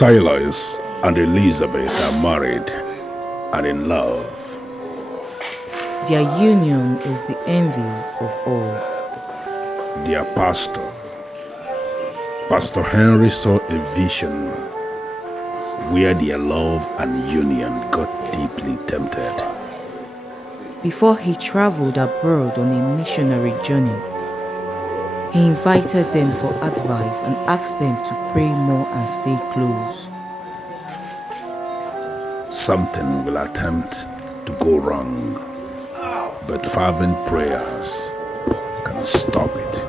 Silas and Elizabeth are married and in love. Their union is the envy of all. Their pastor, Pastor Henry, saw a vision where their love and union got deeply tempted. Before he traveled abroad on a missionary journey, he invited them for advice and asked them to pray more and stay close. Something will attempt to go wrong, but fervent prayers can stop it.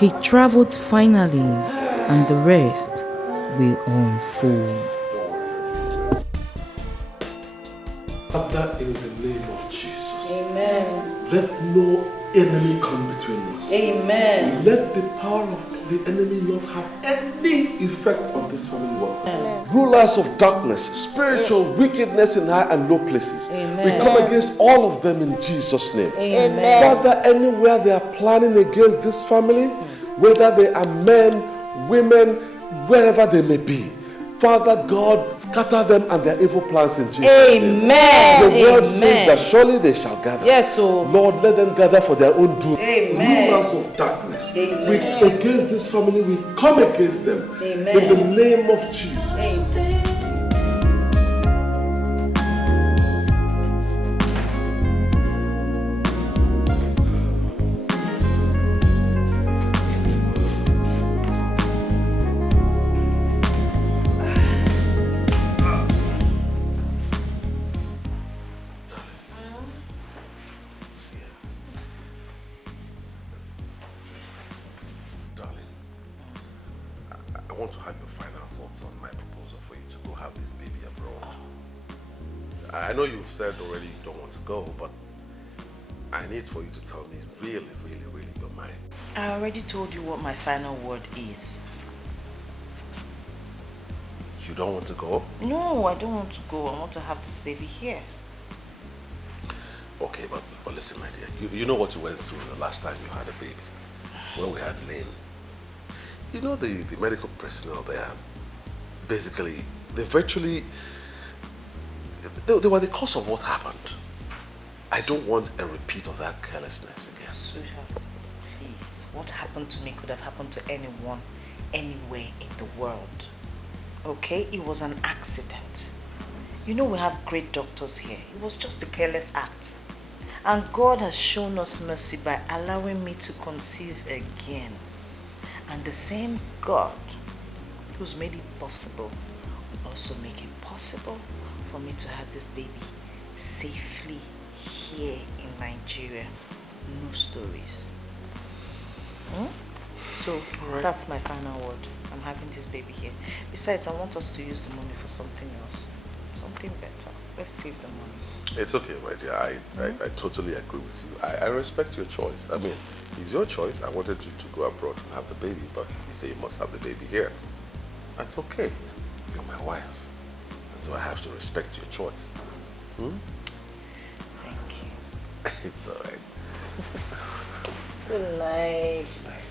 He traveled finally, and the rest will unfold. Father, in the name of Jesus. Amen. Let no enemy come between us. Amen. Let the power of the enemy not have any effect on this family whatsoever. Rulers of darkness, spiritual wickedness in high and low places. Amen. We come against all of them in Jesus' name. Amen. Father, anywhere they are planning against this family, whether they are men, women, wherever they may be, Father God, scatter them and their evil plans in Jesus' name. Amen. The word Amen. says that surely they shall gather. Yes, so Lord, let them gather for their own doom. Amen. Rulers of darkness, Amen. we against this family, we come against them. Amen. In the name of Jesus. Amen. Darling, I want to have your final thoughts on my proposal for you to go have this baby abroad. I know you've said already you don't want to go, but I need for you to tell me really your mind. I already told you what my final word is. You don't want to go? No, I don't want to go. I want to have this baby here. Okay, but listen, my dear. You know what you went through the last time you had a baby, when we had Lynn. You know the medical personnel there, basically, they virtually, they were the cause of what happened. I don't want a repeat of that carelessness again. Sweetheart, please. What happened to me could have happened to anyone, anywhere in the world. Okay? It was an accident. You know we have great doctors here. It was just a careless act. And God has shown us mercy by allowing me to conceive again. And the same God who's made it possible will also make it possible for me to have this baby safely here in Nigeria. No stories. So that's my final word. I'm having this baby here. Besides, I want us to use the money for something else. Something better. Let's save the money. It's okay, my dear. I totally agree with you. I respect your choice. I mean, it's your choice. I wanted you to go abroad and have the baby, but you say you must have the baby here. That's okay. You're my wife. And so I have to respect your choice. Thank you. It's all right. Good night.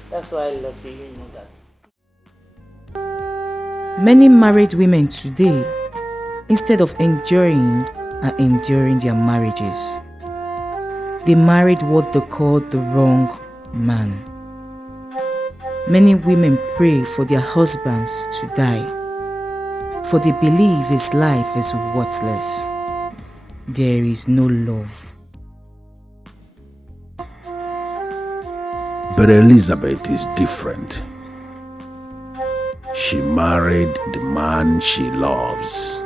That's why I love you. You know that. Many married women today, instead of enjoying, are enduring their marriages. They married what they called the wrong man. Many women pray for their husbands to die, for they believe his life is worthless. There is no love. But Elizabeth is different. She married the man she loves.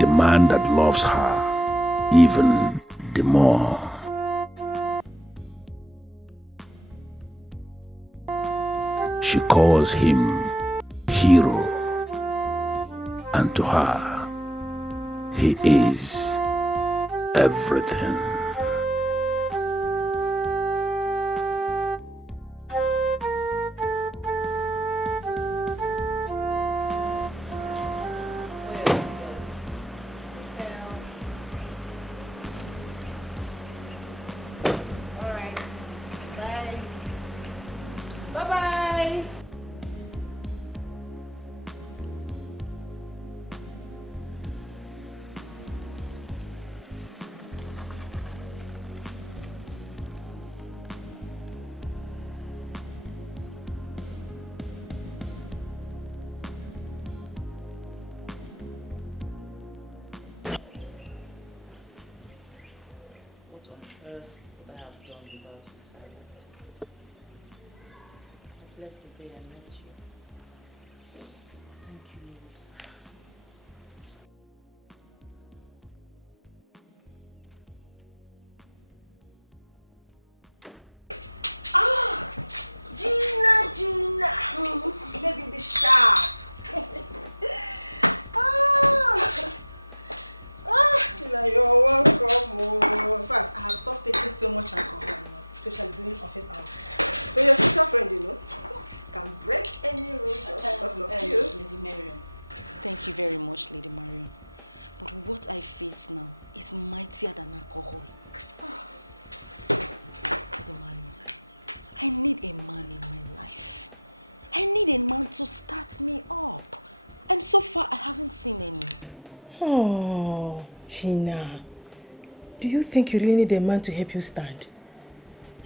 The man that loves her even the more. She calls him hero, and to her, he is everything. What on earth would I have done without you, Silas? I'm blessed the day I met you. Thank you, Lord. Gina, baby, the sharp. Gina, you're welcome. Oh. In fact, I have stopped taking so much alcohol now, especially during office hours. But you're such a friend, you know, can break any rule just because of you. Lady Marion. Thank you very much, Lady Marion. But what I face now is mightier than alcohol. Lady Marion, I need a man in my life. I need a man to start me up. And so far, I haven't seen any. Oh, Gina, do you think you really need a man to help you stand?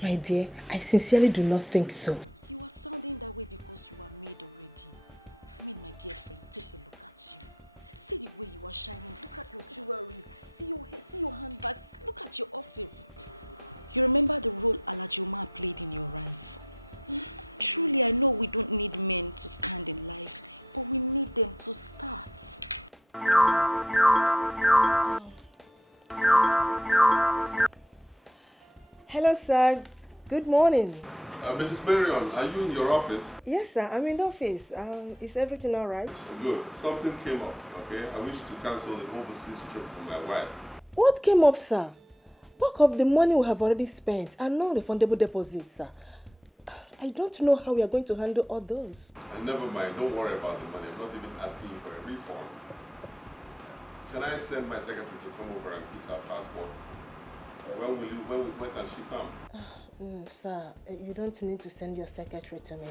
My dear, I sincerely do not think so. You are sounding that way because you are made already. I mean, my dear friend, take a look at you. See the way you are shining. Look at your jewelry. See your hair, see your handbags. Look at your office. You remember the role Alhaji Umar played in your eyes? Truly, I know we don't need men to stand in life, but we need them to start. Hello, sir. Good morning. Mrs. Marion, are you in your office? Yes, sir. I'm in the office. Is everything all right? Good. Something came up, okay? I wish to cancel the overseas trip for my wife. What came up, sir? Bulk of the money we have already spent and non-refundable deposits, sir. I don't know how we are going to handle all those. And never mind, don't worry about the money. I'm not even asking you for a refund. Can I send my secretary to come over and pick her passport? When can she come? Sir, you don't need to send your secretary to me.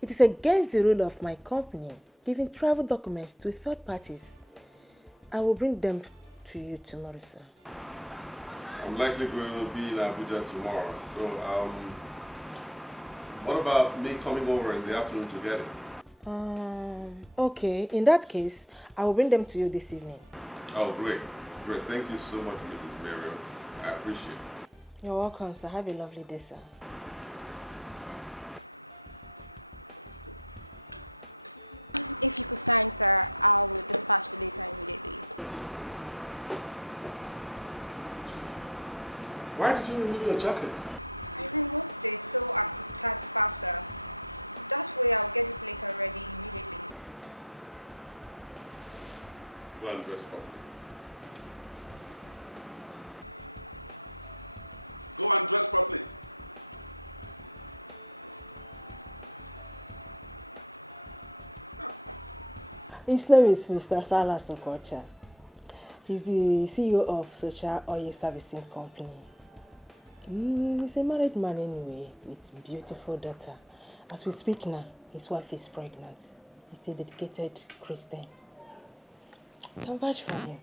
It is against the rule of my company giving travel documents to third parties. I will bring them to you tomorrow, sir. I'm likely going to be in Abuja tomorrow, so what about me coming over in the afternoon to get it? Okay, in that case, I will bring them to you this evening. Oh, great. Great. Thank you so much, Mrs. Marion. I appreciate it. You're welcome, sir. Have a lovely day, sir. If you could sign, sir, I will dispatch the letter immediately. Why did you remove your jacket? I removed it so I could type faster. That way I'll get this letter ready immediately. Go and dress properly. Go and dress properly. His name is Mr. Salas Okocha. He's the CEO of Social Oil Servicing Company. He's a married man anyway, with a beautiful daughter. As we speak now, his wife is pregnant. He's a dedicated Christian. You can vouch for him.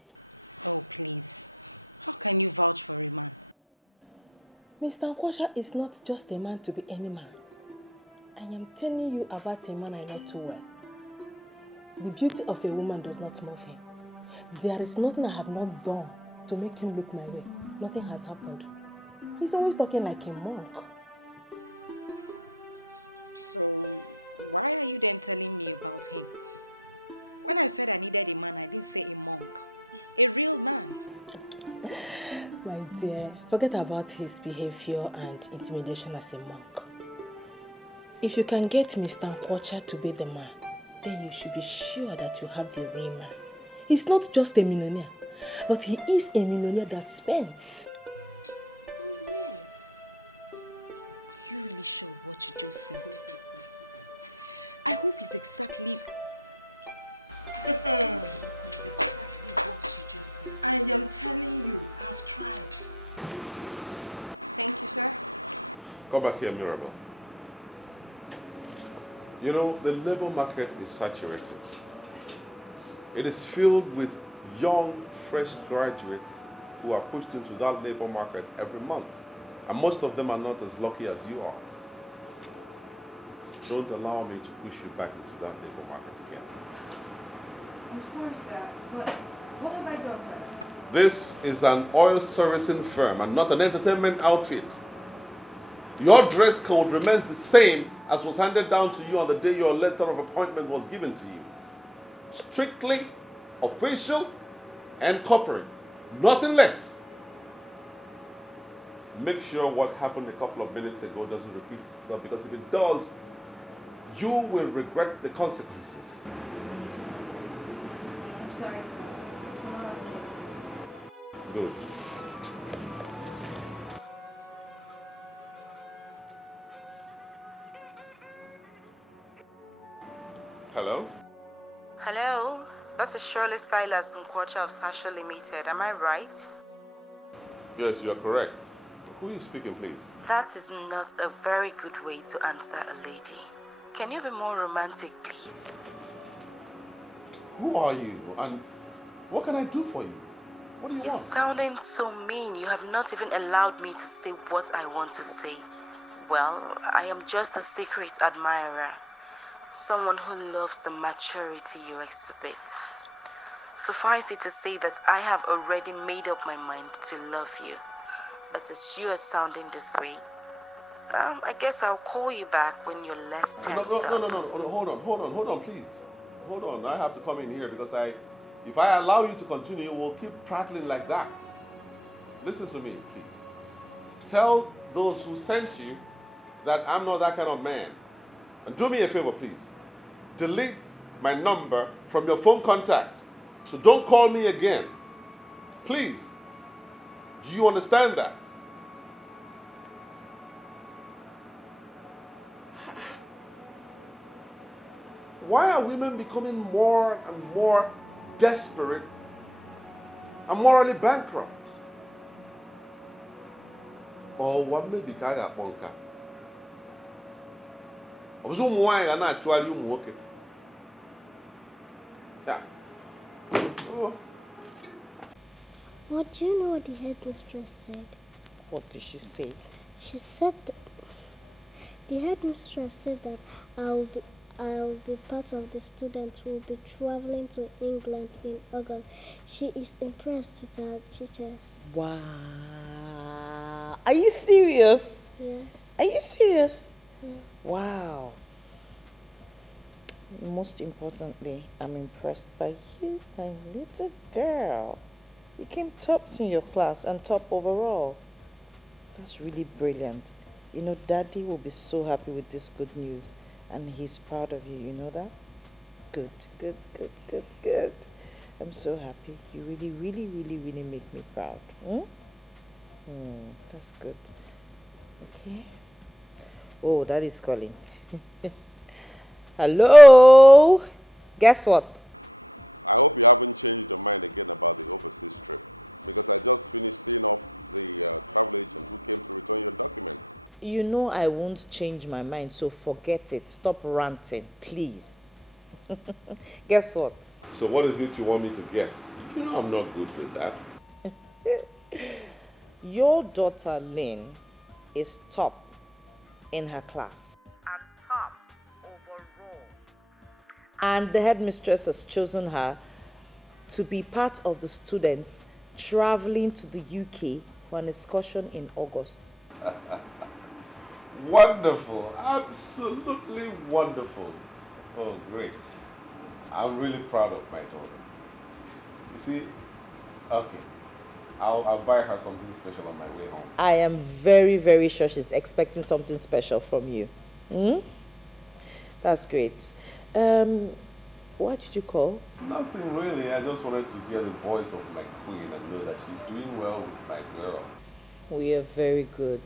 Oh, please. How can you vouch for a man? Mr. Okocha is not just a man to be any man. I am telling you about a man I know too well. The beauty of a woman does not move him. There is nothing I have not done to make him look my way. Nothing has happened. He's always talking like a monk. So, why are you then telling me about him? When I said I needed a man, I didn't say a monk. A real man. My dear, forget about his behavior and intimidation as a monk. If you can get Mr. Okocha to be the man, then you should be sure that you have the real man. He's not just a millionaire, but he is a millionaire that spends. Oh, yes. Are you really sure of what you just said? I hope it's exactly... exactly what you just said. I am telling you, I've tried. Thank you, sir. Come back here, Mirabel. You know, the labor market is saturated. It is filled with young, fresh graduates who are pushed into that labor market every month. And most of them are not as lucky as you are. Don't allow me to push you back into that labor market again. I'm sorry, sir, but what have I done, sir? This is an oil servicing firm and not an entertainment outfit. Your dress code remains the same as was handed down to you on the day your letter of appointment was given to you. Strictly official and corporate. Nothing less. Make sure what happened a couple of minutes ago doesn't repeat itself, because if it does, you will regret the consequences. I'm sorry, sir. Tomorrow. Good. Hello? Hello, this is Shirley Silas Nkwocha of Sasha Limited. Am I right? Yes, you are correct. Who is speaking, please? That is not a very good way to answer a lady. Can you be more romantic, please? Who are you? And what can I do for you? What do you You're want? sounding so mean. You have not even allowed me to say what I want to say. Well, I am just a secret admirer. Someone who loves the maturity you exhibit. Suffice it to say that I have already made up my mind to love you. But as you are sounding this way, I guess I'll call you back when you're less tensed up. No, hold on, please. Hold on, I have to come in here because if I allow you to continue, we'll keep prattling like that. Listen to me, please. Tell those who sent you that I'm not that kind of man. And do me a favor, please. Delete my number from your phone contact. So don't call me again. Please. Do you understand that? Why are women becoming more and more desperate and morally bankrupt? Or what may be kind of bunker? I was not actually working. Yeah. Oh. What do you know what the headmistress said? What did she say? She said the headmistress said that I'll be part of the students who will be traveling to England in August. She is impressed with her teachers. Wow. Are you serious? Yes. Are you serious? Yeah. Wow. Most importantly, I'm impressed by you, my little girl. You came tops in your class and top overall. That's really brilliant. You know, Daddy will be so happy with this good news, and he's proud of you. You know that? Good, good, good, good, good. I'm so happy. You really, really, really, really make me proud. That's good. Okay. Oh, Daddy's calling. Hello? Guess what? I hope you haven't changed your mind again about the overseas trip, because I just finished seeing off the travel agent who came to return your documents. You know I won't change my mind, so forget it. Stop ranting, please. Guess what? So what is it you want me to guess? You know I'm not good with that. Your daughter Lynn is top in her class. And top overall. And the headmistress has chosen her to be part of the students traveling to the UK for an excursion in August. Wonderful. Absolutely wonderful. Oh, great. I'm really proud of my daughter. You see, okay, I'll buy her something special on my way home. I am very, very sure she's expecting something special from you. That's great. Why did you call? Nothing really. I just wanted to hear the voice of my queen and know that she's doing well with my girl. We are very good.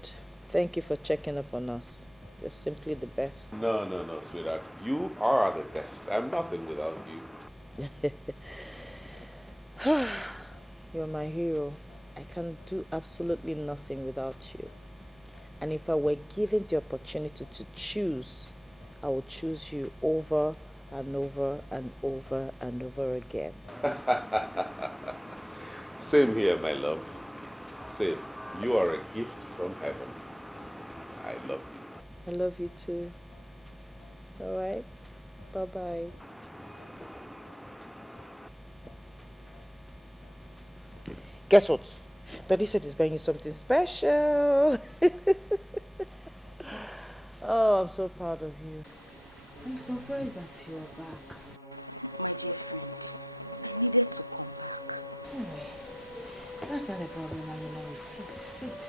Thank you for checking up on us. You're simply the best. No, sweetheart. You are the best. I'm nothing without you. You're my hero. I can do absolutely nothing without you. And if I were given the opportunity to choose, I would choose you over and over and over and over again. Same here, my love. Same. You are a gift from heaven. I love you. I love you too. All right? Bye-bye. Guess what? Daddy said he's buying you something special. Oh, I'm so proud of you. I'm surprised that you're back. My dear friend, I needed to come back. Anyway, that's not a problem, I know it. Please sit.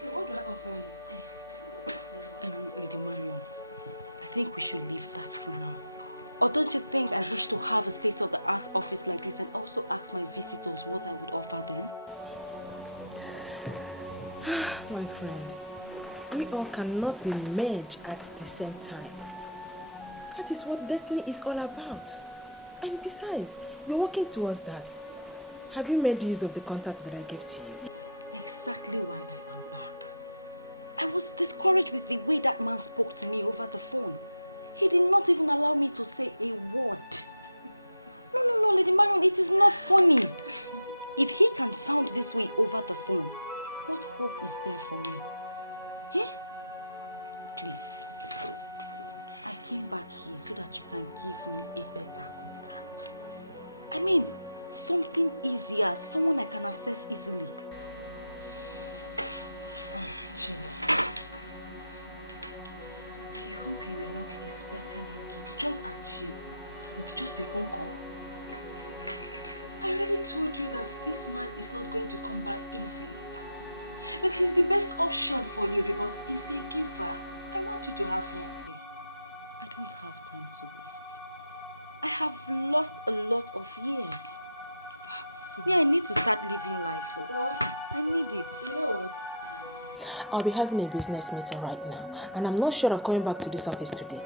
So what do I offer you? Lady Marion, I think we should leave that for now. Or don't you think I wish to have a state-of-the-art office like this and also ask my visitors what I would offer them? My friend, we all cannot be merged at the same time. That is what destiny is all about. And besides, you're working towards that. Have you made use of the contact that I gave to you? Exactly why I am back. I was discouraged with the way that man spoke to me over the phone. He did not even allow me to say a word. No, Lady Marion, it is not funny. If he can sound this way over the phone, what hope is there for me? Eh? Please. I came back here so that you can give me a better contact. I mean, something easier, someone I can access easily. Sheila, I hope you were not expecting him to jump at you with just a phone call. I already told you that this man is not going to come by easily. But he's the best option for you because he's a giver. I want you to have him. I don't have time to waste. I have lost a lot of years. Me, I need to start living life. I need it. You know what? I'll be having a business meeting right now, and I'm not sure of coming back to this office today.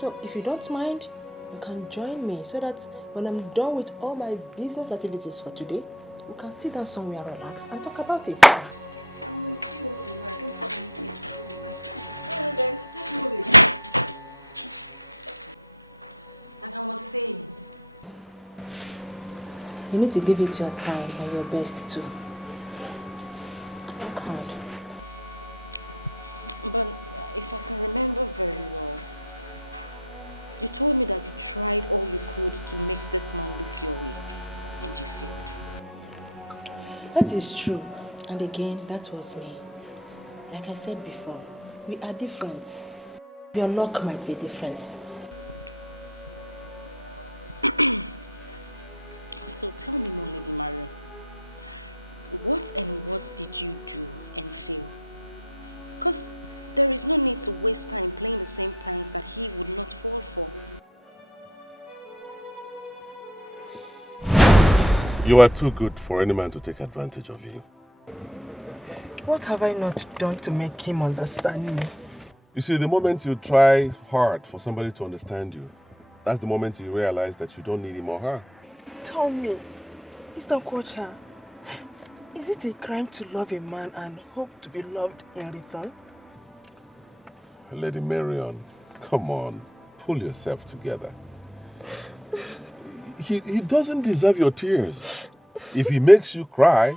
So if you don't mind, you can join me so that when I'm done with all my business activities for today, we can sit down somewhere, relax, and talk about it. I'm with you all the way. I don't have anything to do right now. Alright then, let's move it. And I was saying, you need to give it your time and your best too. Work hard. but if I can remember very well, you told me that you tried all you could to make this man look your way, and you failed. That is true. And again, that was me. Like I said before, we are different. Your luck might be different. So tell me more, Lady Marion. What and what did you do and fail? Because there is no need to waste time playing the same pranks that he would not fall for. You are too good for any man to take advantage of you. What have I not done to make him understand me? You see, the moment you try hard for somebody to understand you, that's the moment you realize that you don't need him or her. Tell me, Mr. Kocha, is it a crime to love a man and hope to be loved in return? Lady Marion, come on, pull yourself together. He doesn't deserve your tears. If he makes you cry,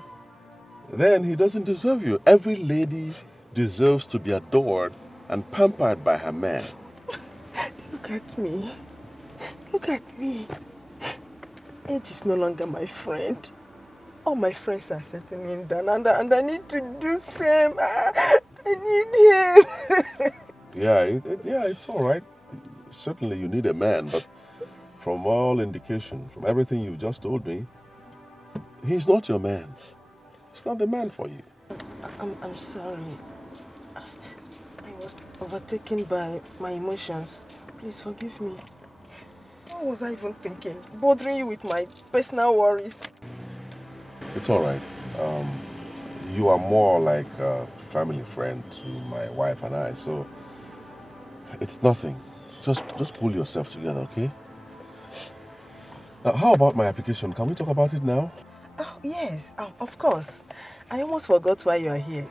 then he doesn't deserve you. Every lady deserves to be adored and pampered by her man. Look at me. Look at me. Age is no longer my friend. All my friends are settling down and I need to do same. I need him. Yeah, it's all right. Certainly you need a man, but from all indication, from everything you just told me, he's not your man. He's not the man for you. I'm sorry. I was overtaken by my emotions. Please forgive me. What was I even thinking? Bothering you with my personal worries. It's all right. You are more like a family friend to my wife and I, so it's nothing. Just pull yourself together, okay? Now, how about my application? Can we talk about it now? Oh, yes, of course. I almost forgot why you are here.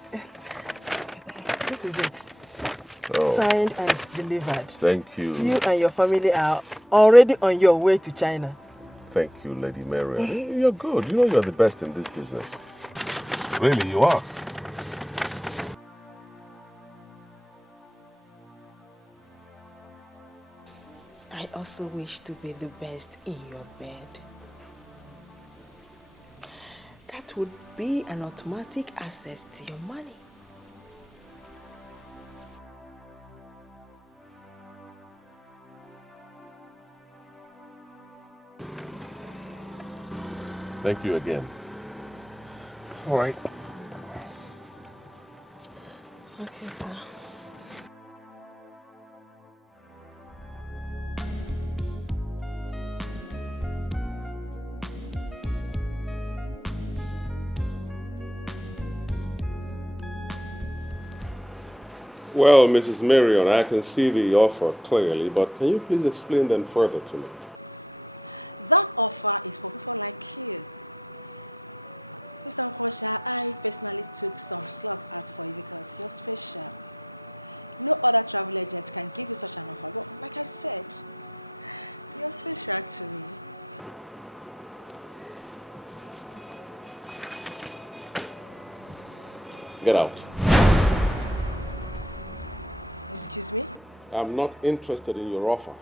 This is it. Oh. Signed and delivered. Thank you. You and your family are already on your way to China. Thank you, Lady Marion. You're good. You know you're the best in this business. Really, you are. I also wish to be the best in your bed. that would be an automatic access to your money. Thank you again. All right. Okay, sir. Well, Mrs. Marion, I can see the offer clearly, but can you please explain them further to me? That offer is for people like you. Mr. Nkosha, I personally took some slots out for you because you're special. No other travel agent can give you such an offer, but like I said, you're special to me. Get out. Excuse me? I'm not interested in your offer.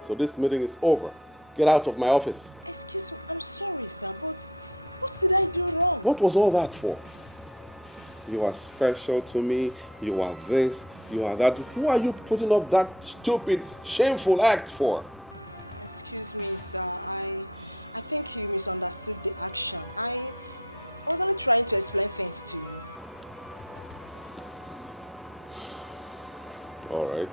So this meeting is over. Get out of my office. Excuse me, I'm sorry, sir, but what did I do wrong? What was all that for? You are special to me. You are this. You are that. Who are you putting up that stupid, shameful act for? Excuse me, sir. I think you misunderstood the action. I was only trying to explain things to you. All right.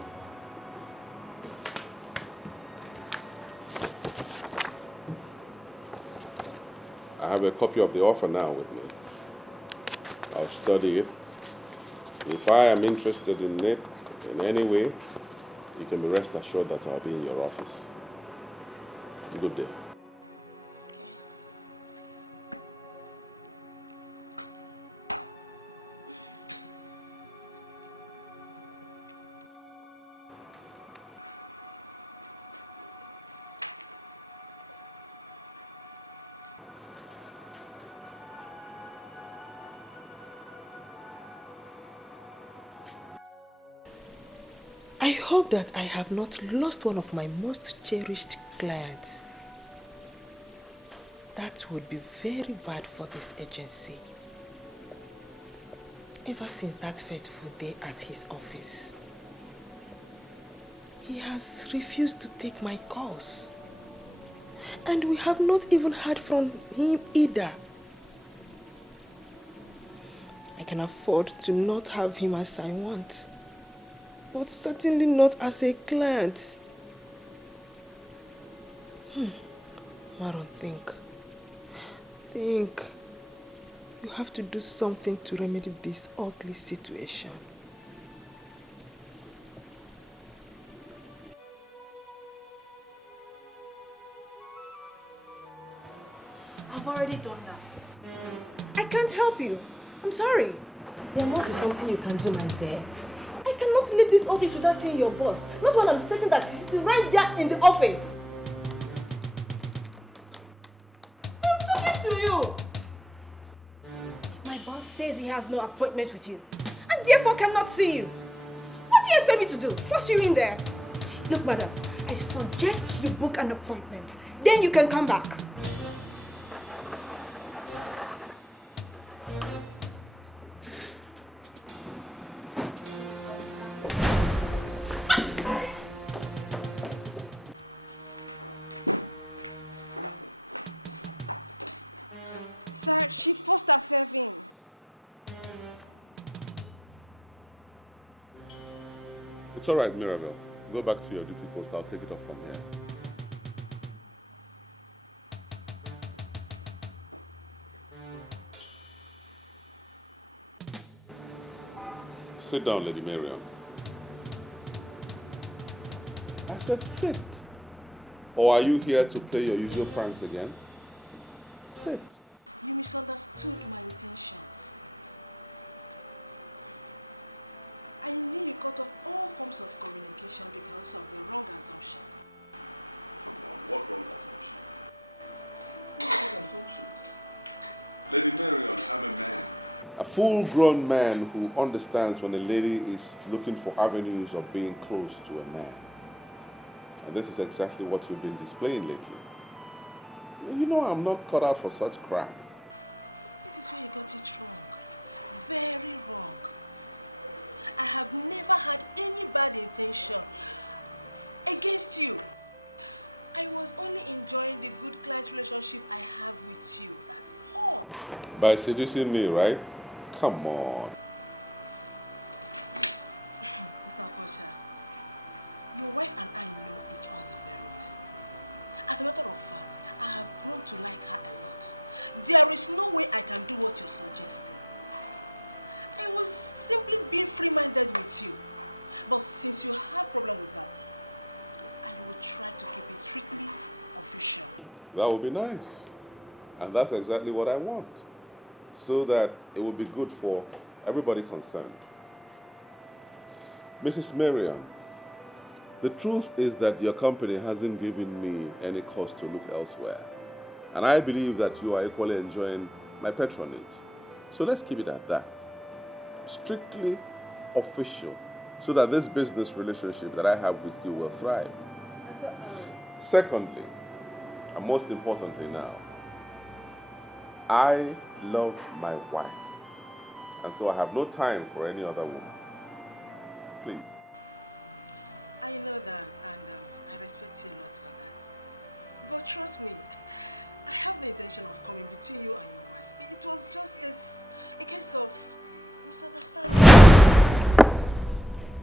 I have a copy of the offer now with me. I'll study it. If I am interested in it in any way, you can be rest assured that I'll be in your office. Good day. I hope that I have not lost one of my most cherished clients. That would be very bad for this agency. Ever since that fateful day at his office, he has refused to take my calls. And we have not even heard from him either. I can afford to not have him as I want, but certainly not as a client. Maron, think. You have to do something to remedy this ugly situation. I've already done that. I can't help you. I'm sorry. There must be something you can do, my dear. I cannot leave this office without seeing your boss. Not when I'm certain that he's still right there in the office. I'm talking to you. My boss says he has no appointment with you and therefore cannot see you. What do you expect me to do? Force you in there? Look, madam, I suggest you book an appointment. Then you can come back. Sir, she forced herself in. It's all right, Mirabel. Go back to your duty post. I'll take it up from here. Sit down, Lady Mariam. I said sit. Or are you here to play your usual pranks again? Sit. You misunderstood my intentions. I knew you cut off all forms of communication because of the wrong assumption. Come on, what wrong assumption? What wrong assumption? Lady Marion, I'm a man. A full-grown man who understands when a lady is looking for avenues of being close to a man. And this is exactly what you've been displaying lately. You know I'm not cut out for such crap. This is where you got it wrong. Very wrong. I have never had any bad intention against you. I was only enjoying the good client relationship I have with you. That is all. By seducing me, right? Come on. Mr. Okocha, your wife and I know each other very well. As a matter of fact, I have grown to like her a lot. There is no way I can do what you're suggesting. I was simply being free-minded with you. But since you have problem with that, I will try to keep it strictly official. That would be nice. And that's exactly what I want. So that it will be good for everybody concerned. Mrs. Marion, the truth is that your company hasn't given me any cause to look elsewhere. And I believe that you are equally enjoying my patronage. So let's keep it at that. Strictly official, so that this business relationship that I have with you will thrive. Secondly, and most importantly now, I love my wife. And so I have no time for any other woman. Please. I know that, and I respect you a lot for that. But trust me, I have the intention of coming between you and your wife. It was just a case of misunderstanding.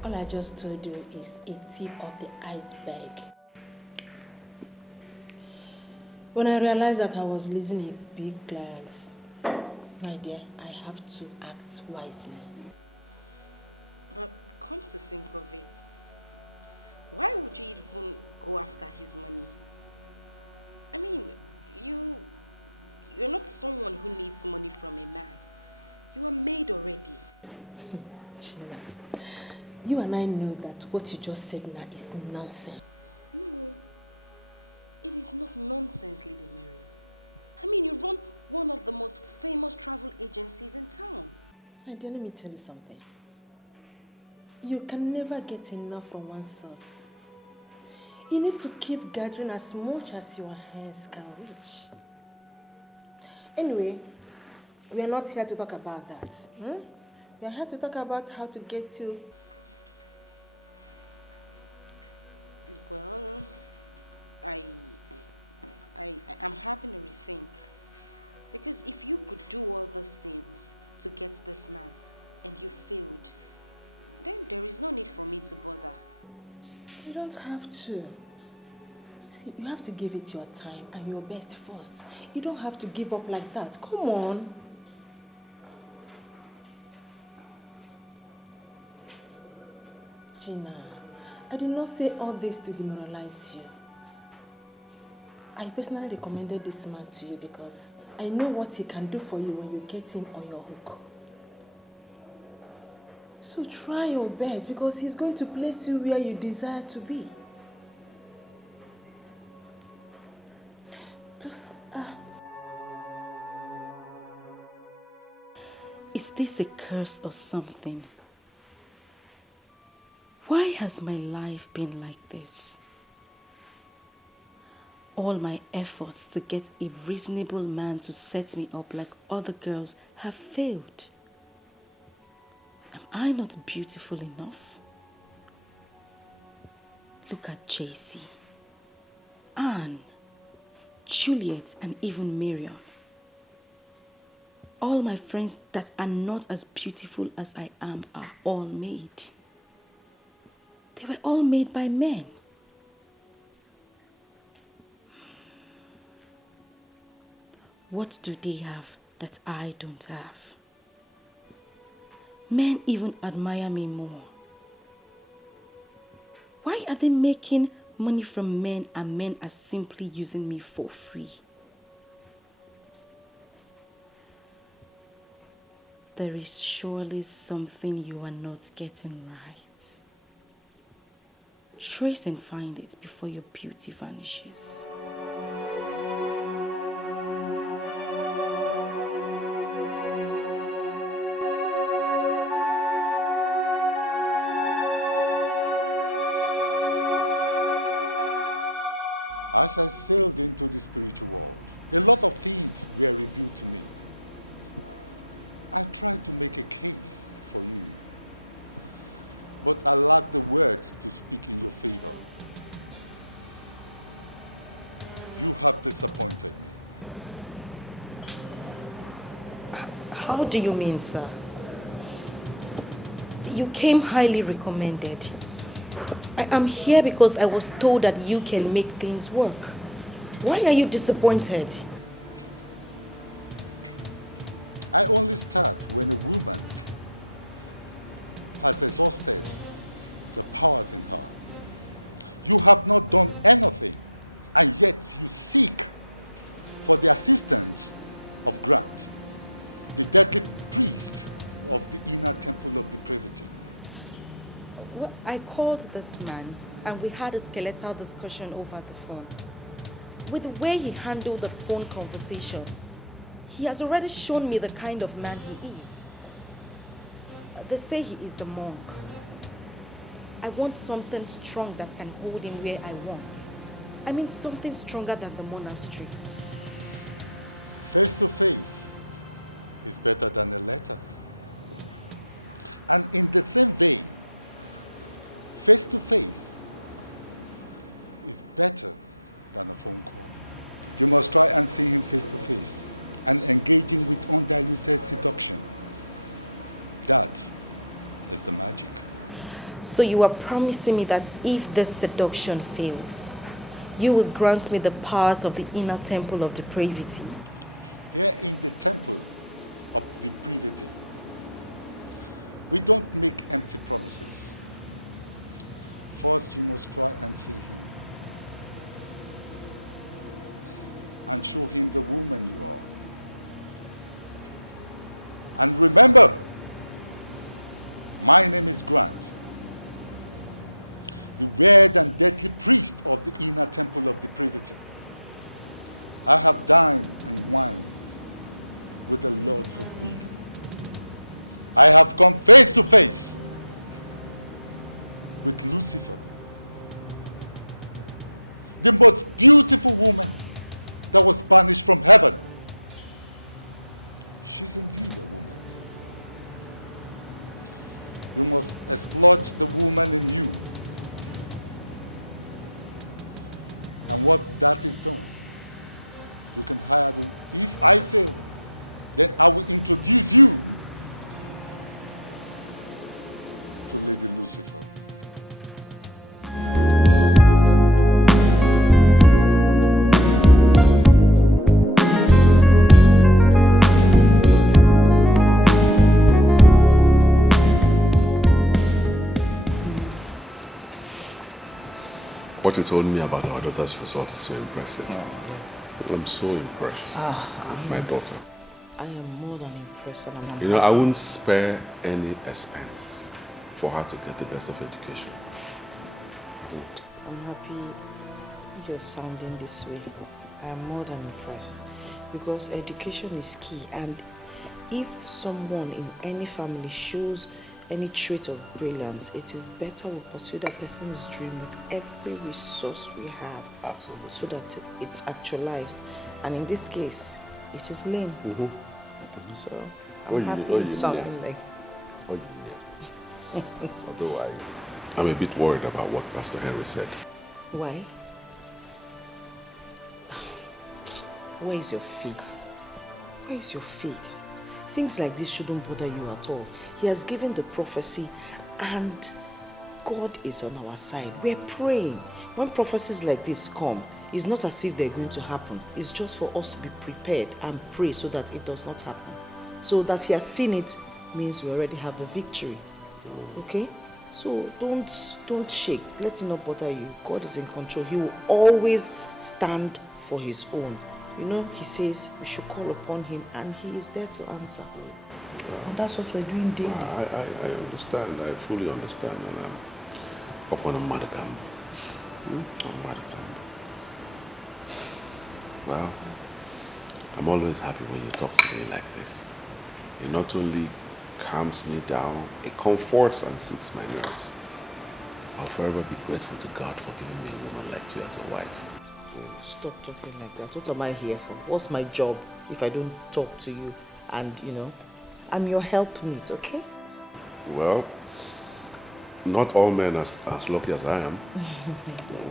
All I just told you is a tip of the iceberg. When I realized that I was losing a big client, my dear, I have to act wisely. But come to think of it, why would you even go after his money? I mean, you're not someone who needs money from a man. You are made already. Gina, you and I know that what you just said now is nonsense. No, it is not nonsense, Lady Mary. I mean, you run one of the most famous travel agencies in town. My dear, let me tell you something. You can never get enough from one source. You need to keep gathering as much as your hands can reach. Anyway, we are not here to talk about that. We are here to talk about how to get you. Well, I'm having a rethink. Because if you could do all those things to get this man and you failed, then there is no need for me to bother. You don't have to. See, you have to give it your time and your best first. You don't have to give up like that. Come on. Gina, I did not say all this to demoralize you. I personally recommended this man to you because I know what he can do for you when you get him on your hook. So try your best because he's going to place you where you desire to be. Just, Is this a curse or something? Why has my life been like this? All my efforts to get a reasonable man to set me up like other girls have failed. Am I not beautiful enough? Look at JC, Anne, Juliet, and even Miriam. All my friends that are not as beautiful as I am are all made. They were all made by men. What do they have that I don't have? Men even admire me more. Why are they making money from men and men are simply using me for free? There is surely something you are not getting right. Trace and find it before your beauty vanishes. As I sailed into the spiritual world, a lot of things were revealed to me. I tried to make a case for you, but I lack the words to speak in your favor. You have disappointed me. How do you mean, sir? You came highly recommended. I am here because I was told that you can make things work. Why are you disappointed? I only start when a woman has exhausted the powers in her. You have not done anything, and yet you seek for the assistance of Grant, the deadly priest of the inner temple of depravity. Well, I called this man and we had a skeletal discussion over the phone. With the way he handled the phone conversation, he has already shown me the kind of man he is. They say he is a monk. I want something strong that can hold him where I want. I mean something stronger than the monastery. Face to face is better than a letter. And in the same vein, face to face is better than a phone call. You must try and see him face to face and engage him with undiluted seduction. That is the magic. So you are promising me that if this seduction fails, you will grant me the powers of the inner temple of depravity? Here in the temple of depravity, we don't make empty promises. First, you must try and see him and show him the woman you are. And remember, my name is Grant, the weird and deadly priest of the inner temple of depravity. I have dined and wined with the lords of women. I have come face to face with Lucifer, the most beautiful woman that was banished from heaven. She's indeed a woman. You must exploit the woman in you. And what that is done, you can hire them. If I fail, then I will introduce you to Lady Lucifer. What you told me about our daughter's result is so impressive. Oh, yes. I'm so impressed with my daughter. I am more than impressed, and I'm You know, I wouldn't spare any expense for her to get the best of education. I won't. I'm happy you're sounding this way. I am more than impressed because education is key, and if someone in any family shows any trait of brilliance, it is better we pursue that person's dream with every resource we have. Absolutely. So that it's actualized. And in this case, it is Lynn. So I'm happy sounding like. Otherwise, I'm a bit worried about what Pastor Henry said. Why? Where is your faith? Where is your faith? Things like this shouldn't bother you at all. He has given the prophecy and God is on our side. We're praying. When prophecies like this come, it's not as if they're going to happen. It's just for us to be prepared and pray so that it does not happen. So that he has seen it means we already have the victory. Okay? So don't shake. Let it not bother you. God is in control. He will always stand for his own. You know, he says we should call upon him and he is there to answer. And that's what we're doing daily. I understand. I fully understand. And I'm upon a Madakam. Well, I'm always happy when you talk to me like this. It not only calms me down, it comforts and soothes my nerves. I'll forever be grateful to God for giving me a woman like you as a wife. Stop talking like that. What am I here for? What's my job if I don't talk to you and, you know, I'm your helpmeet, okay? Well, not all men are as lucky as I am.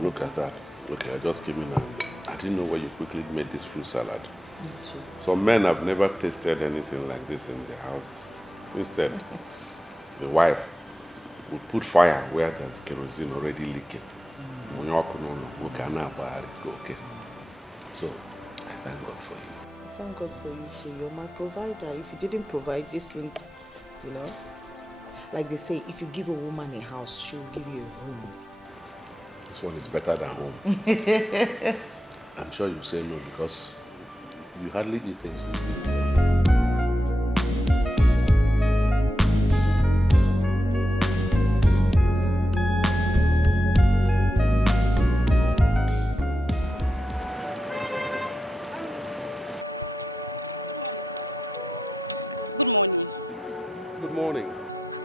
Look at that. Okay, I just came in and I didn't know where you quickly made this fruit salad. Some men have never tasted anything like this in their houses. Instead, the wife would put fire where there's kerosene already leaking. Okay. So, I thank God for you. Thank God for you too. You're my provider. If you didn't provide this wouldn't, you know, like they say, if you give a woman a house, she'll give you a home. This one is better than home. I'm sure you say no because you hardly eat things. Good morning. Good morning.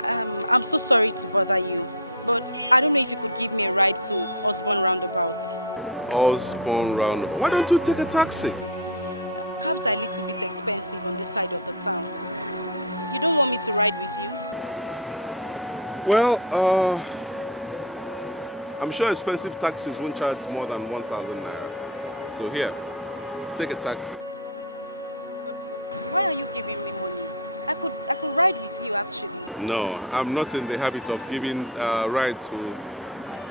I'm so sorry to bother you, but I don't know if you could give me a ride to Osborne Roundabout. Osborne Roundabout. Why don't you take a taxi? Cabs are a little bit expensive on this side of the town. You don't want me to ride with you? Well, I'm sure expensive taxis won't charge more than 1,000 naira. So here, take a taxi. Why are you giving me money? I could ride with you actually. No, I'm not in the habit of giving a ride to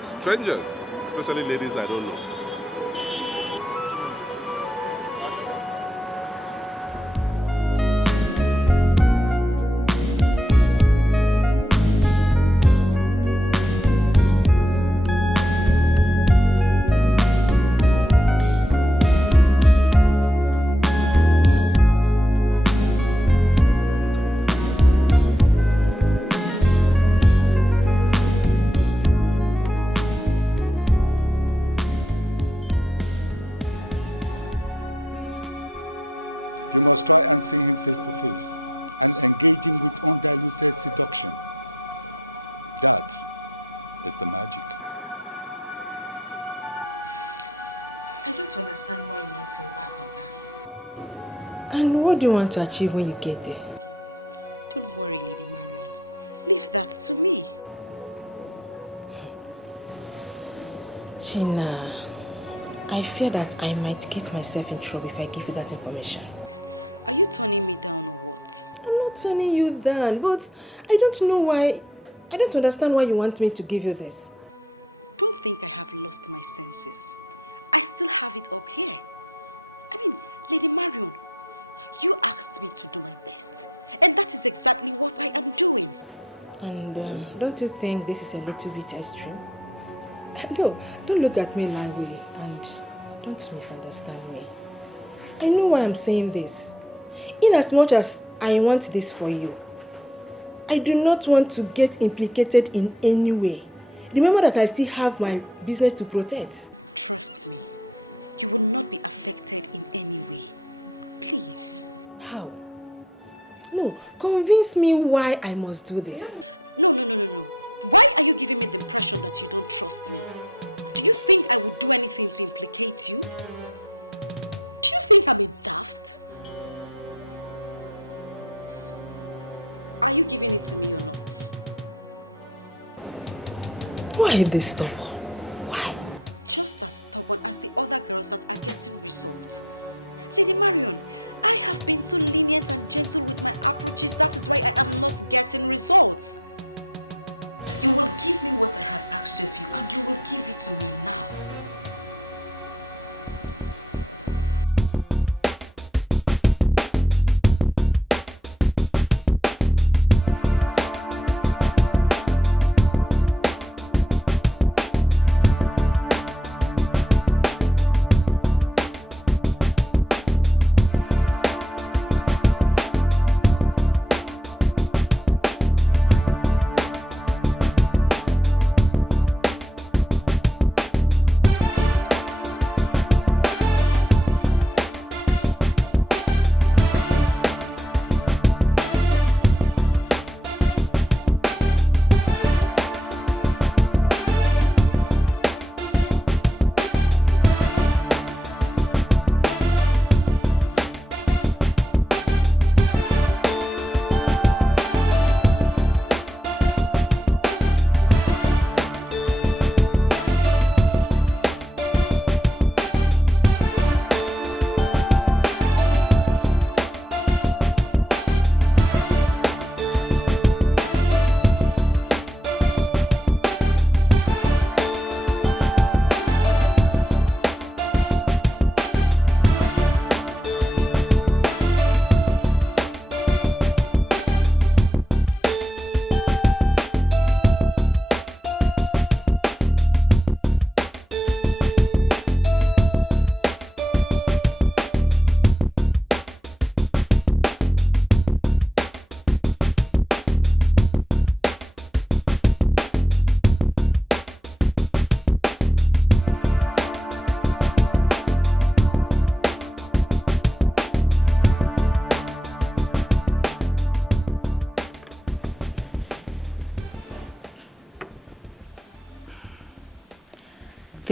strangers, especially ladies I don't know. You must try and see him face to face and engage him with undiluted seduction. That is the magic. I don't understand why you want him back on that. And what do you want to achieve when you get there? Don't worry, Lady Marion. Leave that to me. Gina, I fear that I might get myself in trouble if I give you that information. Are you turning me down or what? I'm not turning you down, but I don't understand why you want me to give you this. Don't think I have lost my senses. I still have it up here. I mean, Lady Marion, you asked me to do my best. And that is exactly what I am doing. And don't you think this is a little bit extreme? No, don't look at me that way and don't misunderstand me. I know why I'm saying this. In as much as I want this for you, I do not want to get implicated in any way. Remember that I still have my business to protect. Trust me, you will not be affected in any way. Please. How? No, convince me why I must do this. No. Why are you giving me the impression that you don't trust me? Do you think I would do anything to implicate you? Do you think I'm a daft? Are you giving it to me or not? Why this stubborn? Why? Just as stubborn as the other girls that are getting results. Lady Marion, I have been too lenient and gentle with my approaches. That is why I am not getting results. You will give me what I have asked of you, and you will give it to me now.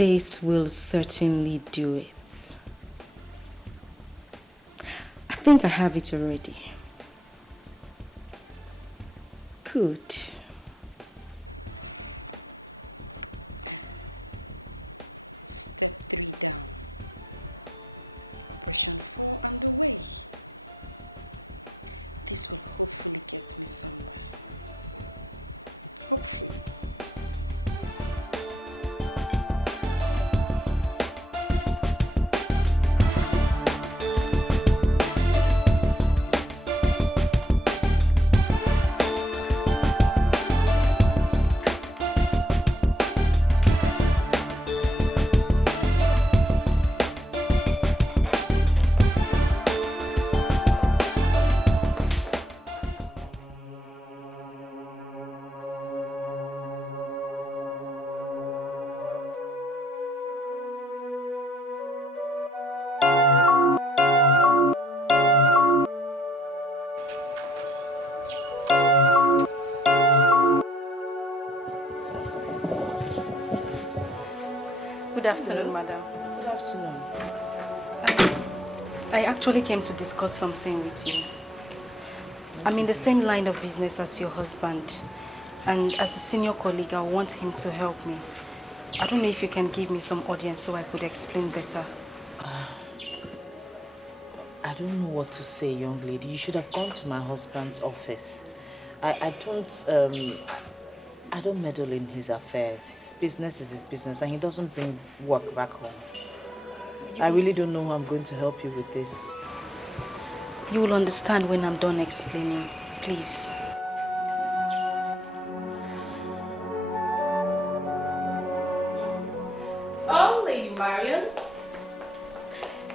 This will certainly do it. I think I have it already. Good. Step 3 down. Operation 4 underway. This will hopefully get me somewhere. Hopefully. Good afternoon, madam. Good afternoon. I actually came to discuss something with you. I'm in the same line of business as your husband, and as a senior colleague, I want him to help me. I don't know if you can give me some audience so I could explain better. I don't know what to say, young lady. You should have gone to my husband's office. I don't meddle in his affairs. His business is his business, and he doesn't bring work back home. I really don't know how I'm going to help you with this. You will understand when I'm done explaining. Please. Oh, Lady Marion.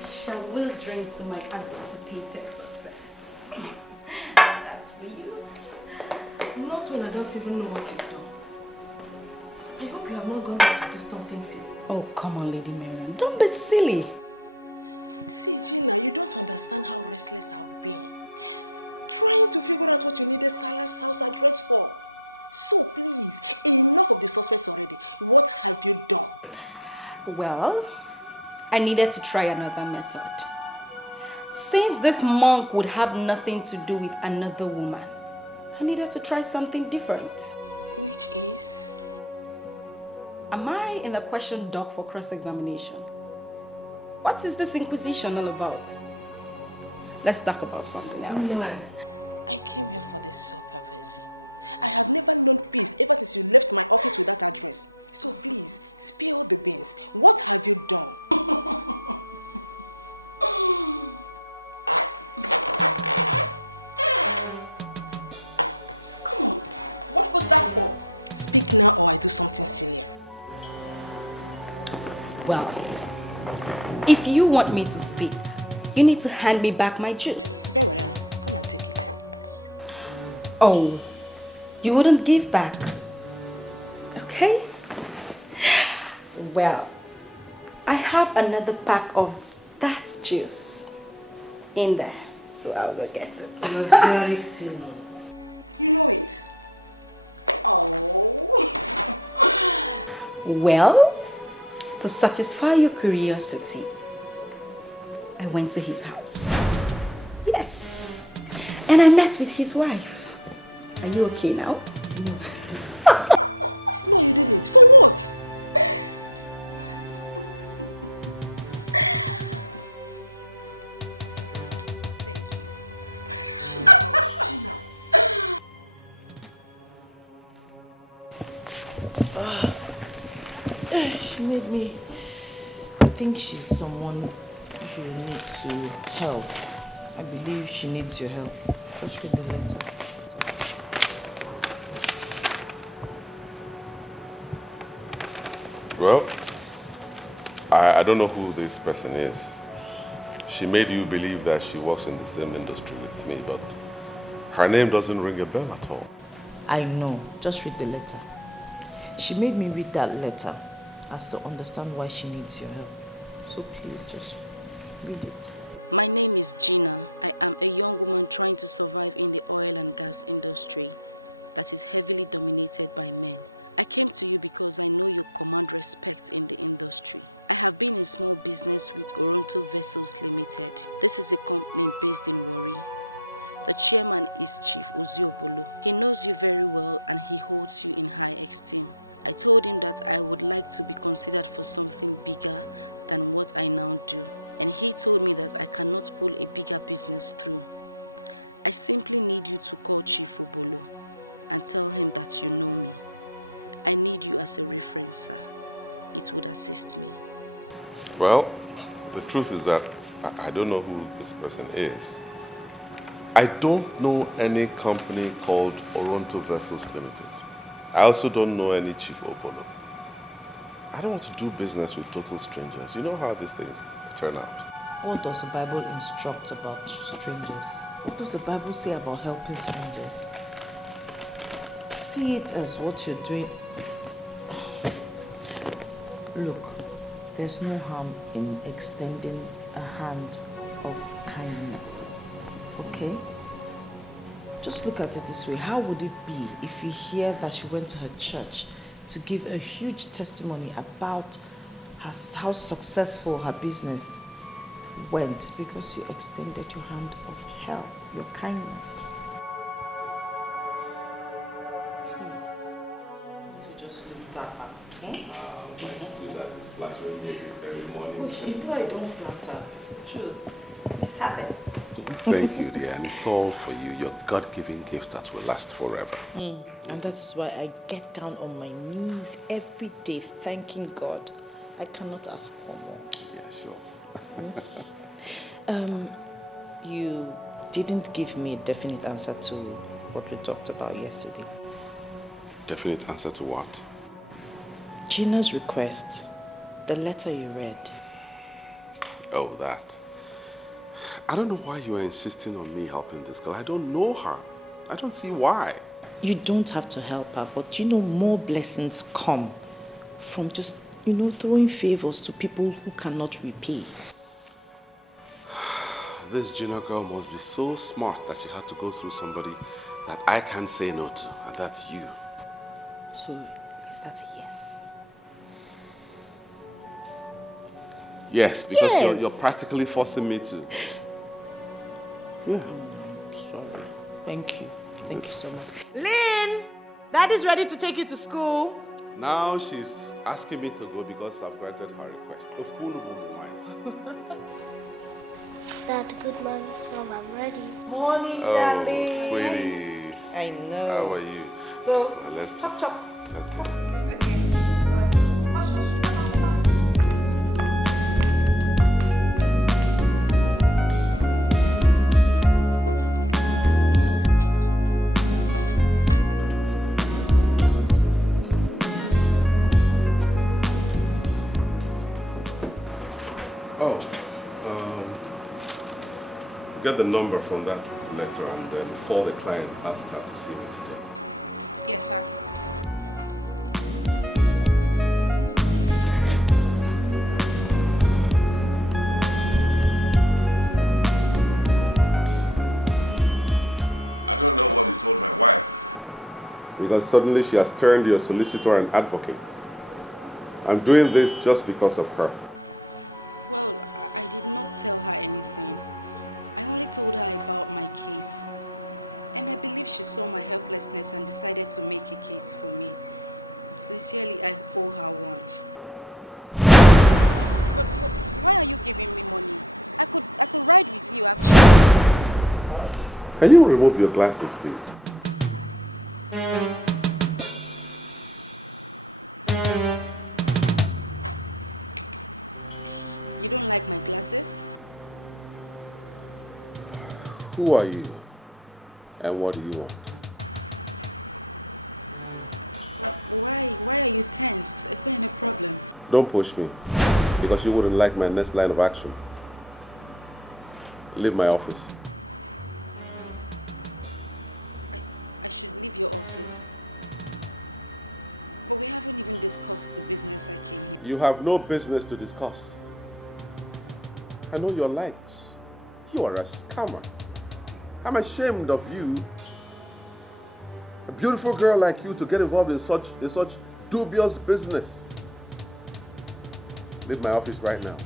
Shall we drink to my anticipated success? That's for you. Not when I don't even know what you've done. I hope you have not gone there to do something silly. Oh, come on, Lady Marion. Don't be silly. See, Gina, you don't understand how restless I've been. Trying to figure out what you needed Salah's house address for. So please, enough of the suspects already. What have you done? Well, I needed to try another method. Since this monk would have nothing to do with another woman, I needed to try something different. Which is? Am I in the question dock for cross-examination? What is this inquisition all about? Let's talk about something else. No, I came here for the sole purpose. I have never known peace ever since you left my office with that address. So please, spill the beans. What have you done? Come on, what was that for? Speak now or I do something sillier. Well, if you want me to speak, you need to hand me back my juice. Very well, come and take it. Oh, you wouldn't give back? Okay. Well, I have another pack of that juice in there, so I'll go get it. You're very silly. You know it. Oh. Well, to satisfy your curiosity, I went to his house. Yes. And I met with his wife. Are you okay now? No, you didn't. For what? Thank you. Jesus, Gina. She made me... I think she's someone you need to help. I believe she needs your help. Just read the letter. Well, I don't know who this person is. She made you believe that she works in the same industry with me, but her name doesn't ring a bell at all. I know. Just read the letter. She made me read that letter as to understand why she needs your help. So please just read it. My name is Gina. I am a young woman trying to survive in the oil and gas industry that is heavily dominated by men I came to you because I know you command respect in the industry. I have been in small business with Oronto Vessels Limited. This is a company based in Warri. The chairman is Chief Oziobolo. He knows you very well and he holds you in high esteem. I told him that I would like to be considered for something bigger than what I now do. And he told me that I cannot pull a bigger business through. I simply need you to call Chief Obolo and tell him that you know me. I need you as a reference, sir. It would assist me. Well, the truth is that I don't know who this person is. I don't know any company called Oronto Vessels Limited. I also don't know any Chief Obolo. I don't want to do business with total strangers. You know how these things turn out. What does the Bible instruct about strangers? What does the Bible say about helping strangers? See it as what you're doing. Look, there's no harm in extending a hand of kindness. Okay? Just look at it this way. How would it be if you hear that she went to her church to give a huge testimony about how successful her business went because you extended your hand of help, your kindness? Please. To just leave that up, okay? I see that it's flattering me this early morning. You know I don't flatter. It's the truth. Have it. Thank you, dear. And it's all for you. Your God-given gifts that will last forever. And that is why I get down on my knees every day thanking God. I cannot ask for more. Yeah, sure. You didn't give me a definite answer to what we talked about yesterday. Definite answer to what? Gina's request, the letter you read. Oh, that. I don't know why you are insisting on me helping this girl. I don't know her. I don't see why. You don't have to help her, but more blessings come from just, throwing favors to people who cannot repay. This Gina girl must be so smart that she had to go through somebody that I can't say no to, and that's you. So, is that a yes? Yes, because you're practically forcing me to. Yeah. Sorry. Thank you. Thank you so much. Lynn! Daddy's ready to take you to school. Now she's asking me to go because I've granted her request. Of who Morning, oh, darling. sweetie. I know. How are you? So, well, let's chop chop. Let's go. Get the number from that letter and then call the client and ask her to see me today. Yes, sir. I don't know what you told my wife. Because suddenly she has turned your solicitor and advocate. I'm doing this just because of her. Well, I did not tell her anything. I only told her about my case. And I believe she saw my helplessness and decided to make a case for me. Sincerely, I owe her one. But why are you giving me money? I could ride with you, actually. Can you remove your glasses, please? You don't like my glasses? Who are you? And what do you want? Why are you tensed? Is there any problem? Don't push me, because you wouldn't like my next line of action. Leave my office. I should leave your office. But we haven't even discussed the business I came here. You have no business to discuss. I know your likes. You are a scammer. I'm ashamed of you beautiful girl like you to get involved in such dubious business. Leave my office right now.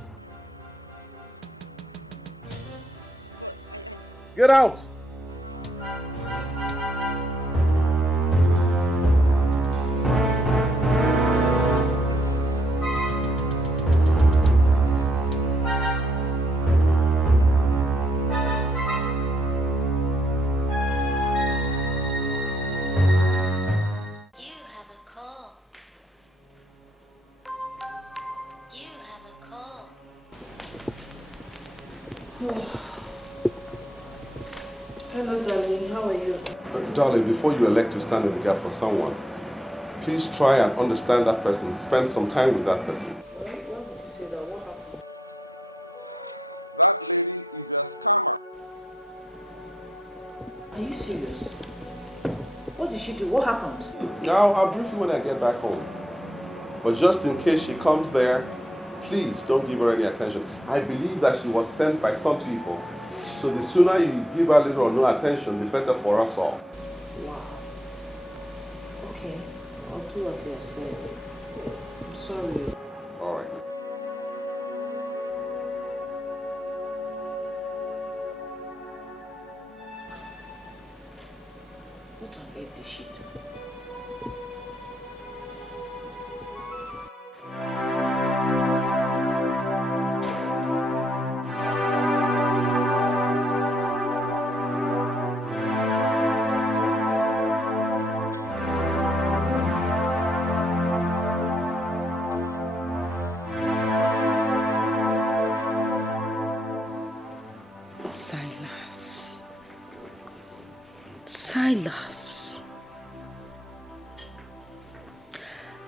But Get out! Hello, darling. How are you? Darling, before you elect to stand in the gap for someone, please try and understand that person. Spend some time with that person. Why would you say that? What happened? That lady is a scammer. Are you serious? What did she do? What happened? Now, I'll brief you when I get back home. But just in case she comes there, please don't give her any attention. I believe that she was sent by some people. So the sooner you give her little or no attention, the better for us all. Wow. Okay. I'll do as you have said. I'm sorry. All right. What on earth did she do? Silas. Silas.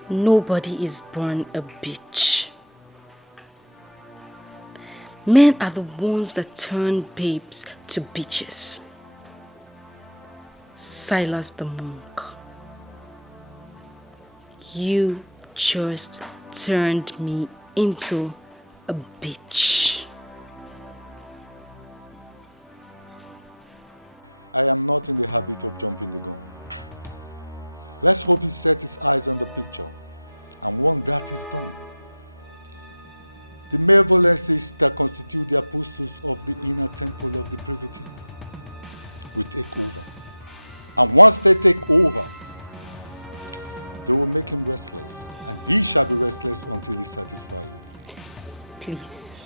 Nobody is born a bitch. Men are the ones that turn babes to bitches. Silas the monk. You just turned me into a bitch. I am not in the habit of jumping the gun. Let's hope he set his eyes on the picture, and once that is done, the malevolences that constitute the apostles of the inner temple of the privity will take over. And once they take over, they will make him restless, and he shall be restless until he satisfies you. Please,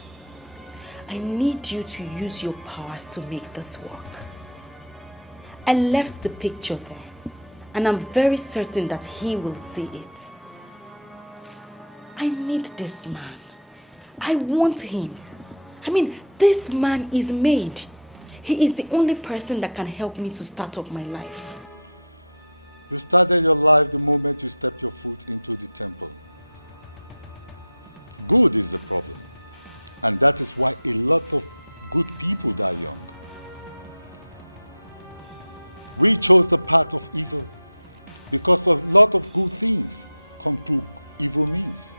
I need you to use your powers to make this work. I left the picture there, and I'm very certain that he will see it. I need this man. I want him. I mean, this man is made. He is the only person that can help me to start up my life. You started your life the moment you stepped your foot into the temple. Good is the problem, and that is why a lot of good people die young. We chose the path of evil because a lot of good things come through evil means.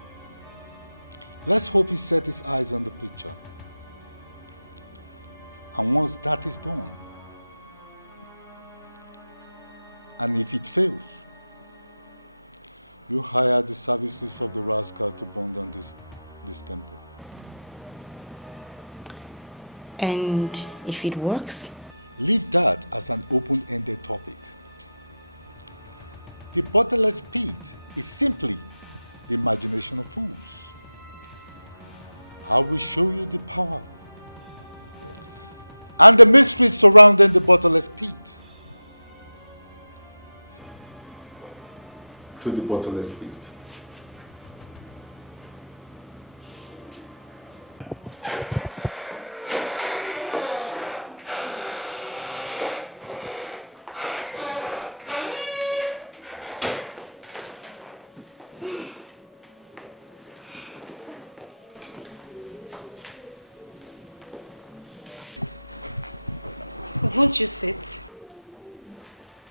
Let's hope he set his eyes on the picture. And once that is done, and if it fails, you hire the services of the rascal to burn down this temple. And if it works? Leave that as an open-ended topic. The bottomless pit is simply the imagination of fools. I will show you the power and the mysteries surrounding the bottomless pit. To the bottomless pit. Won't you sit?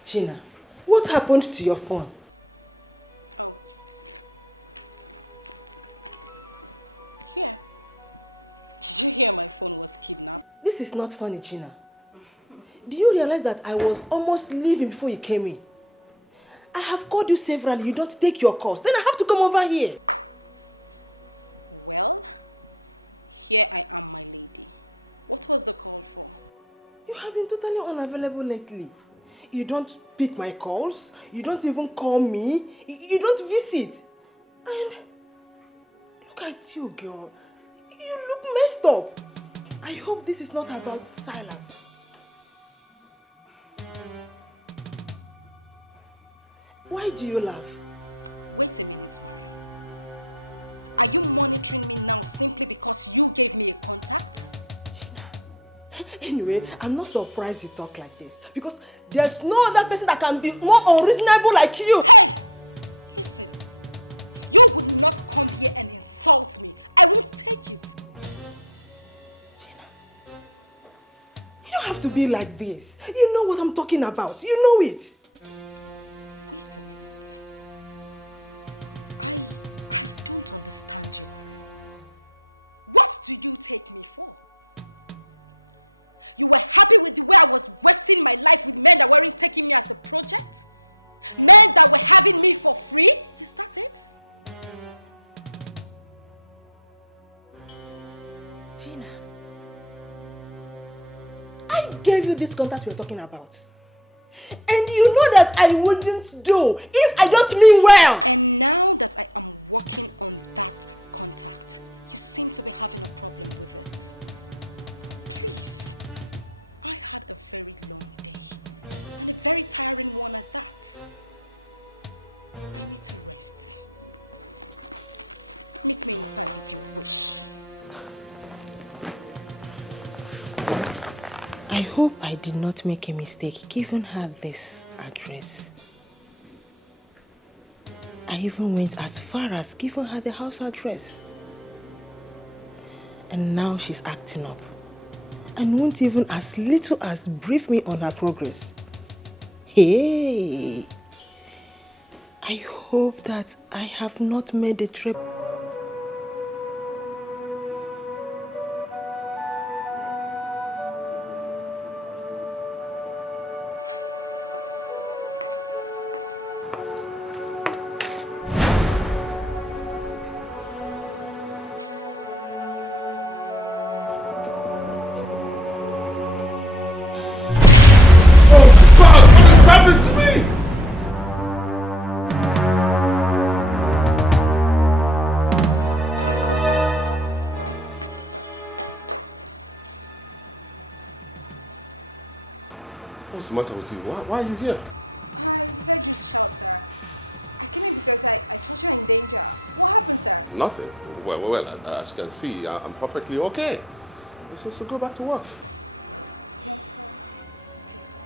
Gina, what happened to your phone? Oh. Here. Did you hear my phone was kidnapped? This is not funny, Gina. Do you realize that I was almost leaving before you came in? I have called you severally. You don't take your calls. Then I have to come over here. Well, here I am, my lady. What was the call for? You have been totally unavailable lately. You don't pick my calls. You don't even call me. You don't visit. And look at you, girl. You look messed up. I hope this is not about Silas. Why do you laugh? Wait a minute, Marion. Are you monitoring me now simply because you gave me a contact? Anyway, I'm not surprised you talk like this. Because there's no other person that can be more unreasonable like you. Hey! Listen. You would not come here and insult me. I won't take it. You don't have to be like this. You know what I'm talking about. You know it. Wait a minute. I don't understand you, Marion. What do you take me for? You were happy with the way I was wasting my life with men that weren't taking me as a project? Men that were having me for free? Is that it? Gina, I gave you this contact we're talking about. And you know that I wouldn't do if I don't mean well. And now that I am working on that contact, you seem to be having a problem with it. Please, I had a very long day and a very tiring one at that. I need to rest. Meet me inside if you wish. I hope I did not make a mistake giving her this address. I even went as far as giving her the house address. And now she's acting up and won't even as little as brief me on her progress. Hey! I hope that I have not made the trip. What's the matter with you? Why are you here? I heard you shout, sir. I came in because I thought you were in danger. What happened, sir? Nothing. Well, as you can see, I'm perfectly okay. So go back to work. Yes, sir. Okay, sir.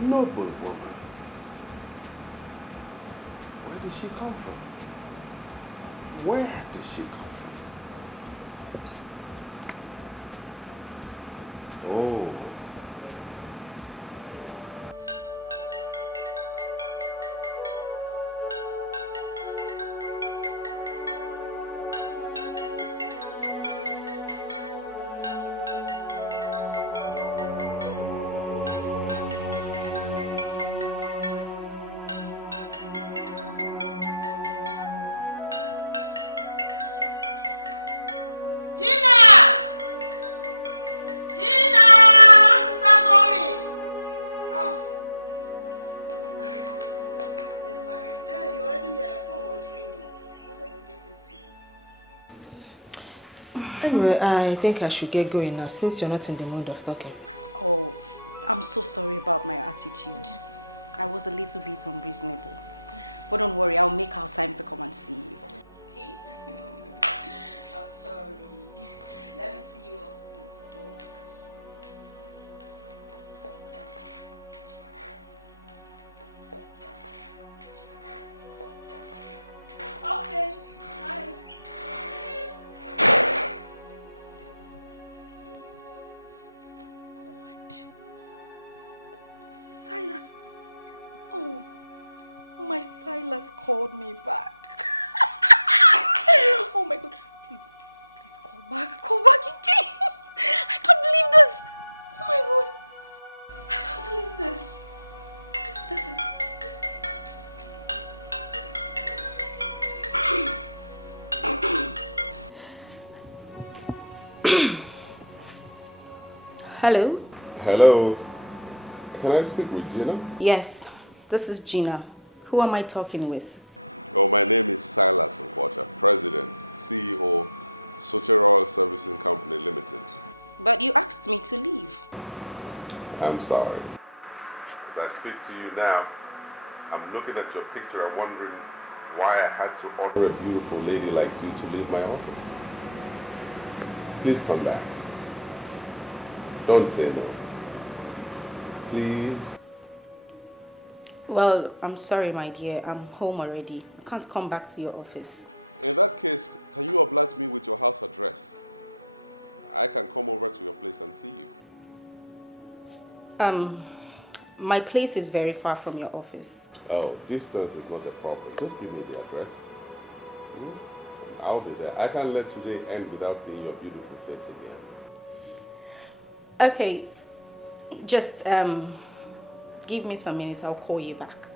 Noble woman. Where did she come from? Where did she come from? Oh. Anyway, I think I should get going now since you're not in the mood of talking. Oh, I'm so sorry about my attitude. I was a little bit unreasonable. But don't worry, I'll make our time to come and see you. Okay? I'm sorry. Let me see you out the door. called me back. Oh my God. Please call back. Call back again. I can't believe this. Oh my God. I can't believe this. Listen. Hello? Hello. Can I speak with Gina? Yes, this is Gina. Who am I talking with? Oh, my name is Silas Nkwacha, President, CEO, Socherol Servicing Company Limited. But you asked me to leave. I'm sorry. As I speak to you now, I'm looking at your picture and wondering why I had to order a beautiful lady like you to leave my office. Please come back. Don't say no. Please. Well, I'm sorry, my dear. I'm home already. I can't come back to your office. In that case, can you oblige me with your house address? I can come over to your place and see you. My place is very far from your office. Oh, distance is not a problem. Just give me the address. I'll be there. I can't let today end without seeing your beautiful face again. Okay, just give me some minutes. I'll call you back.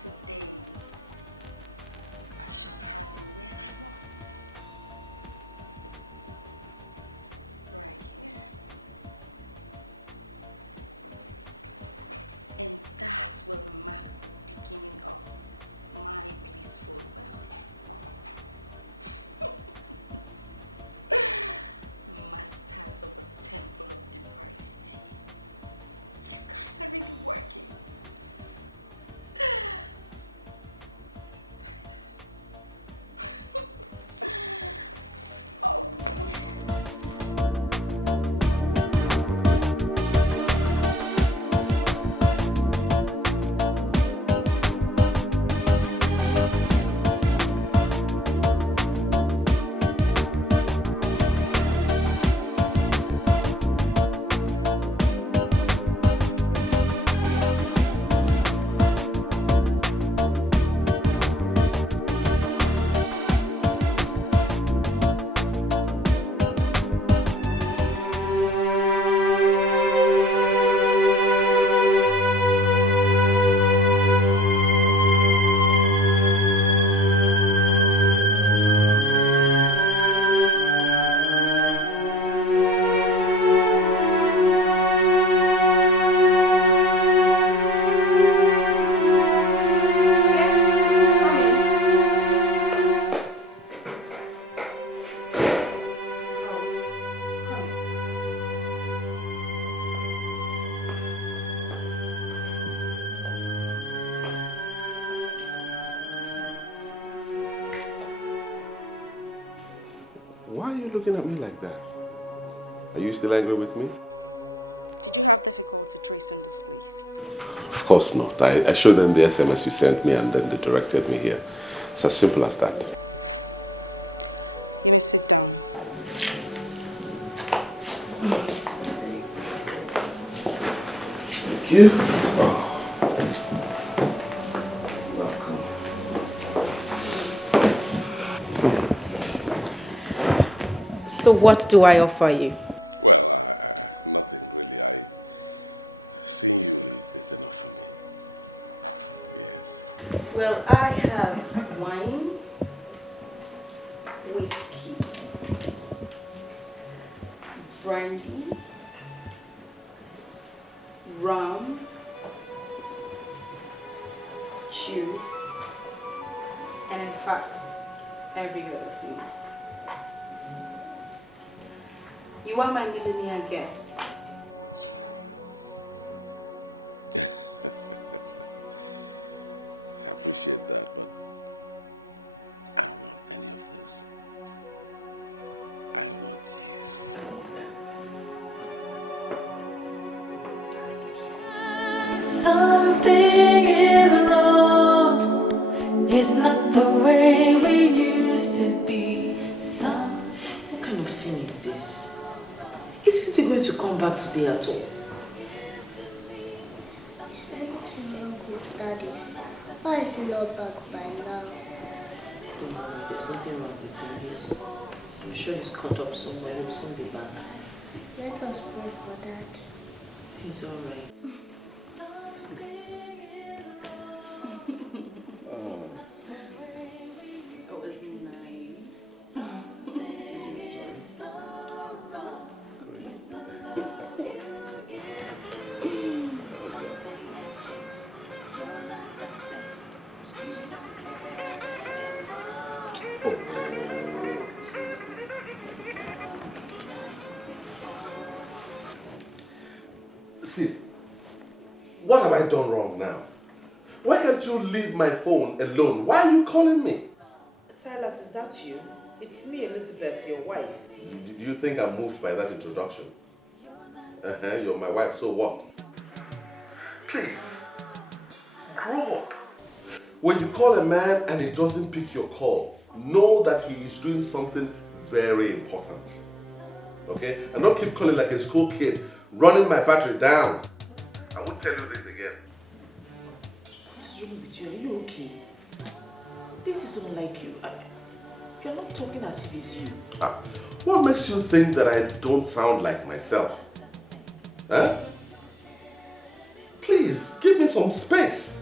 Today, I shall have him where I want. Right here. And that will mark the beginning of my blissful wealth. Masters of the Temple of Depravity. You guys are really working. Why are you looking at me like that? Are you still angry with me? Did you have difficulty tracing this place? Of course not. I showed them the SMS you sent me and then they directed me here. It's as simple as that. You may sit down. Thank you. Oh. So what do I offer you? Well, nothing really. Seeing you, it's enough for me. Yes. Well, I have wine, whiskey, brandy, rum, juice, and in fact, every other thing. You are my millionaire guest. What's your ask? I appreciate that, but I don't want any of those. I want you. Something is wrong. It's not the way we used to be. What kind of thing is this? Isn't he going to come back today at all? Daddy, why is he not back by now? There's nothing wrong with him. I'm sure he's caught up somewhere. He'll soon be back. Let us pray for Dad. He's alright. It was nice. See, what have I done wrong now? Why can't you leave my phone alone? Why are you calling me? Silas, is that you? It's me, Elizabeth, your wife. Do you think I'm moved by that introduction? You're my wife, so what? Please, grow up. When you call a man and he doesn't pick your call, know that he is doing something very important. Okay? And don't keep calling like a school kid, running my battery down. I won't tell you this again. What is wrong with you? Are you okay? This is unlike you. You're not talking as if it's you. What makes you think that I don't sound like myself? Huh? Please, give me some space.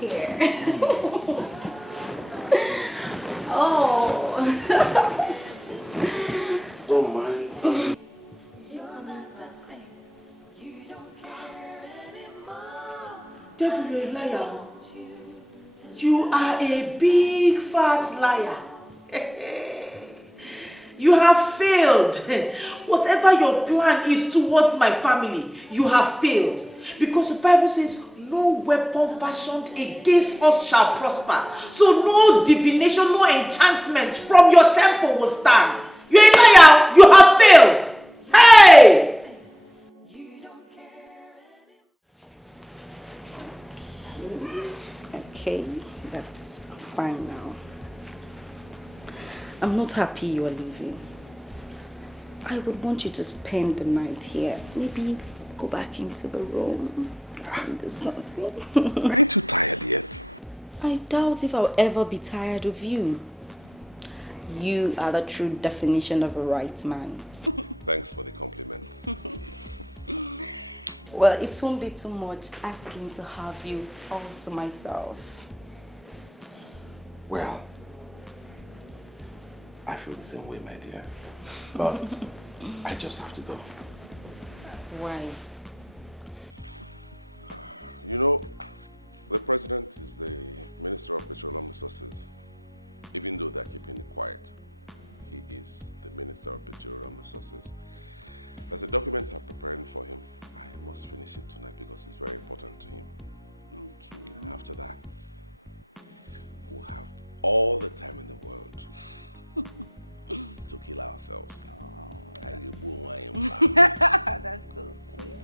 Here. Oh. Don't mind. Devil, you're a liar. You are a big fat liar. You have failed. Whatever your plan is towards my family, you have failed. Because the Bible says, no weapon fashioned against us shall prosper. So no divination, no enchantment from your temple will stand. You're a liar. You have failed. Hey! Okay, that's fine now. I'm not happy you are leaving. I would want you to spend the night here. Maybe go back into the room and do something. Aren't you tired yet? I doubt if I'll ever be tired of you. You are the true definition of a right man. Thanks for the compliment. Well, it won't be too much asking to have you all to myself. Well, I feel the same way, my dear. But I just have to go. Why? You know, the president is the Minister of Petroleum Resources. Even though they're keeping it quiet, he is the Minister of Petroleum Resources. There's a document I'm preparing for him. I must finish it tonight because it's very important to him. Okay. After that, we'll have all the time in the world to kill ourselves. That's so sweet.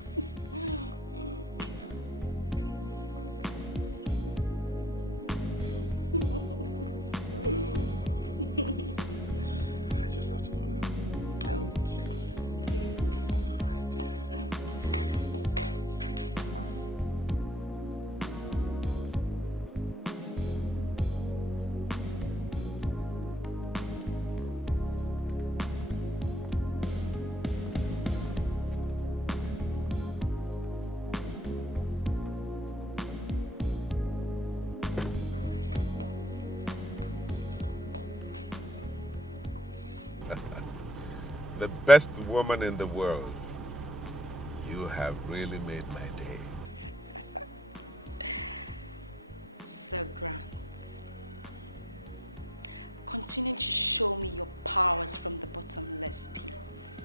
I just have to go now. The best woman in the world. You have really made my day. Sir Grant, continue to show me your powers from the bottomless pits.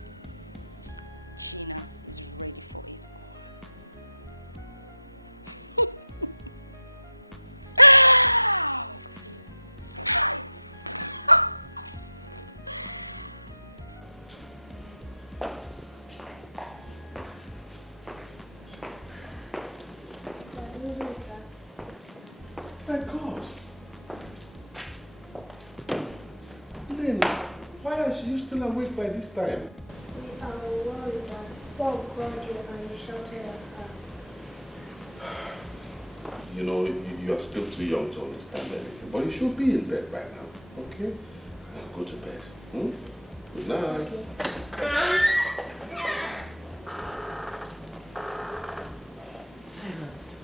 Gina is ready for it all. My God. Lynn, why are you still awake by this time? We are worried that Paul called you and you shouted at her. You know, you are still too young to understand anything, but you should be in bed by now, okay? Now go to bed. Good night. Silas,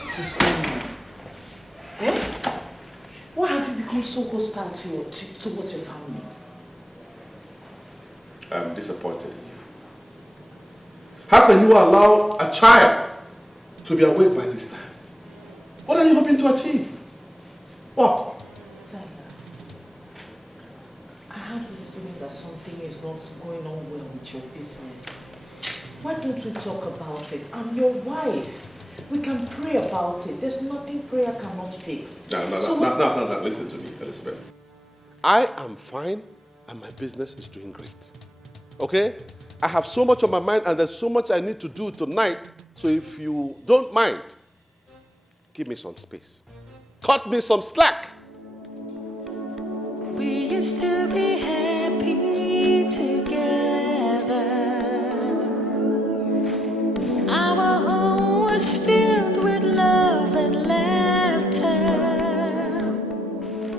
what is going on? Eh? Why have you become so hostile towards your family? I'm disappointed in you. How can you allow a child to be awake by this time? What are you hoping to achieve? What? Silas, I have this feeling that something is not going on well with your business. Why don't we talk about it? I'm your wife. We can pray about it. There's nothing prayer cannot fix. No, listen to me, Elizabeth. I am fine and my business is doing great. Okay? I have so much on my mind and there's so much I need to do tonight. So if you don't mind, give me some space. Cut me some slack. We used to be happy together. Our home was filled with love and laughter.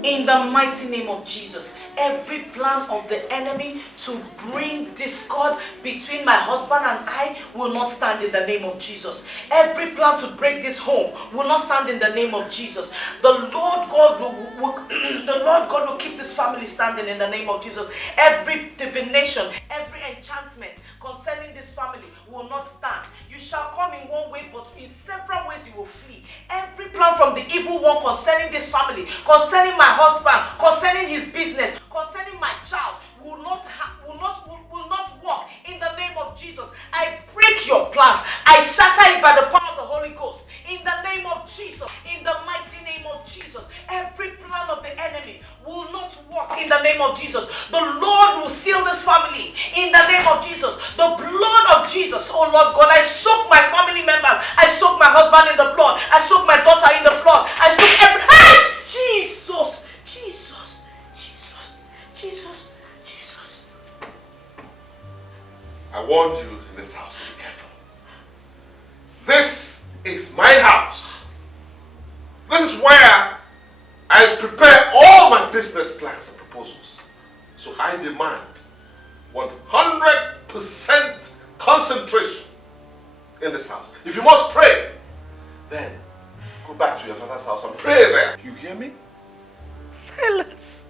In the mighty name of Jesus, every plan of the enemy to bring discord between my husband and I will not stand in the name of Jesus. Every plan to break this home will not stand in the name of Jesus. The Lord God will keep this family standing in the name of Jesus. Every divination, every enchantment concerning this family will not stand. You shall come in one way, but in several ways you will flee. Every plan from the evil one concerning this family, concerning my husband, concerning his business, concerning my child will not work in the name of Jesus. I break your plans. I shatter it by the power of the Holy Ghost. In the name of Jesus. In the mighty name of Jesus. Every plan of the enemy will not work in the name of Jesus. The Lord will seal this family in the name of Jesus. The blood of Jesus. Oh Lord God, I soak my family members. I soak my husband in the blood. I soak my daughter in the blood. I soak every... Hey! Jesus! Jesus! Jesus! Jesus! Jesus! I warned you in this house to be careful. This is my house. This is where I prepare all my business plans and proposals. So I demand 100% concentration in this house. If you must pray, then go back to your father's house and pray there. You hear me? Silas,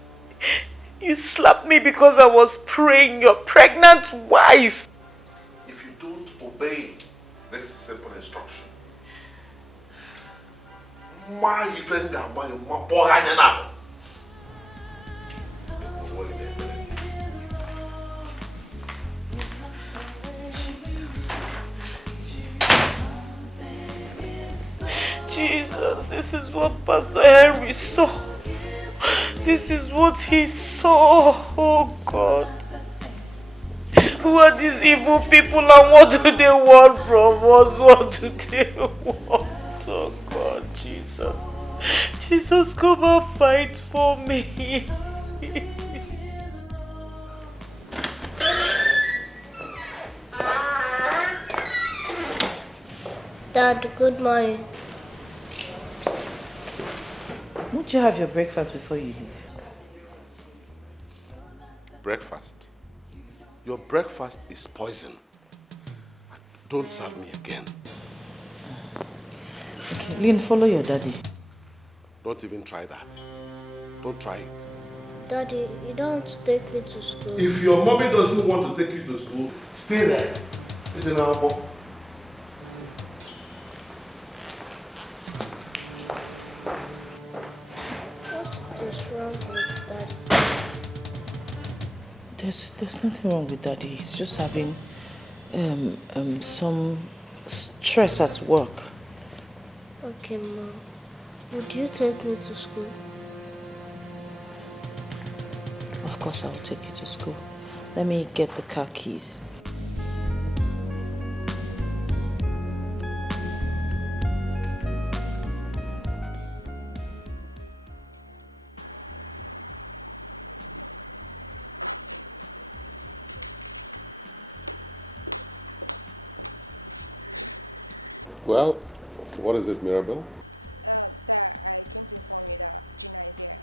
you slapped me because I was praying, your pregnant wife. If you don't obey this simple instruction, why you think that why you want boy hanging up? Jesus, this is what Pastor Henry saw. This is what he saw. Oh God. Who are these evil people and what do they want from us? What do they want? Oh God, Jesus. Jesus, come and fight for me. Dad, good morning. Won't you have your breakfast before you leave? Breakfast? Your breakfast is poison. Don't serve me again. Okay, Lynn, follow your daddy. Don't even try that. Don't try it. Daddy, you don't want to take me to school. If your mommy doesn't want to take you to school, stay there. It's in our book. What is wrong with Daddy? There's nothing wrong with Daddy. He's just having some stress at work. Okay, Mom. Would you take me to school? Of course I will take you to school. Let me get the car keys. Well, what is it, Mirabel? Sir, I came to inform you that Gina is here.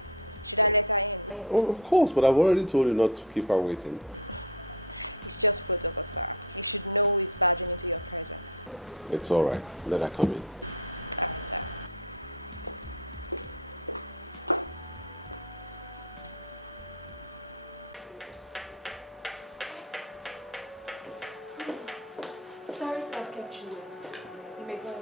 Should I let her in? Oh, of course, but I've already told you not to keep her waiting. It's just protocol, sir. You should know he's barging into your presence. It's all right. Let her come in. All right, sir. Sorry to have kept you waiting. You may go now.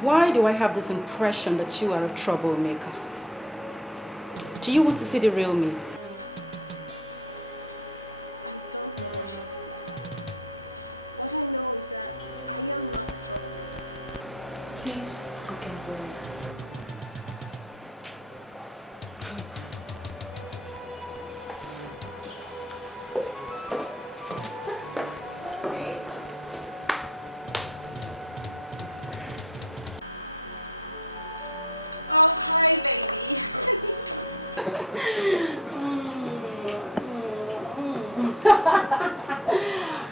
Why do I have this impression that you are a troublemaker? Do you want to see the real me? I don't know what you mean by that. What I know is that I am not a troublemaker. Please, you can go now. Oh, hi, baby.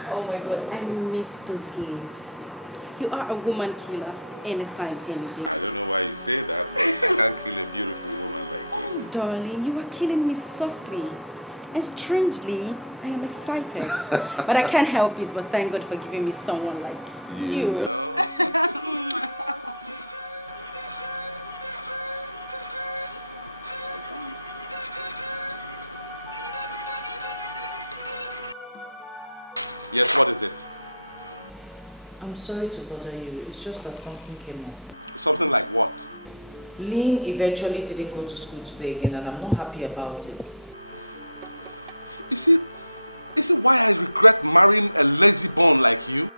Oh my God, I miss those lips. You are a woman killer, anytime, any day. I don't know why you say that, but I can't kill a beautiful woman like you. Oh, darling, you are killing me softly. And strangely, I am excited. But I can't help it, but thank God for giving me someone like you. know? Yes, what is it? I'm sorry to bother you. It's just that something came up. Something like what? Lynn eventually didn't go to school today again and I'm not happy about it. Is it why I regret marrying a lazy bone like you?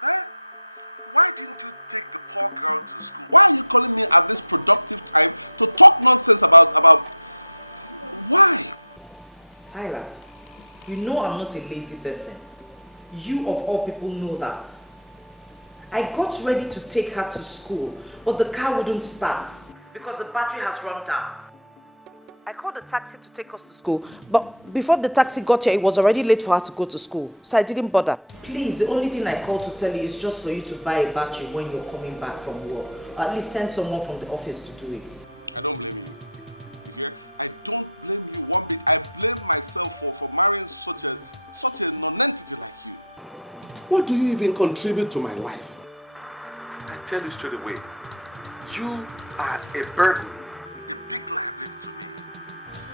Huh? Why didn't you take the poor girl to school? Why are you calling me at this productive time to talk nonsense about... Why? Silas, you know I'm not a lazy person. You of all people know that. I got ready to take her to school, but the car wouldn't start because the battery has run down. I called a taxi to take us to school, but before the taxi got here, it was already late for her to go to school, so I didn't bother. Please, the only thing I called to tell you is just for you to buy a battery when you're coming back from work. Or at least send someone from the office to do it. I don't blame you. You hear? I don't blame you one bit. I blame myself for marrying such a non-entity like you. What do you even contribute to my life? I tell you straight away, you are a burden, a big liability to me.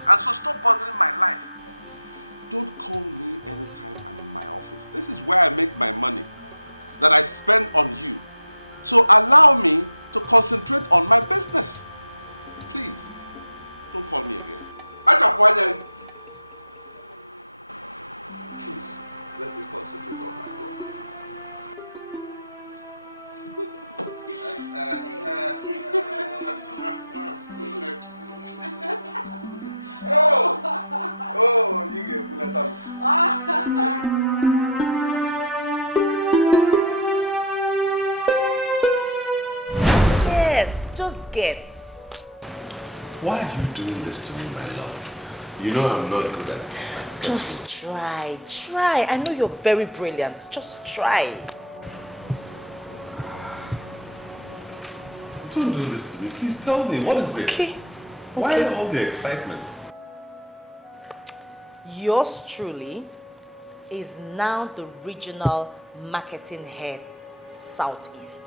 And so stop bothering my life. Don't call me anytime I'm in my office. This is where I make my money that I spend on you. So allow me to concentrate on my business. Please. Don't call me again. Achakwanya! Please, let me concentrate on my work. Oh, you get bulletin. Yes, just guess. Why are you doing this to me, my love? You know I'm not good at it. Just try. I know you're very brilliant. Just try. Don't do this to me. Please tell me, what is it? Okay. Why all the excitement? Yours truly is now the regional marketing head, Southeast.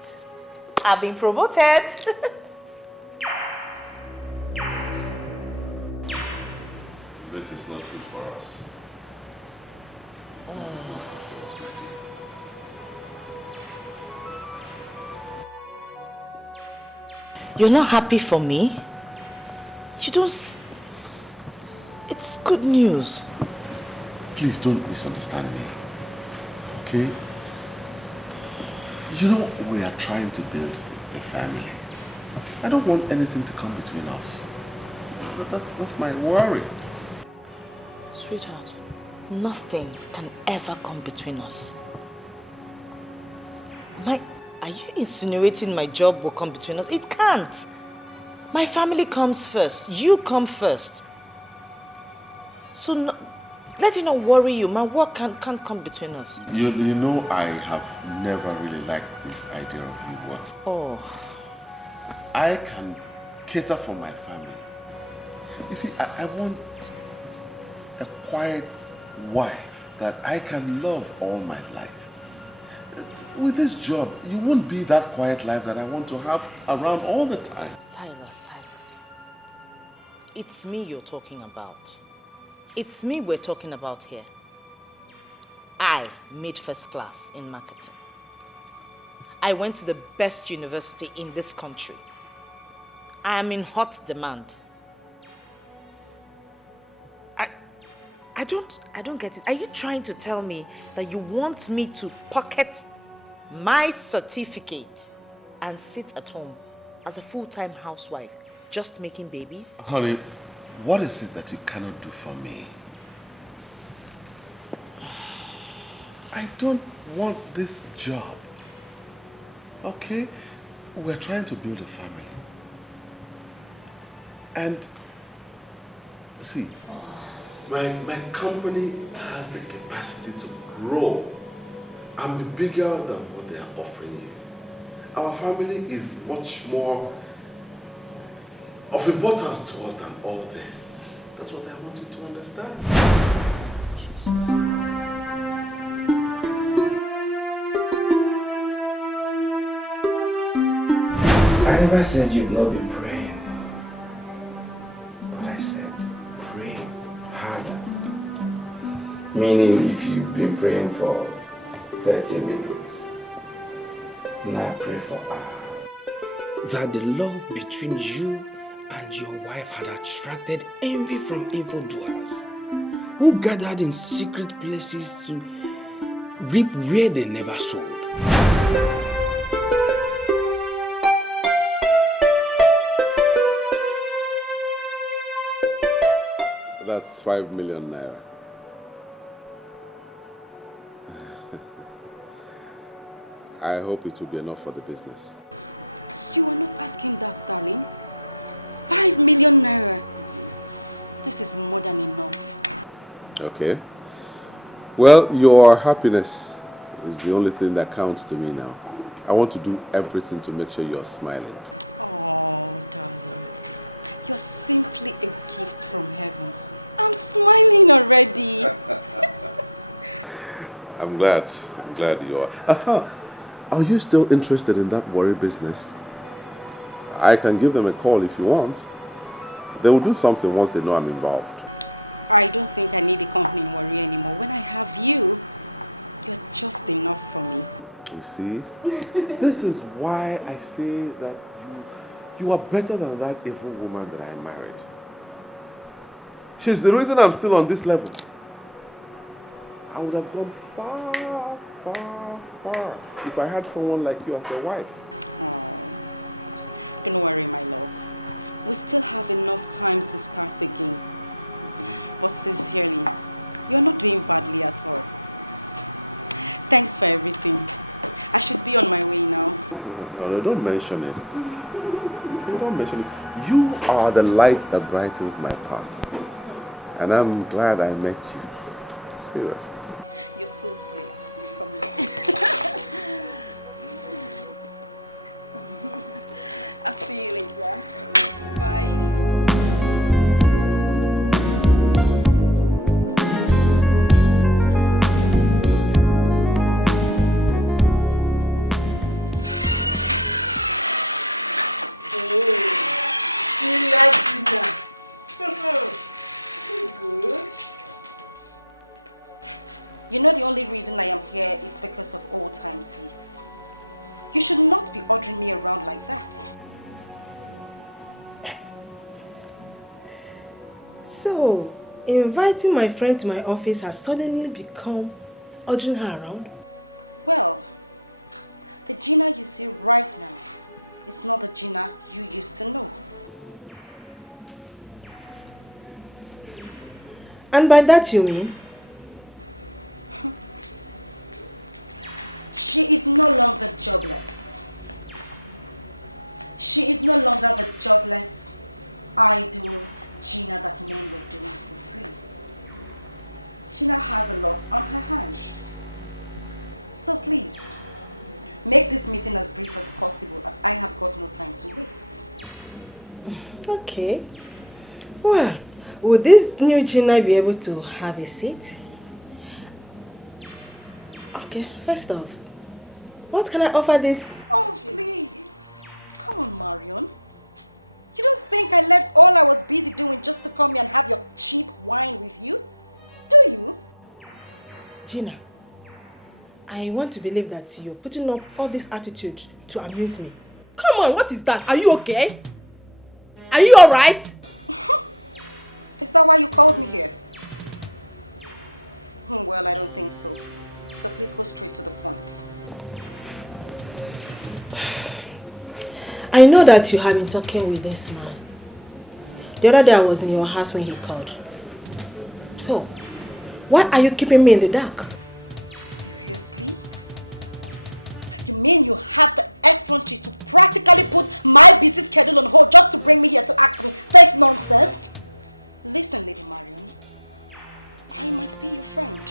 I've been promoted. This is not good for us. This is not good for us, my dear. You're not happy for me? You don't... It's good news. Please don't misunderstand me. Okay? You know, we are trying to build a family. I don't want anything to come between us. That's my worry. Sweetheart, nothing can ever come between us. Are you insinuating my job will come between us? It can't. My family comes first. You come first. So let it not worry you. My work can't come between us. You know, I have never really liked this idea of you working. Oh. I can cater for my family. You see, I want a quiet wife that I can love all my life. With this job, you won't be that quiet life that I want to have around all the time. Silas. It's me you're talking about. It's me we're talking about here. I made first class in marketing. I went to the best university in this country. I am in hot demand. I don't get it. Are you trying to tell me that you want me to pocket my certificate and sit at home as a full-time housewife just making babies? Honey, what is it that you cannot do for me? I don't want this job. Okay? We're trying to build a family. And see, my company has the capacity to grow and be bigger than what they are offering you. Our family is much more of importance to us than all this. That's what I want you to understand. I never said you've not been praying, but I said pray harder. Meaning if you've been praying for 30 minutes, now pray for hours. That the love between you and your wife had attracted envy from evildoers who gathered in secret places to reap where they never sowed. That's 5 million naira. I hope it will be enough for the business. You are not asking that, darling. 5 million naira. This is more than enough. Okay. Well, your happiness is the only thing that counts to me now. I want to do everything to make sure you're smiling. Oh, darling. You're simply a gift from heaven. I'm smiling already. I'm glad you are. Are you still interested in that worry business? I can give them a call if you want. They will do something once they know I'm involved. I don't think I need a company in worry anymore. When I have you, you're just enough for me. You see? This is why I say that you are better than that evil woman that I married. She's the reason I'm still on this level. I would have gone far, far, far if I had someone like you as a wife. Oh, don't worry, my love. We still have enough time to start again. But sincerely, you're not doing badly at all. Thanks for everything. I should be on my way now. No, don't mention it. Don't mention it. You are the light that brightens my path. And I'm glad I met you. Seriously. You're so sweet. Come here. I'll see you later. Bye. Good. You know the only reason I am here is because of old time's sake. You should not be ordering me around like that. So, inviting my friend to my office has suddenly become ordering her around? Well, the Gina you see right now is not the Gina you used to know. And by that you mean? She is no longer jobless. She is no longer the jobless, idle Gina that men were doing for free. She now has a lot on her hands. So please, make this meeting as brief as possible, as I have got no time to waste. Okay. Well, would this new Gina be able to have a seat? Okay, first off, what can I offer this? Oh, please. Come on, Marion. You don't think I left all I was busy doing just to come here and have your cheap wine with you? Do you? Gina, I want to believe that you're putting up all this attitude to amuse me. Come on, what is that? Are you okay? Are you alright? Is that why you called me here? Well, I don't think so. So please go straight to the point. I know that you have been talking with this man. The other day I was in your house when he called. So, why are you keeping me in the dark? Seriously? You mean you have the effrontery to practically put my busy schedule on hold just to bring me here to ask me this nonsense? Listen, Lady Marion. I might be your friend,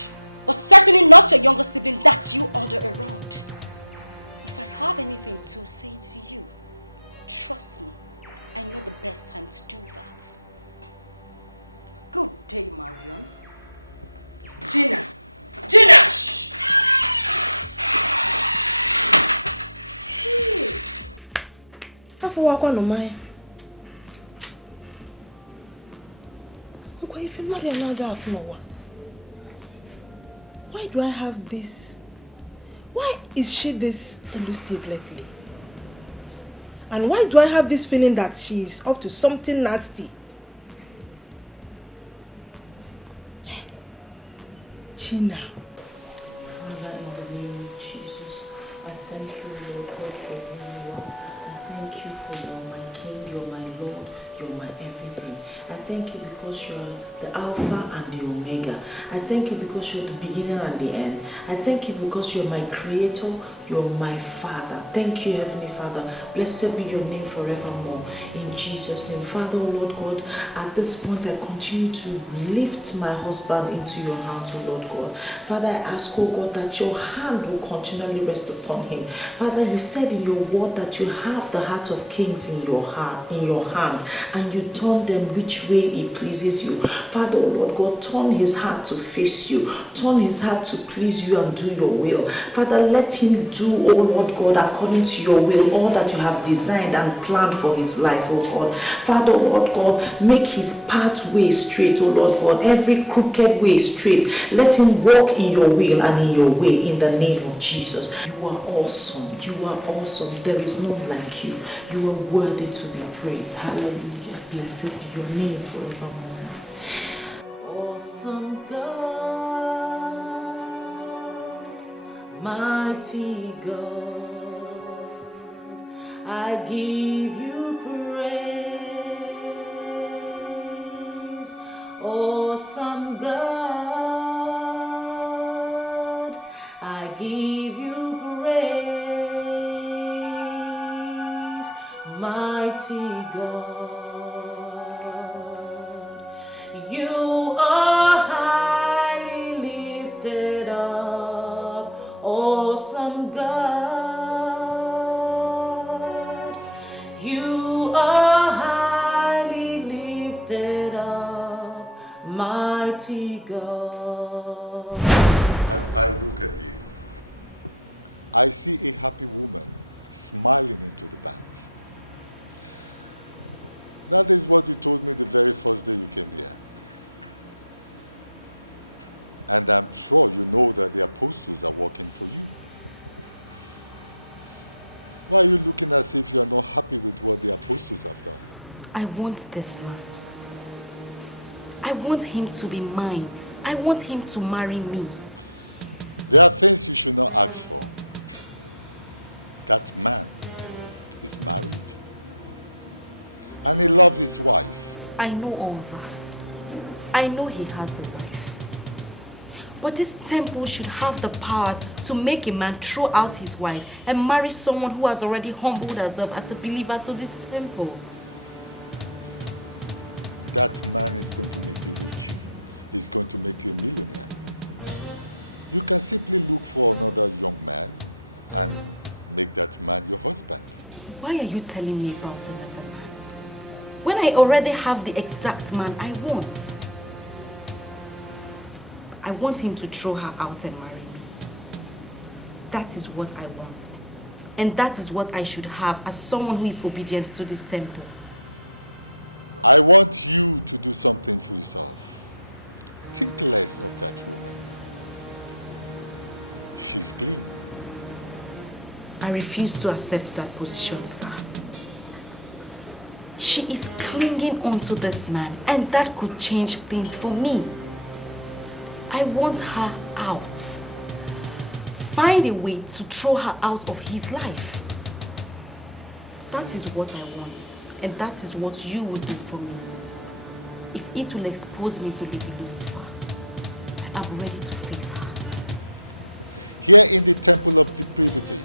but certainly not your younger sibling that you order around. If I have anything to say to you, trust me, I know the best time to do that. Good day, Marion. Gina! Gina! Shh! Hey! Why do I have this? Why is she this elusive lately? And why do I have this feeling that she is up to something nasty? Gina. Father, in the name of Jesus, I thank you, Lord God, for who you are. I thank you for you're my King, you're my Lord, you're my everything. I thank you because you're the Alpha and the Omega. I thank you because you're the beginning and the end. I thank you because you're my Creator, you're my Father. Thank you, Heavenly Father. Blessed be your name forevermore. In Jesus' name. Father, oh Lord God, at this point I continue to lift my husband into your hands, oh Lord God. Father, I ask, oh God, that your hand will continually rest upon him. Father, you said in your word that you have the heart of kings in your heart, in your hand, and you turn them which way it pleases you. Father, oh Lord God, turn his heart to face you. Turn his heart to please you and do your will. Father, let him do, oh Lord God, according to your will, all that you have designed and planned for his life, oh God. Father, oh Lord God, make his pathway straight, oh Lord God, every crooked way straight. Let him walk in your will and in your way, in the name of Jesus. You are awesome. You are awesome. There is none like you. You are worthy to be praised. Hallelujah. Blessed be your name forevermore. Awesome God, mighty God, I give you praise. Awesome God, I give you praise. Mighty God, you are highly lifted up. Awesome God, you are highly lifted up. Mighty God. As I look at you, I see a happy woman smiling into the banks. That is what you told me the very first day you came here. And I'm sure you know that the apostles are working for you. Why are you looking as if you are not happy with what the apostles have done? I want this man. I want him to be mine. I want him to marry me. There are things you should not ask for. That man is married. And he loves his wife. I know all that. I know he has a wife. But this temple should have the powers to make a man throw out his wife and marry someone who has already humbled herself as a believer to this temple. That man is going to make you rich. He's going to make you a millionaire. You can simply look for another young man and make that man your husband. Why are you telling me about another man? When I already have the exact man I want. I want him to throw her out and marry me. That is what I want. And that is what I should have as someone who is obedient to this temple. I want you to do something for yourself. Think less of that woman. She's clean. I refuse to accept that position, sir. She is clinging onto this man, and that could change things for me. I want her out. Find a way to throw her out of his life. That is what I want, and that is what you will do for me. If it will expose me to Lady Lucifer, I'm ready to face her. Here in the temple of depravity,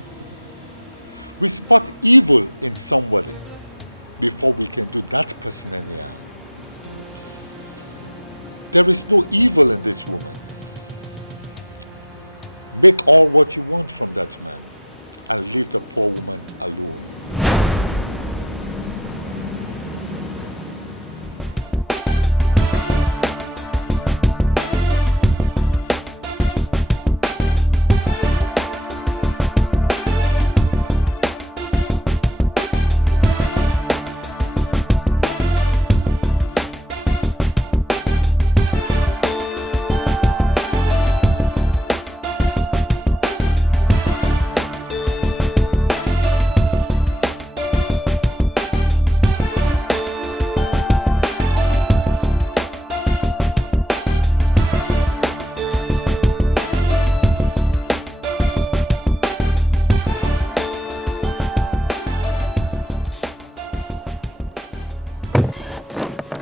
we spot evil in somebody before we can do that person any harm. There is no evil in this woman. Make all what you want from that man and leave the poor woman alone.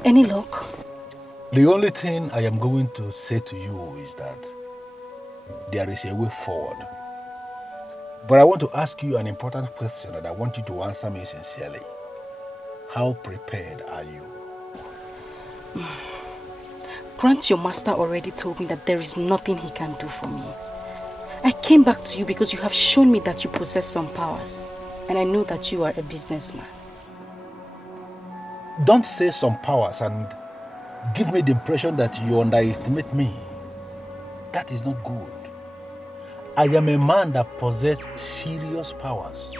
Any luck? The only thing I am going to say to you is that there is a way forward. But I want to ask you an important question and I want you to answer me sincerely. How prepared are you? Grant, your master already told me that there is nothing he can do for me. I came back to you because you have shown me that you possess some powers. And I know that you are a businessman. Don't say some powers and give me the impression that you underestimate me. That is not good. I am a man that possesses serious powers.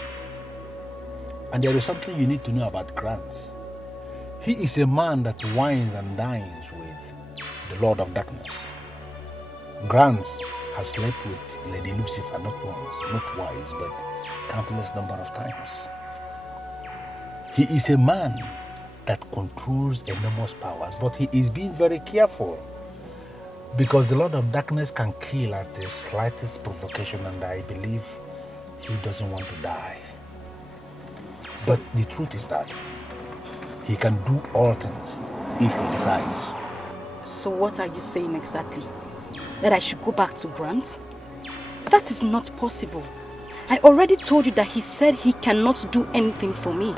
And there is something you need to know about Grants. He is a man that wines and dines with the Lord of Darkness. Grants has slept with Lady Lucifer not once, not twice, but countless number of times. He is a man that controls enormous powers, but he is being very careful Because the Lord of Darkness can kill at the slightest provocation, and I believe he doesn't want to die. But the truth is that he can do all things if he decides. So what are you saying exactly? That I should go back to Grant? That is not possible. I already told you that he said he cannot do anything for me.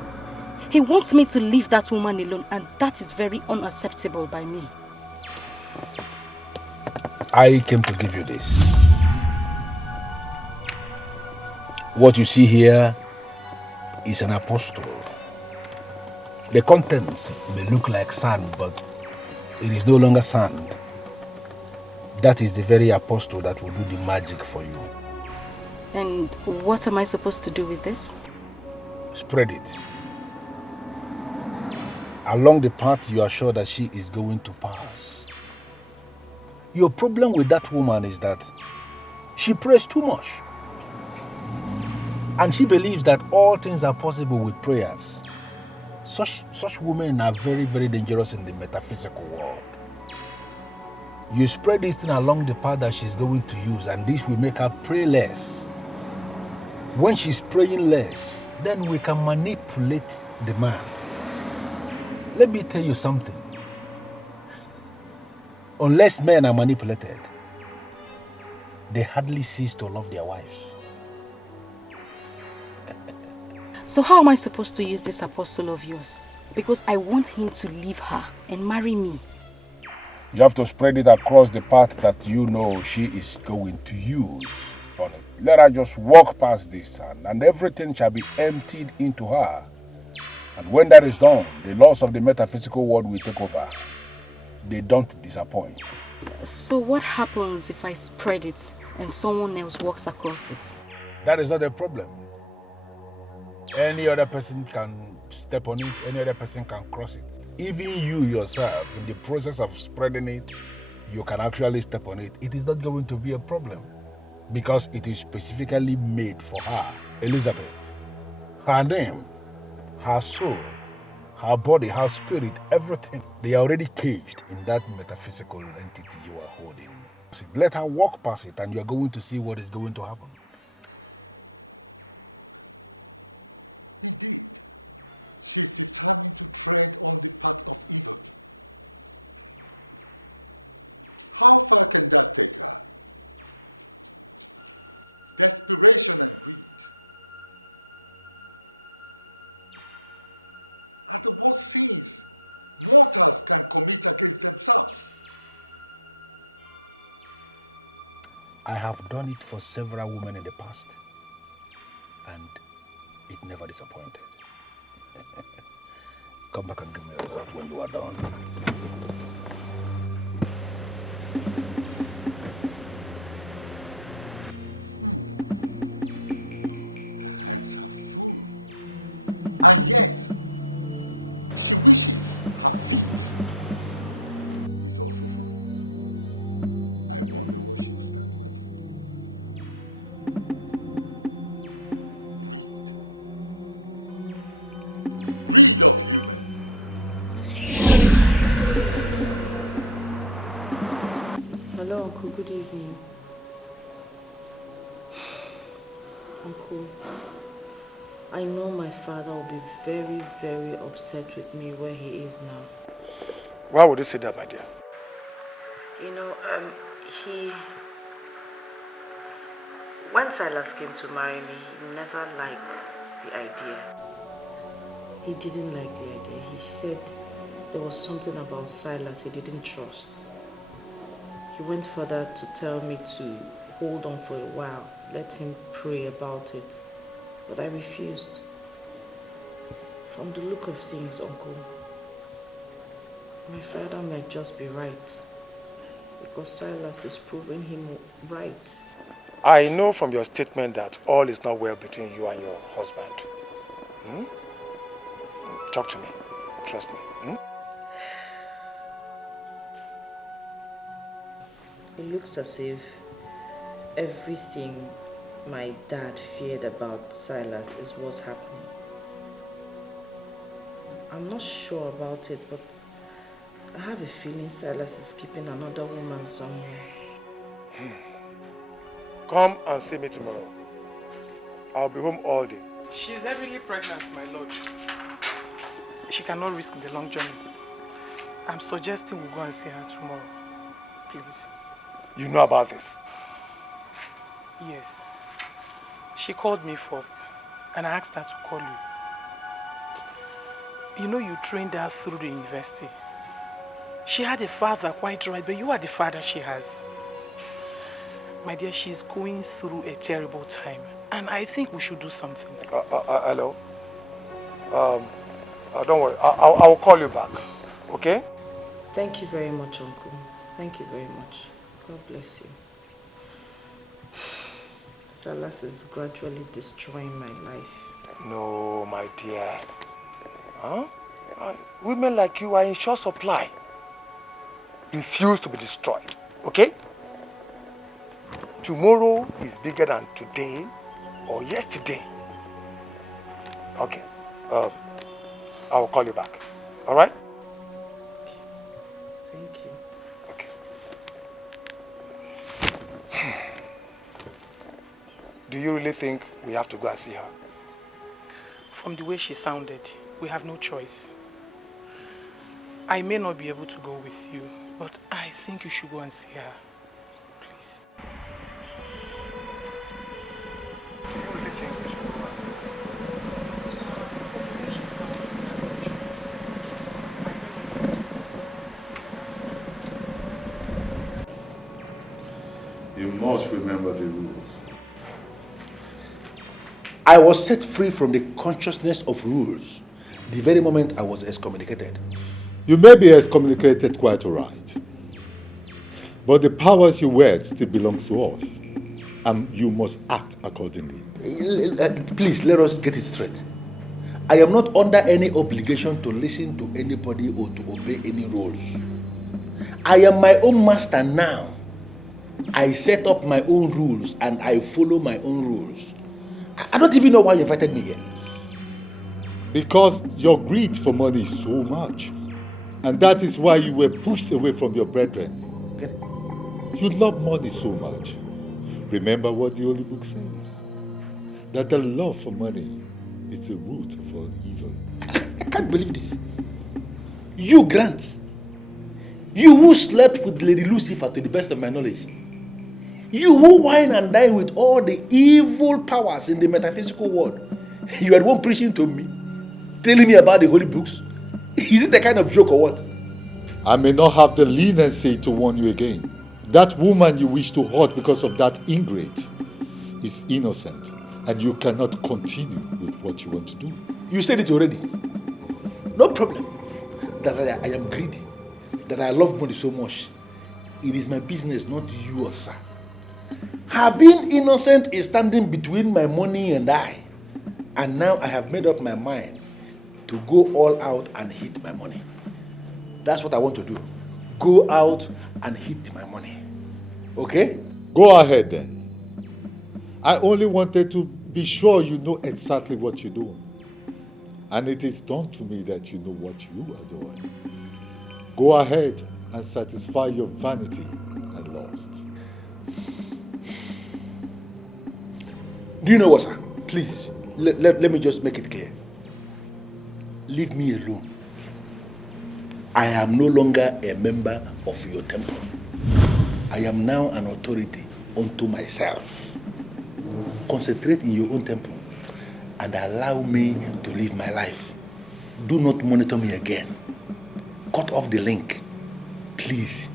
He wants me to leave that woman alone, and that is very unacceptable by me. I came to give you this. What you see here is an apostle. The contents may look like sand, but it is no longer sand. That is the very apostle that will do the magic for you. And what am I supposed to do with this? Spread it. Along the path you are sure that she is going to pass. Your problem with that woman is that she prays too much. And she believes that all things are possible with prayers. Such women are very, very dangerous in the metaphysical world. You spread this thing along the path that she's going to use, and this will make her pray less. When she's praying less, then we can manipulate the man. Let me tell you something. Unless men are manipulated, they hardly cease to love their wives. So how am I supposed to use this apostle of yours? Because I want him to leave her and marry me. You have to spread it across the path that you know she is going to use on it. Let her just walk past this, and everything shall be emptied into her. And when that is done, the laws of the metaphysical world will take over. They don't disappoint. So what happens if I spread it and someone else walks across it? That is not a problem. Any other person can step on it, any other person can cross it. Even you yourself, in the process of spreading it, you can actually step on it. It is not going to be a problem because it is specifically made for her, Elizabeth. Her name, her soul, her body, her spirit, everything. They are already caged in that metaphysical entity you are holding. So let her walk past it and you are going to see what is going to happen. Indeed, she's determined to tread on the path of evil. How far can that take her? Desperation and greed are the worst sins mortals can commit against themselves. I have done it for several women in the past, and it never disappointed. Come back and give me a result when you are done. Her hands are full, and yet she wishes her feet is also full. I wonder what she'll stand with. Greed of human. Hello, Uncle. Good evening. Uncle, I know my father will be very, very upset with me where he is now. Why would you say that, my dear? You know, when Silas came to marry me, he never liked the idea. He didn't like the idea. He said there was something about Silas he didn't trust. He went further to tell me to hold on for a while, let him pray about it. But I refused. From the look of things, Uncle, my father might just be right, because Silas is proving him right. I know from your statement that all is not well between you and your husband. Talk to me. Trust me. It looks as if everything my dad feared about Silas is what's happening. I'm not sure about it, but I have a feeling Silas is keeping another woman somewhere. Come and see me tomorrow. I'll be home all day. She's heavily pregnant, my lord. She cannot risk the long journey. I'm suggesting we go and see her tomorrow. Please. You know about this? Yes. She called me first, and I asked her to call you. You know you trained her through the university. She had a father, quite right, but you are the father she has. My dear, she's going through a terrible time, and I think we should do something. Hello? Don't worry, I'll call you back, okay? Thank you very much, Uncle. Thank you very much. God bless you. Silas is gradually destroying my life. No, my dear. Huh? Women like you are in short supply. Refuse to be destroyed, okay? Tomorrow is bigger than today or yesterday. Okay. I will call you back. All right? Thank you. Okay. Do you really think we have to go and see her? From the way she sounded, we have no choice. I may not be able to go with you, but I think you should go and see her. Please. You must remember the rules. I was set free from the consciousness of rules the very moment I was excommunicated. You may be excommunicated quite all right, but the powers you wield still belongs to us, and you must act accordingly. Please, let us get it straight. I am not under any obligation to listen to anybody or to obey any rules. I am my own master now. I set up my own rules and I follow my own rules. I don't even know why you invited me here. Because your greed for money is so much. And that is why you were pushed away from your brethren. You love money so much. Remember what the Holy Book says. That the love for money is the root of all evil. I can't believe this. You, Grant. You who slept with Lady Lucifer to the best of my knowledge. You who wine and dine with all the evil powers in the metaphysical world. You are the one preaching to me, telling me about the holy books. Is it the kind of joke or what? I may not have the leniency to warn you again. That woman you wish to hurt because of that ingrate is innocent, and you cannot continue with what you want to do. You said it already. No problem. That I am greedy. That I love money so much. It is my business, not yours, sir. Her being innocent is standing between my money and I. And now I have made up my mind to go all out and hit my money. That's what I want to do. Go out and hit my money. Okay? Go ahead then. I only wanted to be sure you know exactly what you're doing. And it is done to me that you know what you are doing. Go ahead and satisfy your vanity and lust. Do you know what, sir? Please, let me just make it clear. Leave me alone. I am no longer a member of your temple. I am now an authority unto myself. Concentrate in your own temple and allow me to live my life. Do not monitor me again. Cut off the link, please.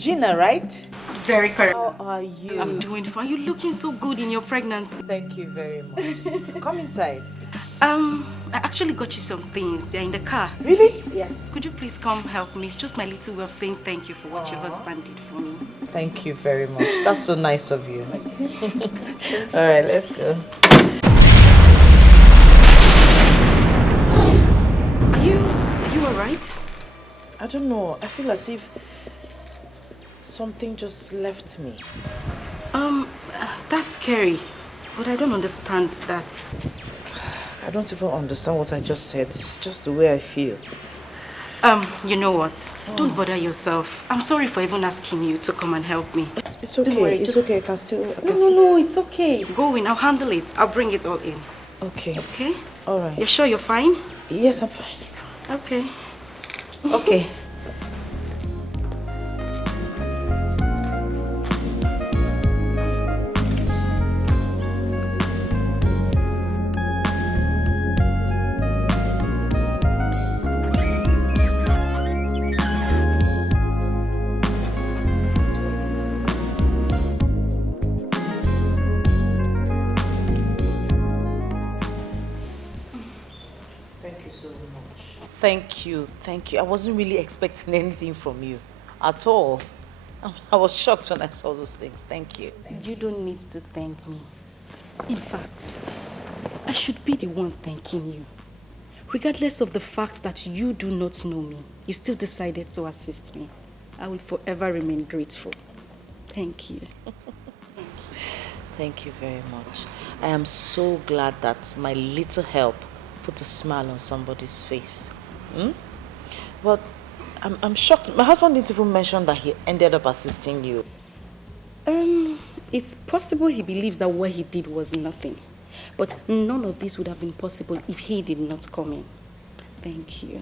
Gina, right? Very correct. How are you? I'm doing fine. You're looking so good in your pregnancy. Thank you very much. Come inside. I actually got you some things. They're in the car. Really? Yes. Could you please come help me? It's just my little way of saying thank you for what your husband did for me. Thank you very much. That's so nice of you. All right, let's go. Are you alright? I don't know. I feel as if something just left me. That's scary. But I don't understand that. I don't even understand what I just said. It's just the way I feel. You know what? Don't bother yourself. I'm sorry for even asking you to come and help me. It's okay. Worry, it's okay. I can still... No, it's okay. Go in. I'll handle it. I'll bring it all in. Okay. Okay? All right. You're sure you're fine? Yes, I'm fine. Okay. Okay. You don't need to thank me. In fact, I should be the one thanking you. Regardless of the fact that you do not know me, you still decided to assist me. I will forever remain grateful. Thank you. It's possible he believes that what he did was nothing. But none of this would have been possible if he did not come in. Thank you.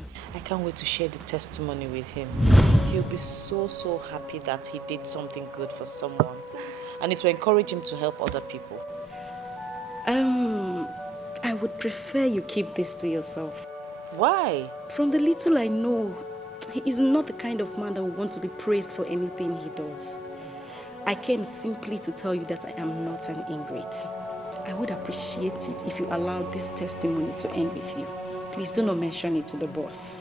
I would prefer you keep this to yourself. From the little I know, he is not the kind of man that would want to be praised for anything he does. I came simply to tell you that I am not an ingrate. I would appreciate it if you allowed this testimony to end with you. Please do not mention it to the boss.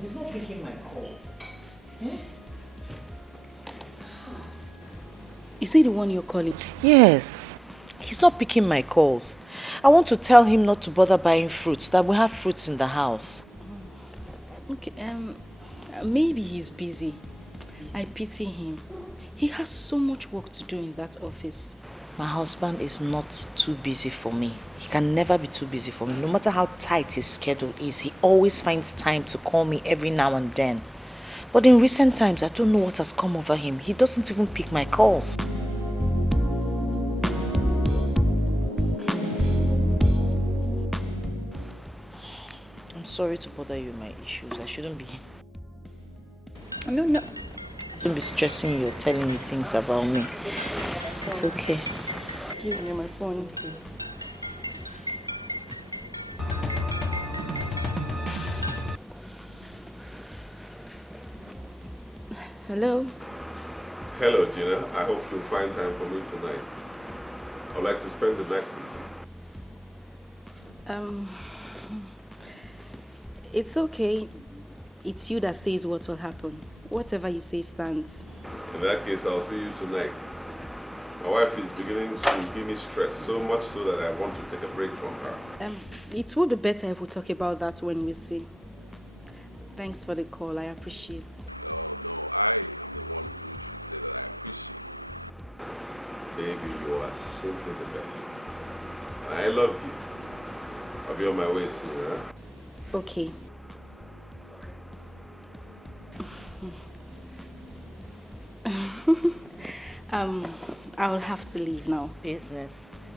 He's not picking my calls. Eh? Is he the one you're calling? He's not picking my calls. I want to tell him not to bother buying fruits, that we have fruits in the house. Okay, maybe he's busy. I pity him. He has so much work to do in that office. My husband is not too busy for me. He can never be too busy for me. No matter how tight his schedule is, he always finds time to call me every now and then. But in recent times, I don't know what has come over him. He doesn't even pick my calls. I'm sorry to bother you with my issues. I shouldn't be... No. I shouldn't be stressing you or telling you things about me. It's okay. Give me my phone. Hello? Hello, Gina. I hope you'll find time for me tonight. I'd like to spend the night with you. It's okay. It's you that says what will happen. Whatever you say stands. In that case, I'll see you tonight. My wife is beginning to give me stress, so much so that I want to take a break from her. It would be better if we talk about that when we see. Thanks for the call. I appreciate. No, I am the one who should say that I appreciate. Baby, you are simply the best. I love you. I'll be on my way soon, huh? Okay. I will have to leave now. Business.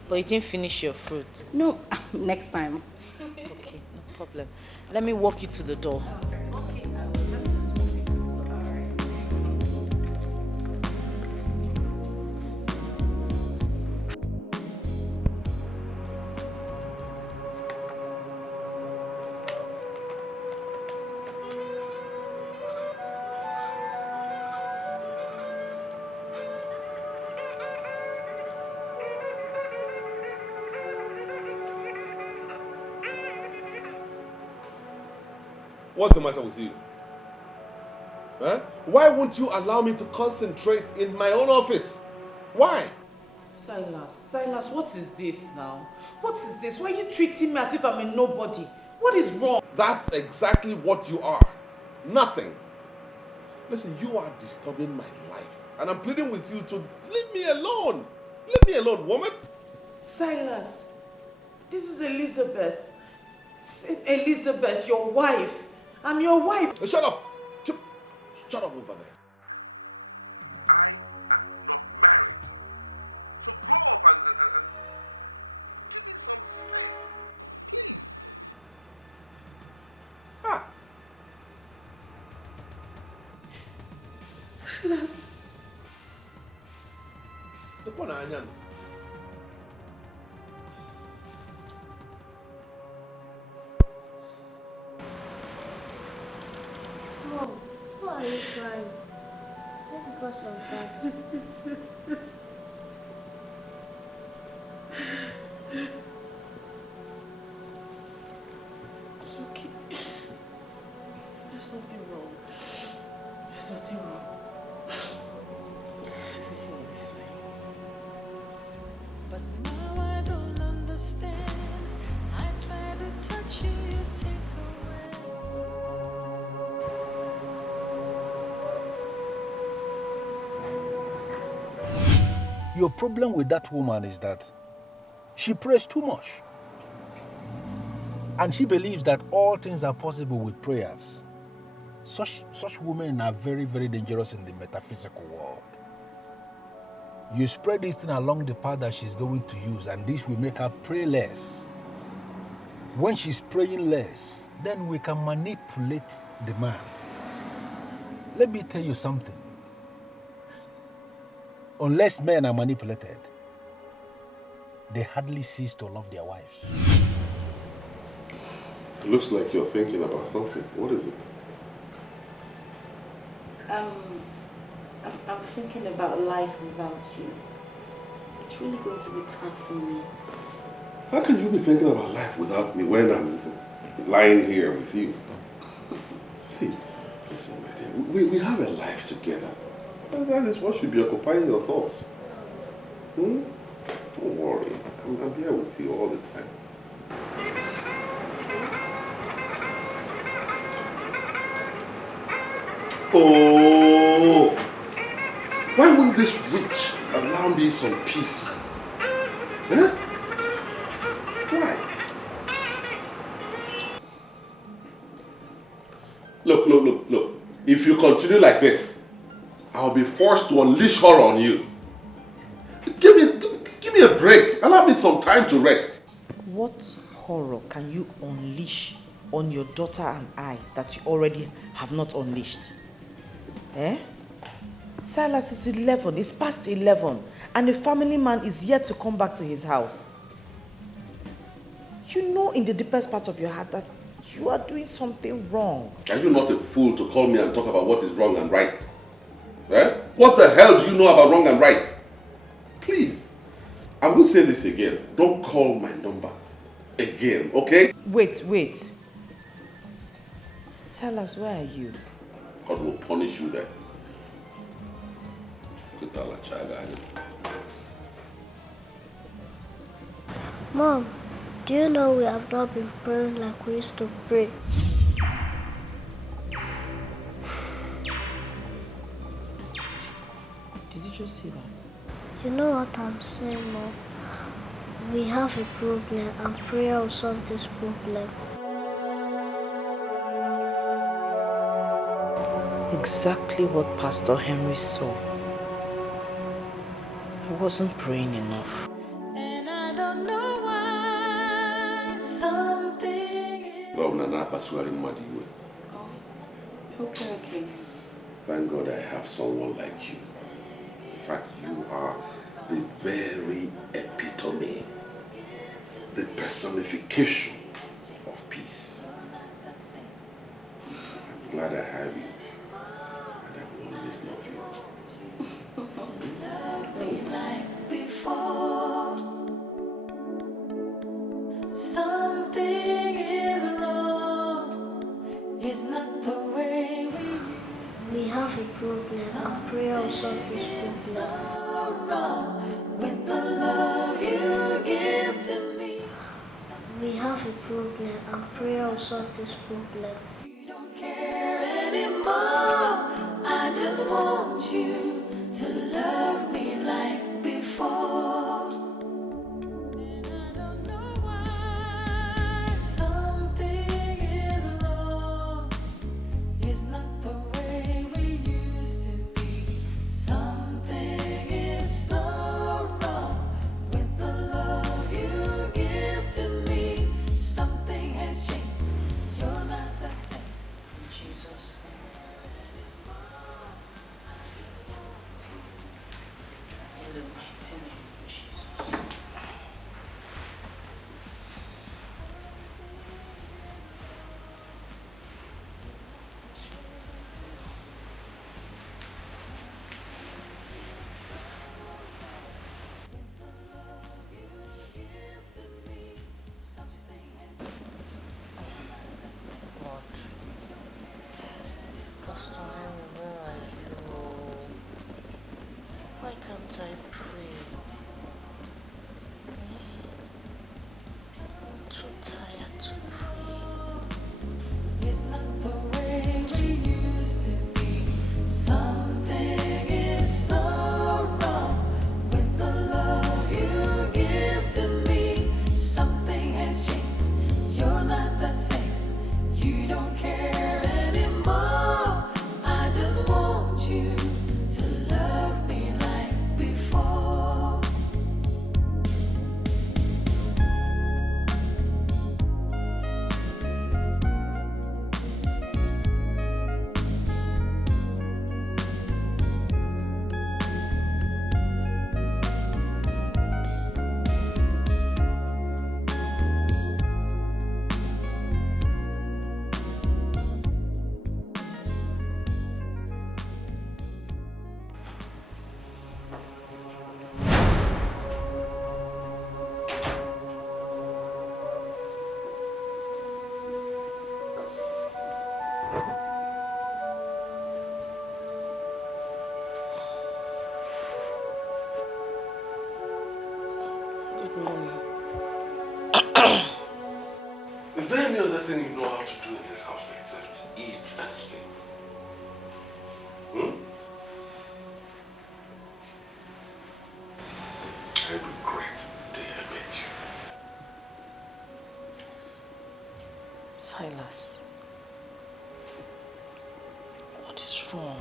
But you didn't finish your fruit. No, next time. Okay, no problem. Let me walk you to the door. What's the matter with you? Huh? Why won't you allow me to concentrate in my own office? Why? Silas, what is this now? What is this? Why are you treating me as if I'm a nobody? What is wrong? That's exactly what you are. Nothing. Listen, you are disturbing my life. And I'm pleading with you to leave me alone. Leave me alone, woman. Silas, this is Elizabeth. Elizabeth, your wife. I'm your wife. Shut up. Shut up over there. I am not married. So grow up and give me some space. Please. Silas. Mom, why are you crying? Is it because of that? It's okay. There's nothing wrong. There's nothing wrong. Everything will be fine. But now I don't understand. I try to touch you, you take Your problem with that woman is that she prays too much. And she believes that all things are possible with prayers. Such women are very, very dangerous in the metaphysical world. You spread this thing along the path that she's going to use, and this will make her pray less. When she's praying less, then we can manipulate the man. Let me tell you something. Unless men are manipulated, they hardly cease to love their wives. It looks like you're thinking about something. What is it? I'm thinking about life without you. It's really going to be tough for me. How can you be thinking about life without me when I'm lying here with you? See, listen, my dear, we have a life together. That is what should be occupying your thoughts. Don't worry. I'm here with you all the time. Oh! Why wouldn't this witch allow me some peace? Huh? Why? Look. If you continue like this, I'll be forced to unleash her on you. Give me a break. Allow me some time to rest. What horror can you unleash on your daughter and I that you already have not unleashed? Eh? Silas is 11. It's past 11. And the family man is yet to come back to his house. You know in the deepest part of your heart that you are doing something wrong. Are you not a fool to call me and talk about what is wrong and right? Eh? What the hell do you know about wrong and right? Please, I will say this again. Don't call my number again, okay? Wait. Silas, where are you? God will punish you then. Mom, do you know we have not been praying like we used to pray? Did you just see that? You know what I'm saying, Mom? We have a problem and prayer will solve this problem. Exactly what Pastor Henry saw. He wasn't praying enough. And I don't know why something Okay. Thank God I have someone like you. In fact, you are the very epitome, the personification of peace. I'm glad I have you, and I will always love you. like before. Something is wrong. It's not the way we used to. We have a problem and prayer will solve this problem. Wrong with the love you give to me. We have a problem and prayer will solve this problem. You don't care anymore. I just want you to love me like before. And I don't know why something is wrong. It's not the way we used to be. Something is so wrong with the love you give to me. Something has changed. You're not the same. Jesus. In the mighty name of Jesus. Pastor Henry, where are you? Why can't I pray? I'm too tired to pray. It's not the way we used to be. Something is so wrong with the love you give to me. Something has changed. You're not the same. You don't care anymore. I just want you to love me like before. Good morning. Is there any other thing you know how to do in this house except eat and sleep? I regret the day I met you. Silas, what is wrong?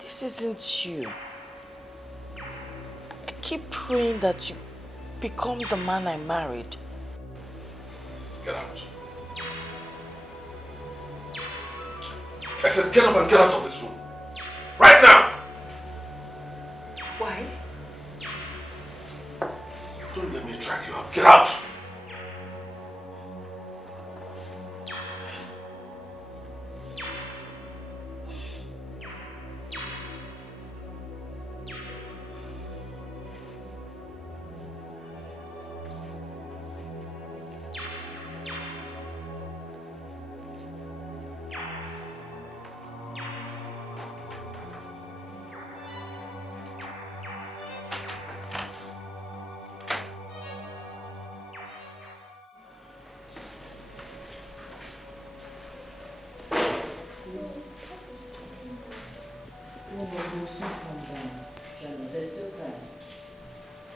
This isn't you. I keep praying that you become the man I married. Get out. I said get up and get out of this room. Right now! Why? Don't let me drag you out. Get out! There's still time.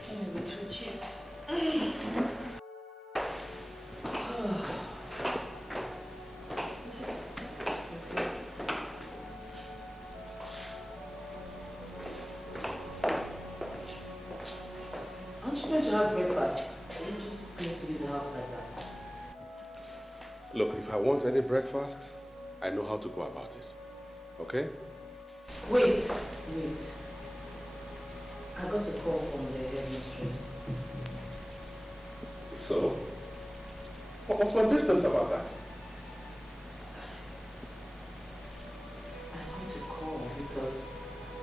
Let me be with Aren't you going to have breakfast? Are you just going to leave the house like that? Look, if I want any breakfast, I know how to go about it. Okay? Wait. I got a call from the headmistress. So? What's my business about that? I need to call because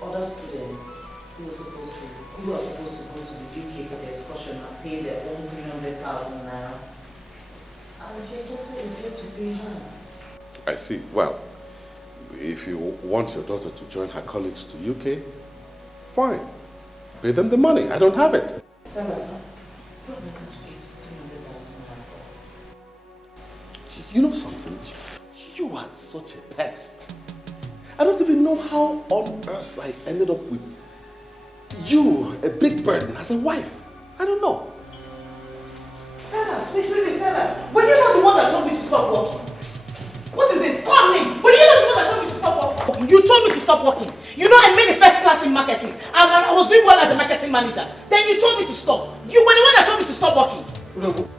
other students who are supposed to go to the UK for the excursion and pay their own 300,000 naira. And your daughter is here to pay hers. I see. Well, if you want your daughter to join her colleagues to UK, fine. Pay them the money. I don't have it. Salazar, what am I going to pay 300,000 naira for? You know something? You are such a pest. I don't even know how on earth I ended up with you, a big burden, as a wife. I don't know. Silas, wait, Silas. Were you not the one that told me to stop working? What is this? Call me! Were you not the one that told me to stop working? You told me to stop working. You know I made a first class in marketing. And I was doing well as a marketing manager. Then you told me to stop. You were the one that told me to stop working.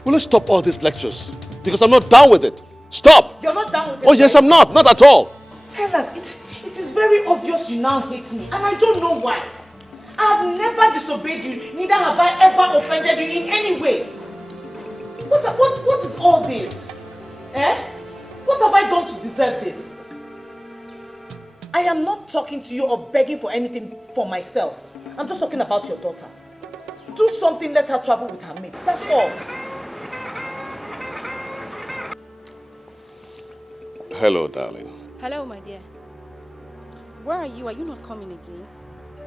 Will you stop all these lectures? Because I'm not down with it. Stop! You're not down with it? Oh yes, I'm not. Not at all. Silas, it is very obvious you now hate me. And I don't know why. I have never disobeyed you. Neither have I ever offended you in any way. What is all this? Eh? What have I done to deserve this? I am not talking to you or begging for anything for myself. I'm just talking about your daughter. Do something, let her travel with her mates. That's all. Hello, darling. Hello, my dear. Where are you? Are you not coming again?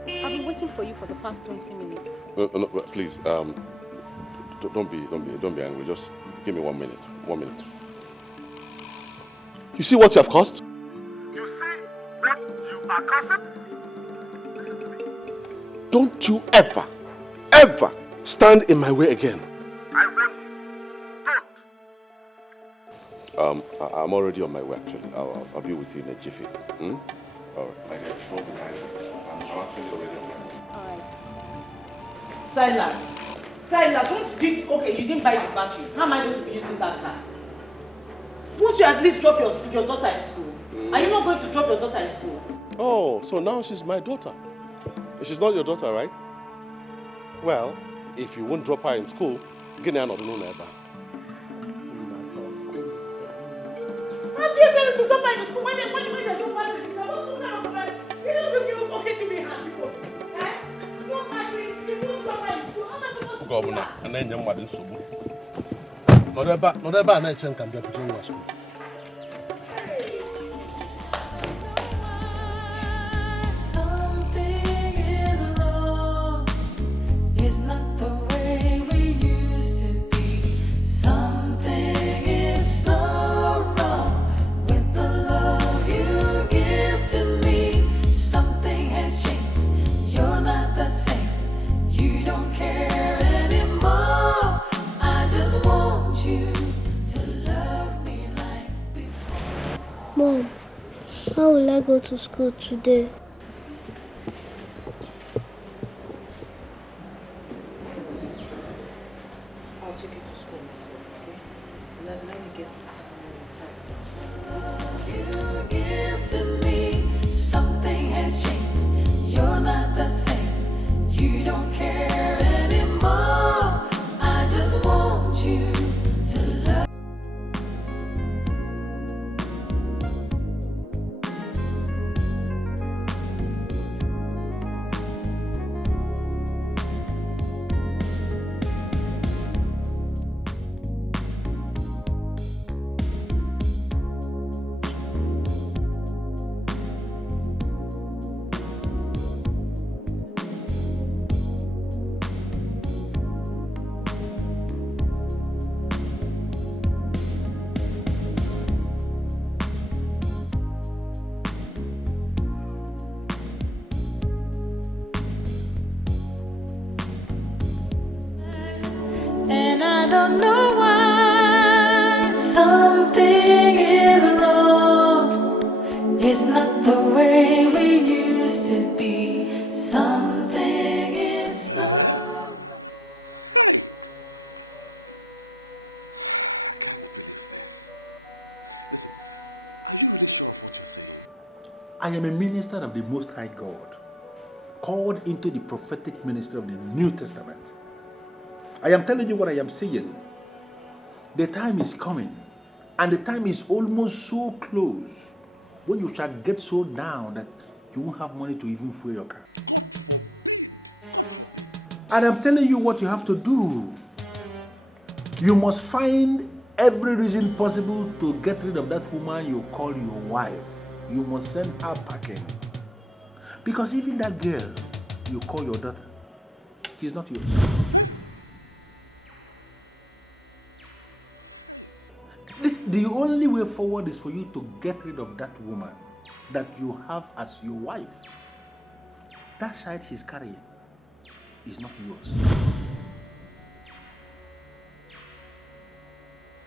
I've been waiting for you for the past 20 minutes. No, please, don't be angry. Just give me 1 minute. 1 minute. You see what you have caused? You see what you are causing? Don't you ever stand in my way again. I will. Don't. I'm already on my way, actually. I'll be with you in a jiffy. All right. My dear, don't be angry. I'm actually already on my way. Silas, okay, you didn't buy the battery. How am I going to be using that car? Won't you at least drop your daughter in school? Are you not going to drop your daughter in school? Oh, so now she's my daughter. She's not your daughter, right? Well, if you won't drop her in school, get her not known ever. How do you expect me to drop her in school when you don't buy the car? What kind of plan? You don't think you're okay to be hand before? Eh? No battery, you won't drop her in school. How am I supposed to do that? And then you're mad in school. Not ever, and I can be a put school. It's not the way we used to be. Something is so wrong with the love you give to me. Something has changed. You're not the same. You don't care anymore. I just want you to love me like before. Mom, how will I go to school today? I'll take you to school myself, okay? Let me get You give to me. Something has changed. You're not the same. You don't care anymore. I just want you to love. don't know why. Something is wrong. It's not the way we used to be. Something is Hey! I can't believe this. Listen, are you really sure of what you're saying? I am a minister of the Most High God, called into the prophetic ministry of the New Testament. I am telling you what I am saying. The time is coming, and the time is almost so close, when you shall get so down that you won't have money to even fuel your car. God forbid! God forbid! And I'm telling you what you have to do. You must find every reason possible to get rid of that woman you call your wife. You must send her packing. Because even that girl you call your daughter, she's not yours. The only way forward is for you to get rid of that woman that you have as your wife. That child she's carrying is not yours.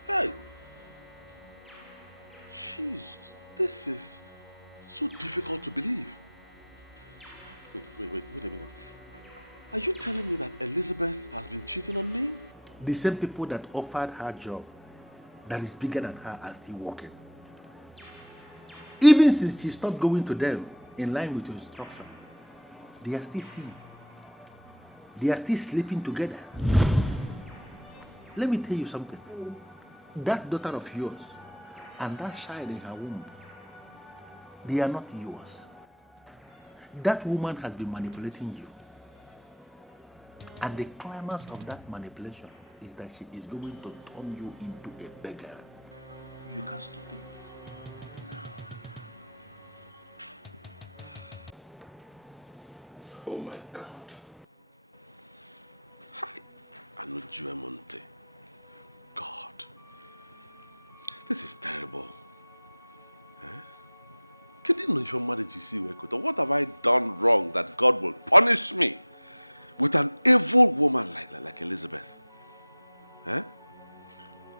Hey! Jesus, this is so difficult to believe. Wait a minute. Are you telling me that Elizabeth has been cheating on me? The same people that offered her job that is bigger than her are still working. Even since she stopped going to them in line with your instruction, they are still seeing. They are still sleeping together. Let me tell you something. That daughter of yours and that child in her womb, they are not yours. That woman has been manipulating you. And the climax of that manipulation is that she is going to turn you into a beggar. You can stop it now. Oh my God. Hi, Anuju Monte. God. This is terrible. Huh? Can you know if your marriage is Wekuta? What have I done wrong that God will punish me with an evil woman like Elizabeth? Huh?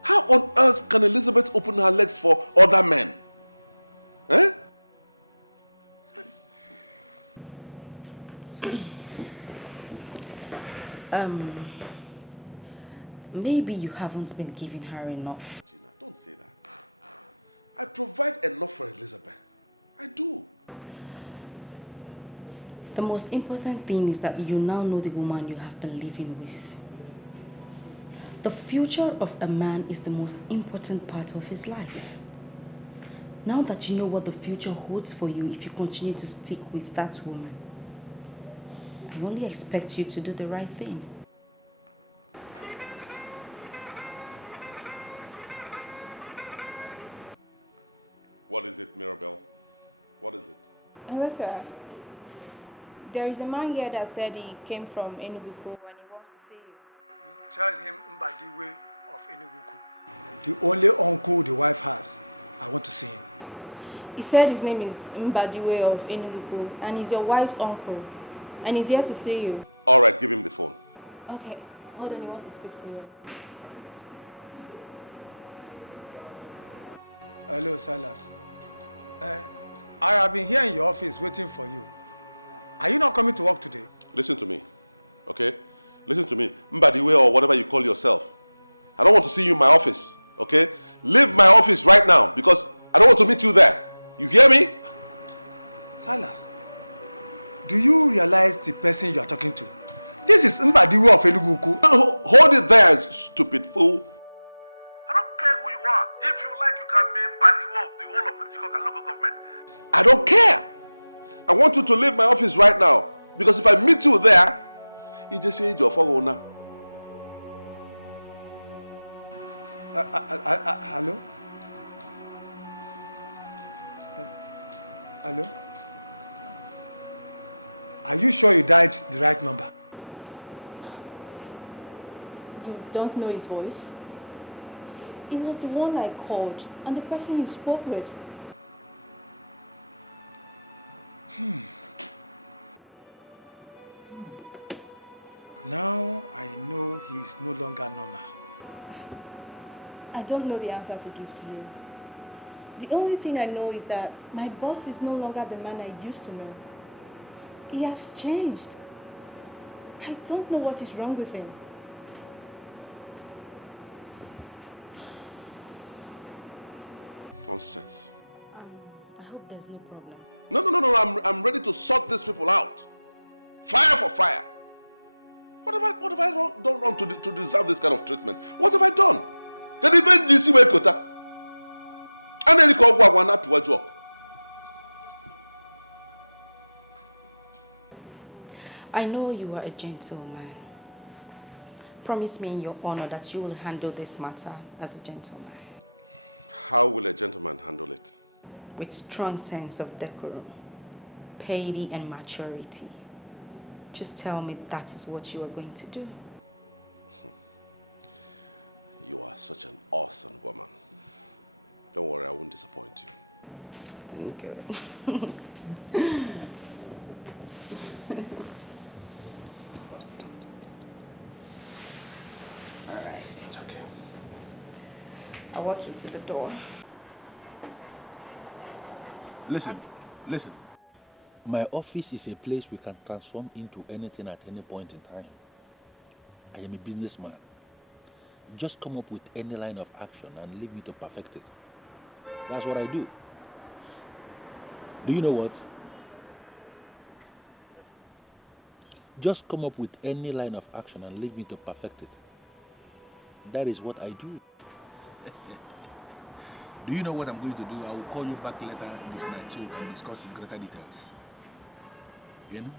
How on earth can Elizabeth open her legs for other men? Huh? Maybe you haven't been giving her enough. Gina, don't say that. I provide enough for Elizabeth. I do. The most important thing is that you now know the woman you have been living with. The future of a man is the most important part of his life. Now that you know what the future holds for you if you continue to stick with that woman, I only expect you to do the right thing. What is it, Mirabelle? What is it? Hello, sir. There is a man here that said he came from Enugu and he wants to see you. Tell him Mbadiwe of Enugu. The only uncle the wife has. I want to see him. He said his name is Mbadiwe of Enugu and he's your wife's uncle. And he's here to see you. All right, give him the phone. Okay, hold on, he wants to speak to you. Hello, Silas. I have been here in your office waiting for you. Are you not coming to work today? Listen to me, okay? Listen to me. Mbadiwe or whatever you call yourself. I don't want to see you in my office, okay? Leave my office right now because I don't want to meet you there. You hear me? Silas, do you realize the person you are talking to? This is Mbadiwe of Enugu. Hold it there, stupid fool. I don't care who you are. If you like, you can be Mbadiwe of the whole of Njikok local government. I don't care. I want you to leave my office right now. Because if I meet you there, you just say your owner. Hello? Hello? Are you sure you dialed the right number? You don't know his voice? It was the one I called and the person you spoke with. Now I know he is no longer normal. I don't know the answer to give to you. The only thing I know is that my boss is no longer the man I used to know. He has changed. I don't know what is wrong with him. Nonsense. I hope there's no problem. No. I'm ready to sort these people out. Fire for fire. What have I done wrong to deserve this kind of treatment? What have I done? Can even GC Wekota? And then you call Gwawana Piwajo. I know you are a gentleman. Promise me in your honor that you will handle this matter as a gentleman. How will a gentleman handle it? With strong sense of decorum, piety and maturity. Just tell me that is what you are going to do. You are such an awesome woman. Don't worry, I won't disappoint you. That's good. All right. It's okay. I'll walk you to the door. Listen. My office is a place we can transform into anything at any point in time. I am a businessman. Just come up with any line of action and leave me to perfect it. That's what I do. Do you know what? Just come up with any line of action and leave me to perfect it. That is what I do. Do you know what I'm going to do? I will call you back later this night so we can discuss in greater details. You know?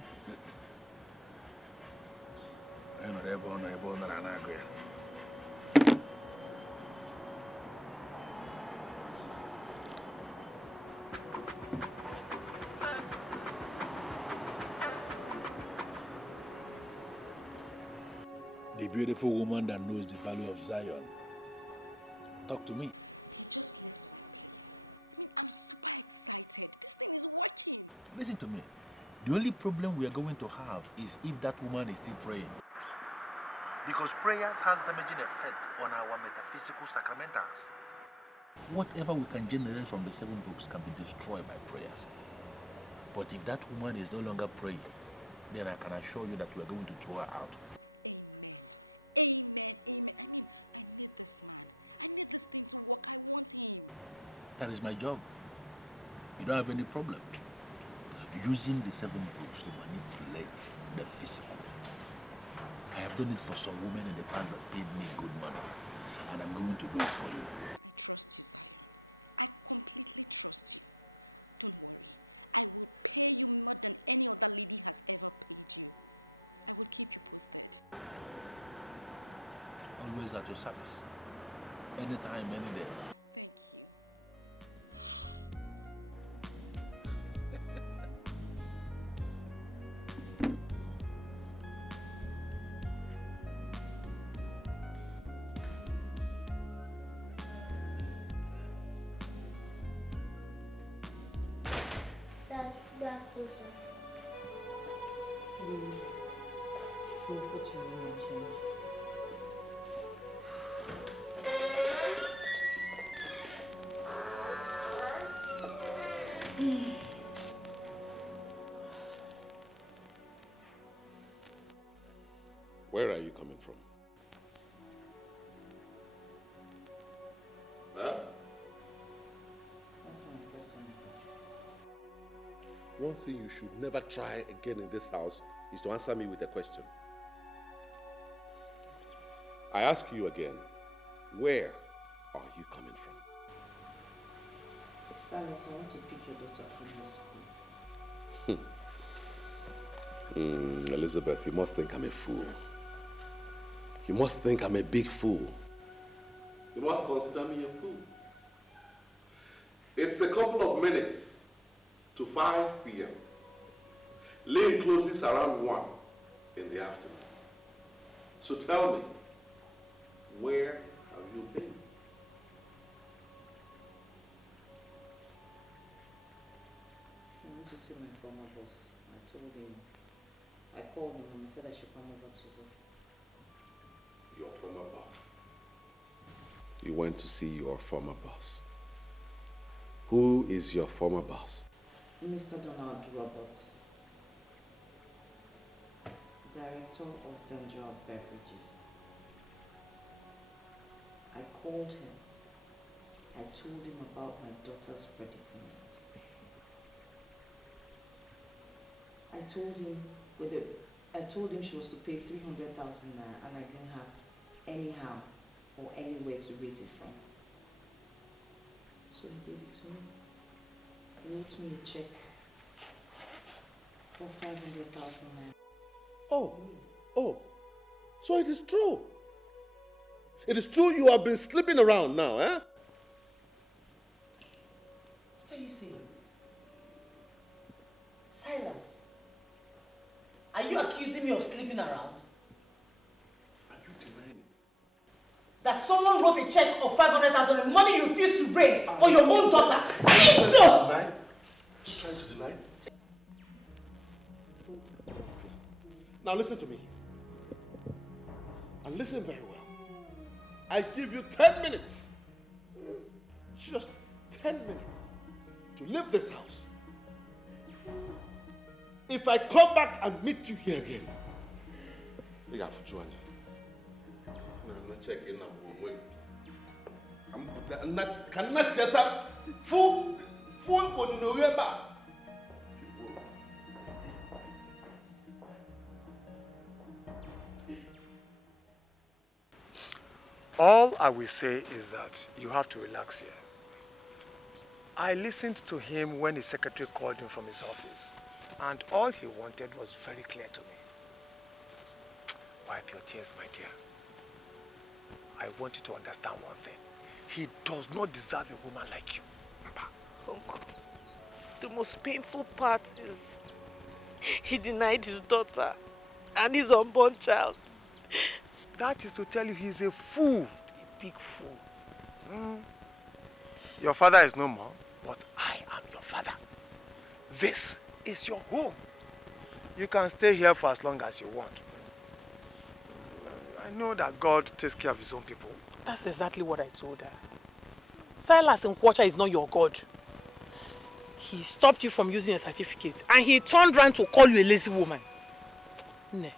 The beautiful woman that knows the value of Zion. Talk to me. He just left my place. I mean, I'm super excited. This thing is working. Listen to me. The only problem we are going to have is if that woman is still praying. Because prayers has damaging effect on our metaphysical sacramentals. Whatever we can generate from the 7 books can be destroyed by prayers. But if that woman is no longer praying, then I can assure you that we are going to throw her out. Amen. Amen. Amen. I mean, I need this man. I need this thing to work. I want him. That is my job. You don't have any problem. Using the 7 books to manipulate the physical. I have done it for some women in the past that paid me good money. And I'm going to do it for you. I trust you, Zion. I completely trust you. Don't worry. I will pay you more than any other lady has ever paid you. I will keep you posted. Always at your service. Anytime, any day. Thank you. That's also. Where are you coming from? Huh? One thing you should never try again in this house is to answer me with a question. I ask you again, where are you coming from? Silas, I want to pick your daughter from your school. Elizabeth, you must think I'm a fool. You must think I'm a big fool. You must consider me a fool. It's a couple of minutes to 5 p.m. Lane closes around 1 in the afternoon. So tell me, where have you been? I want to see my former boss. I told him. I called him and he said I should come over to his office. Your former boss. You went to see your former boss. Who is your former boss? Mr. Donald Roberts, Director of Vendor Beverages. I called him. I told him about my daughter's predicament. I told him she was to pay 300,000 naira and I didn't have anyhow or anywhere to raise it from. So he gave it to me. He wrote me a check for 500,000 naira. Oh, so it is true. It is true you have been sleeping around now, eh? What are you saying? Silas, are you accusing me of sleeping around? Are you denying it? That someone wrote a check of 500,000 money you refused to raise for your own daughter? Jesus! Trying to deny it? Now listen to me. And listen very well. I give you 10 minutes. Just 10 minutes to leave this house. If I come back and meet you here again, you have to join me. I'm not checking up. I'm not shut up. Fool, but no way back. All I will say is that you have to relax here. I listened to him when his secretary called him from his office, and all he wanted was very clear to me. Wipe your tears, my dear. I want you to understand one thing. He does not deserve a woman like you. Uncle, the most painful part is he denied his daughter and his unborn child. That is to tell you he's a fool, a big fool. Your father is no more, but I am your father. This is your home. You can stay here for as long as you want. I know that God takes care of his own people. That's exactly what I told her. Silas Nkwocha is not your God. He stopped you from using a certificate and he turned around to call you a lazy woman. Ne,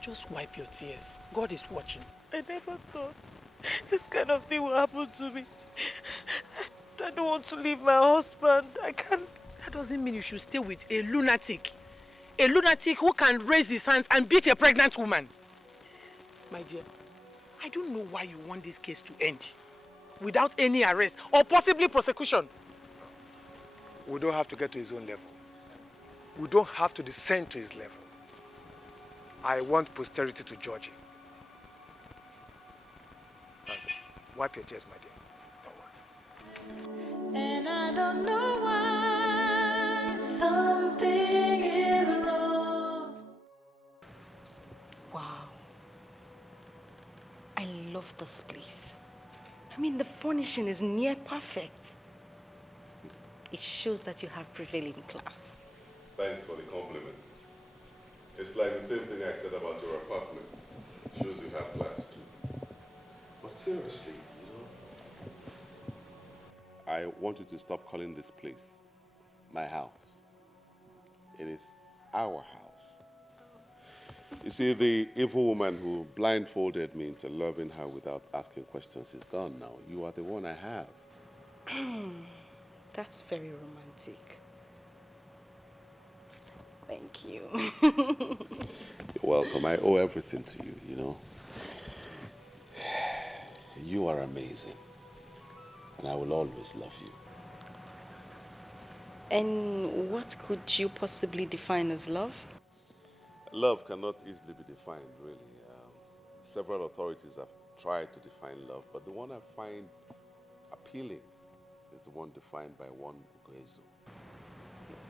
just wipe your tears. God is watching. I never thought this kind of thing will happen to me. I don't want to leave my husband. I can't. That doesn't mean you should stay with a lunatic. A lunatic who can raise his hands and beat a pregnant woman. My dear, I don't know why you want this case to end without any arrest or possibly prosecution. We don't have to get to his own level. We don't have to descend to his level. I want posterity to judge him. That's it. Wipe your tears, my dear. And I don't know why something is wrong. Wow. I love this place. I mean, the furnishing is near perfect. It shows that you have prevailing class. Thanks for the compliment. It's like the same thing I said about your apartment. Shows you have class too. But seriously, I want you to stop calling this place my house. It is our house. You see, the evil woman who blindfolded me into loving her without asking questions is gone now. You are the one I have. That's very romantic. Thank you. You're welcome. I owe everything to you, you know. You are amazing. And I will always love you. And what could you possibly define as love? Love cannot easily be defined, really. Several authorities have tried to define love, but the one I find appealing is the one defined by one Ugoezu.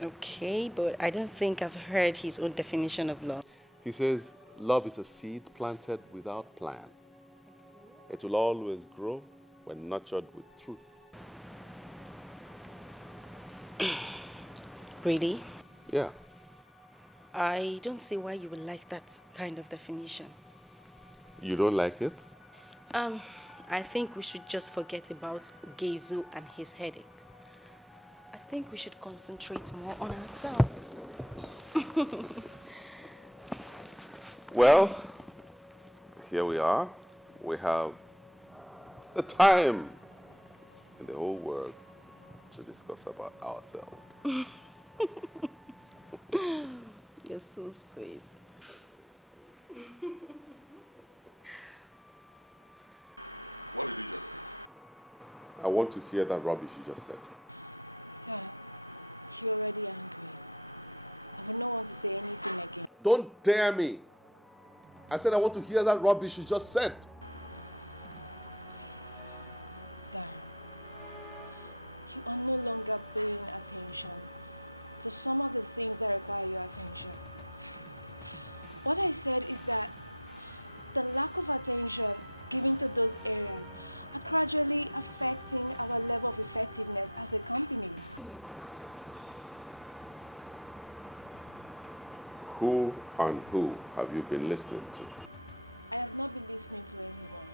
Okay, but I don't think I've heard his own definition of love. He says, love is a seed planted without plan. It will always grow when nurtured with truth. Really? Yeah. I don't see why you would like that kind of definition. You don't like it? I I think we should just forget about Gezu and his headache. I think we should concentrate more on ourselves. Well, here we are. We have the time in the whole world to discuss about ourselves. You're so sweet. What did you just say? I want to hear that rubbish you just said. Sir, you're already angry. I would not want to say anything again. Don't dare me. I said I want to hear that rubbish you just said. Sir, you are no longer paying attention to some of the things that require your attention. What I said is that the lack of attention given to those areas are gradually affecting our level of effectiveness as a company. Who and who have you been listening to? I have not been listening to anyone.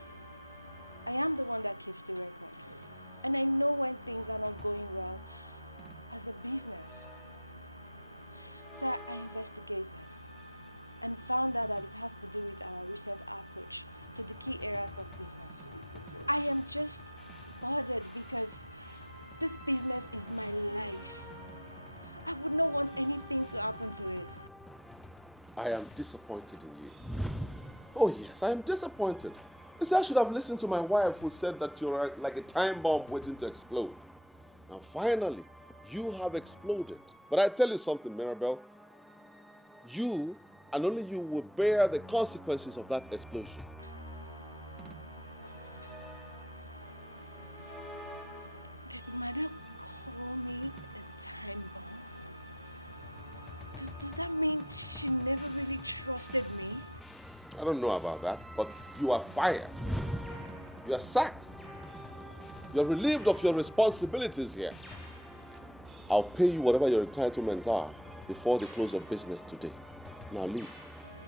I am the one that keeps the record. And I know when things are not going well as a business. Sir, I investigated and found out that it has to do with our recent approach to the key areas of business. I am just bothered because this business is my life. I would not want anything to happen to it. I am disappointed in you. Oh yes, I am disappointed. I should have listened to my wife who said that you're like a time bomb waiting to explode. Now finally, you have exploded. But I tell you something, Mirabel. You and only you will bear the consequences of that explosion. Did Madam call me a time bomb? Does that mean she never really trusted me? I don't know about that, but you are fired. You are sacked. You are relieved of your responsibilities here. I'll pay you whatever your entitlements are before the close of business today. Now leave.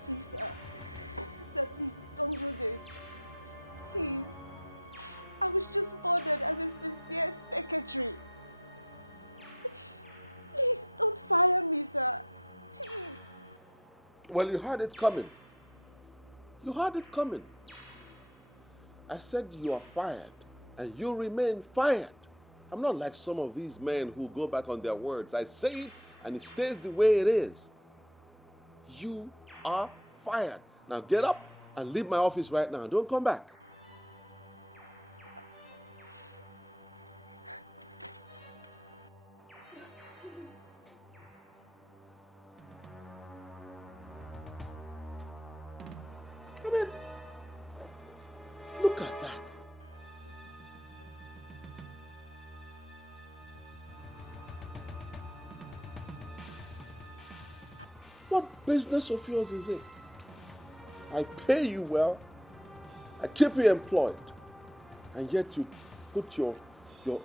Please, sir. Sir, please don't do this. Please. I was just bothered as a sincere secretary. Please don't fire me, sir. Please. Well, you had it coming. You had it coming. I said you are fired, and you remain fired. I'm not like some of these men who go back on their words. I say it, and it stays the way it is. You are fired. Now get up and leave my office right now. Don't come back. I mean, look at that. What business of yours is it? I pay you well, I keep you employed, and yet you put your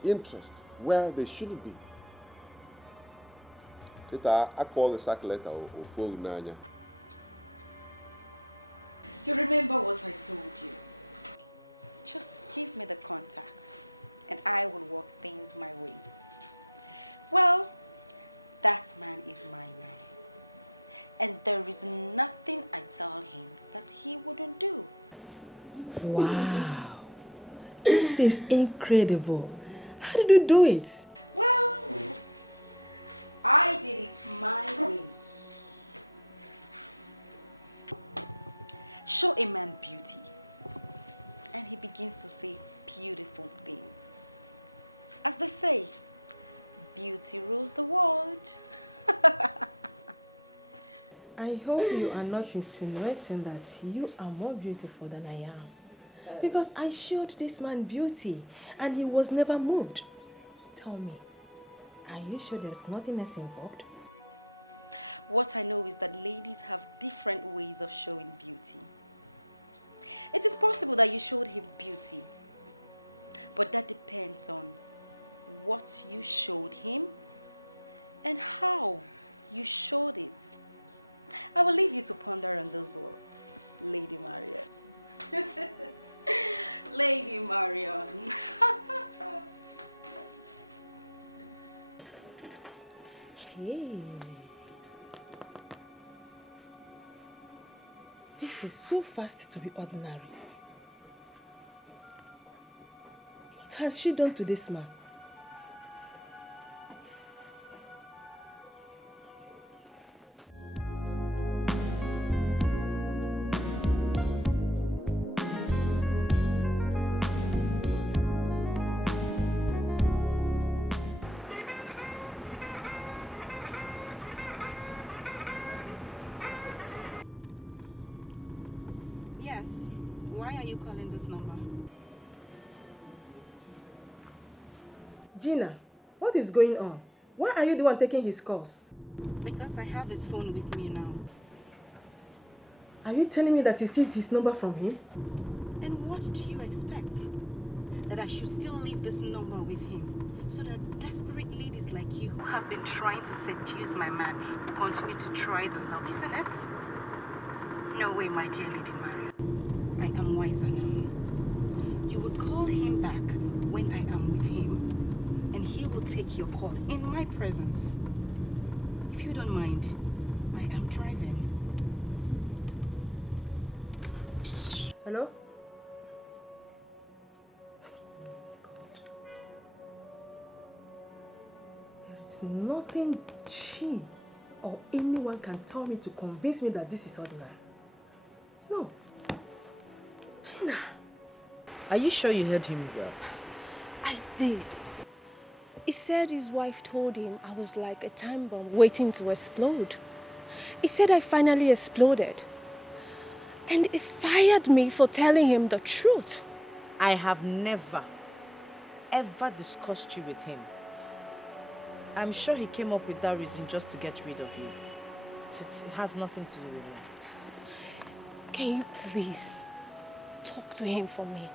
interests where they shouldn't be. I call the sack letter or Nanya. You remember what I told you. Just give me the contact and I will work things my way. Well, that man is my man. And there is nothing I tell him that he wouldn't do. Wow. This is incredible. How did you do it? Well, I did it my way. Show a man beauty, and he begins to say beautiful things. As they say, beauty rules the world. I hope you are not insinuating that you are more beautiful than I am. Because I showed this man beauty and he was never moved. Tell me, are you sure there's nothing else involved? What I know is that ladies have different ways of showing beauty. It is possible that you showed him beauty, but that depends on what you showed him and how you showed it. I will leave you to ponder on those words, Lady Marriott. Lady Marion. Hey. This is so fast to be ordinary. What has she done to this man? Yes. Why are you calling this number? Gina, what is going on? Why are you the one taking his calls? Because I have his phone with me now. Are you telling me that you seized his number from him? And what do you expect? That I should still leave this number with him? So that desperate ladies like you who have been trying to seduce my man will continue to try the luck, isn't it? No way, my dear Lady Maria. I am wiser now. You will call him back when I am with him, and he will take your call in my presence. If you don't mind, I am driving. Hello? There is nothing she or anyone can tell me to convince me that this is ordinary. No. Gina. Are you sure you heard him well? I did. He said his wife told him I was like a time bomb waiting to explode. He said I finally exploded. And he fired me for telling him the truth. I have never, ever discussed you with him. I'm sure he came up with that reason just to get rid of you. It has nothing to do with you. Can you please talk to him for me?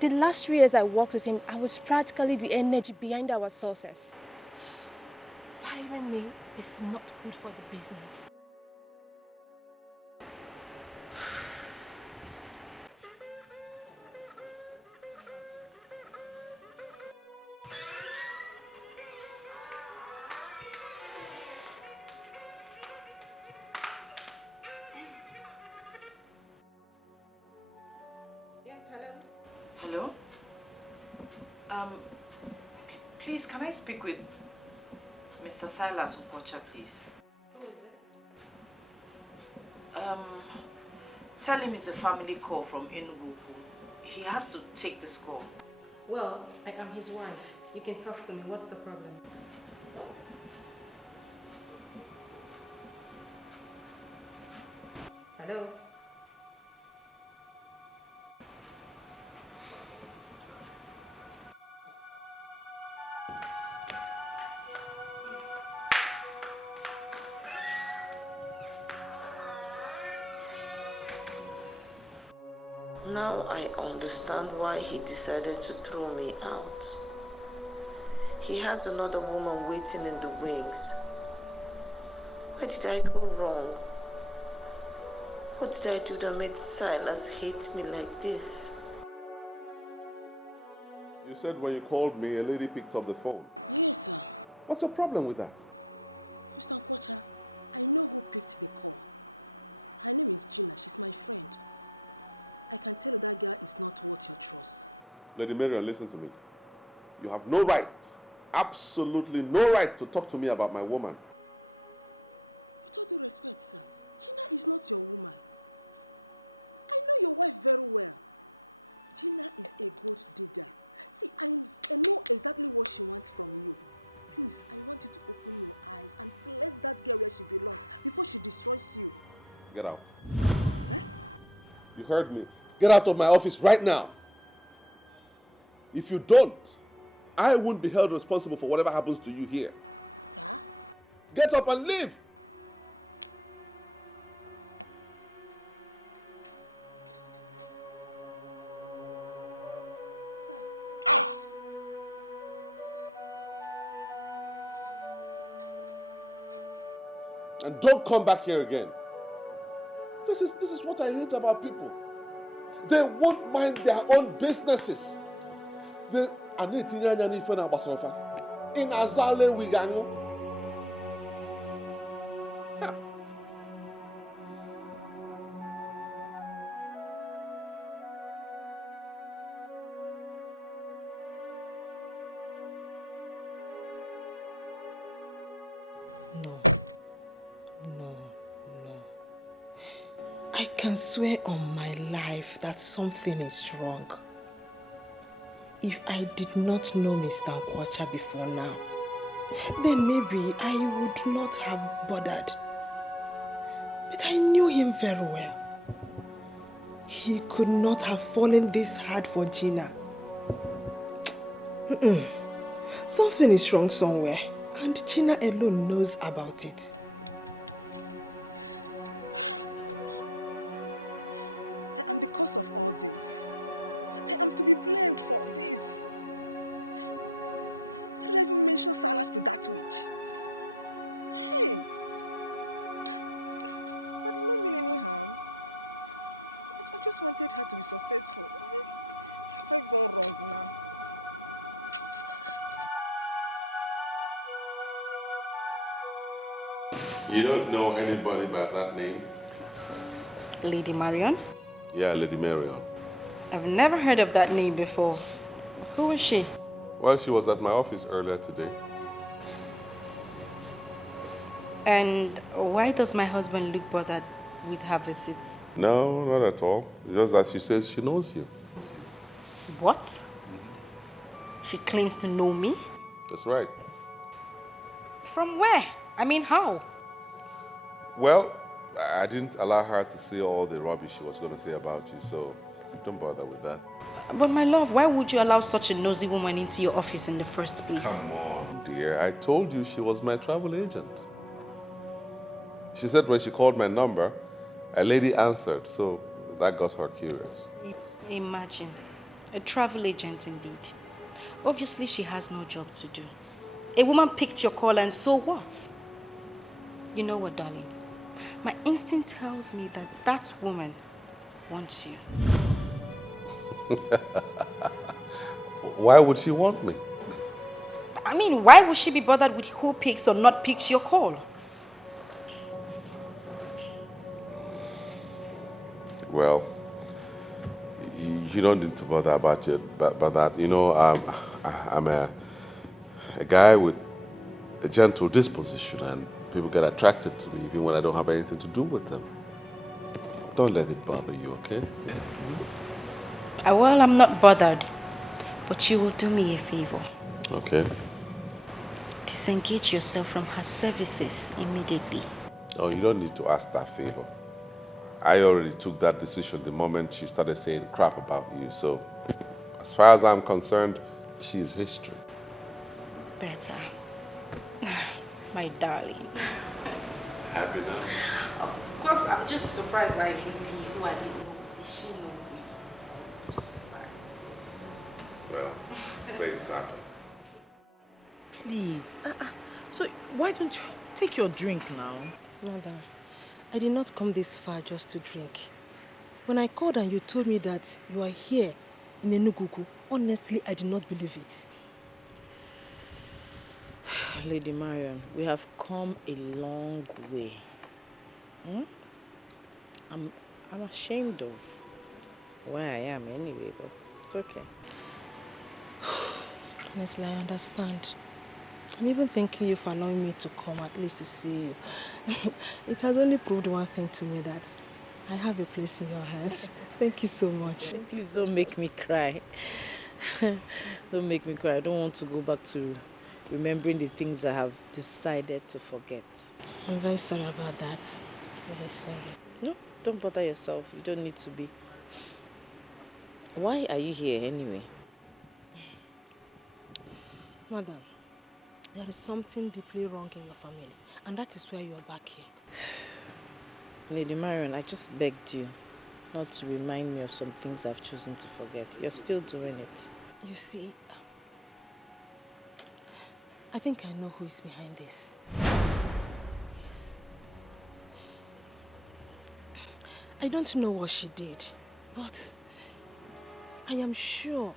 The last 3 years I worked with him, I was practically the energy behind our success. Firing me is not good for the business. Hello? Please, can I speak with Mr. Silas Ukocha, please? Who is this? Tell him it's a family call from Enugu. He has to take this call. Well, I am his wife. You can talk to me. What's the problem? Hello? Now I understand why he decided to throw me out. He has another woman waiting in the wings. Where did I go wrong? What did I do that made Silas hate me like this? You said when you called me, a lady picked up the phone. Yes, sir. What's the problem with that? Mr. Nkocha, I know who picked the call. Her name is Gina. She's my friend. I can tell you that girl is not worth your trust. Lady Marion, listen to me. You have no right, absolutely no right to talk to me about my woman. With all due respect, sir, Gina is not your woman. I know your wife very well. Gina is a gold digger. See, I know exactly what she wants from you. Please, I want you to open your eyes and place that girl where she belongs before she destroys you. Get out. Huh? You heard me. Get out of my office right now. If you don't, I won't be held responsible for whatever happens to you here. Sir? Get up and leave. Out! And don't come back here again. This is what I hate about people. They won't mind their own businesses. They are not in any fun about in Azale Wigango. I can swear on my life that something is wrong. If I did not know Mr. Nkwocha before now, then maybe I would not have bothered. But I knew him very well. He could not have fallen this hard for Gina. Something is wrong somewhere, and Gina alone knows about it. And because of all this, I am to be blamed for this. Why did I even mention Silas to that witch? Hey! I did not mean any harm. I just wanted her to be successful. Have I gone wrong now? You don't know anybody by that name? Lady Marion? Yeah, Lady Marion. I've never heard of that name before. Who is she? Well, she was at my office earlier today. And why does my husband look bothered with her visit? No, not at all. Just that she says she knows you. What? She claims to know me? That's right. From where? I mean, how? Well, I didn't allow her to say all the rubbish she was going to say about you, so don't bother with that. But my love, why would you allow such a nosy woman into your office in the first place? Come on, dear. I told you she was my travel agent. She said when she called my number, a lady answered, so that got her curious. Imagine. A travel agent indeed. Obviously, she has no job to do. A woman picked your call, and so what? You know what, darling? My instinct tells me that that woman wants you. Why would she want me? I mean, why would she be bothered with who picks or not picks your call? Well, you don't need to bother about it, but that. You know, I'm a guy with a gentle disposition, and people get attracted to me even when I don't have anything to do with them. Don't let it bother you, okay? Well, I'm not bothered, but you will do me a favor. Okay. Disengage yourself from her services immediately. Oh, you don't need to ask that favor. I already took that decision the moment she started saying crap about you, so as far as I'm concerned, she is history. Better. My darling. Happy now? Of course, I'm just surprised by a lady who I didn't know she knows me. Just surprised. Well, things happen. Please. So why don't you take your drink now? Madam, I did not come this far just to drink. When I called and you told me that you are here in Enugu, honestly, I did not believe it. Lady Marion, we have come a long way. I'm ashamed of where I am anyway, but it's okay. Honestly, I understand. I'm even thanking you for allowing me to come at least to see you. It has only proved one thing to me, that I have a place in your heart. Thank you so much. Please don't make me cry. Don't make me cry. I don't want to go back to remembering the things I have decided to forget. I'm very sorry about that. Very sorry. No, don't bother yourself. You don't need to be. Why are you here anyway? Madam, there is something deeply wrong in your family, and that is why you are back here. Lady Marion, I just begged you not to remind me of some things I've chosen to forget. You're still doing it. You see, I think I know who is behind this. Yes. I don't know what she did, but I am sure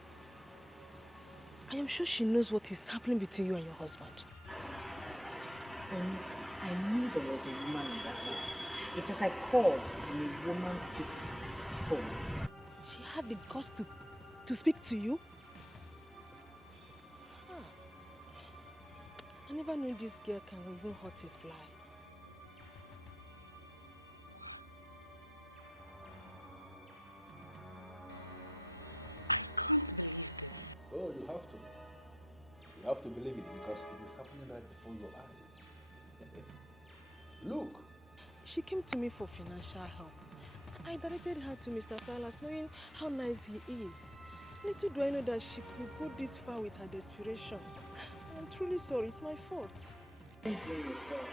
she knows what is happening between you and your husband. I knew there was a woman in the house because I called and a woman picked the phone. She had the guts to speak to you? I never knew this girl can even hurt a fly. I can't believe this. Oh, you have to. You have to believe it because it is happening right before your eyes. Look. She came to me for financial help. I directed her to Mr. Silas, knowing how nice he is. Little do I know that she could go this far with her desperation. I'm truly sorry, it's my fault. Don't blame yourself,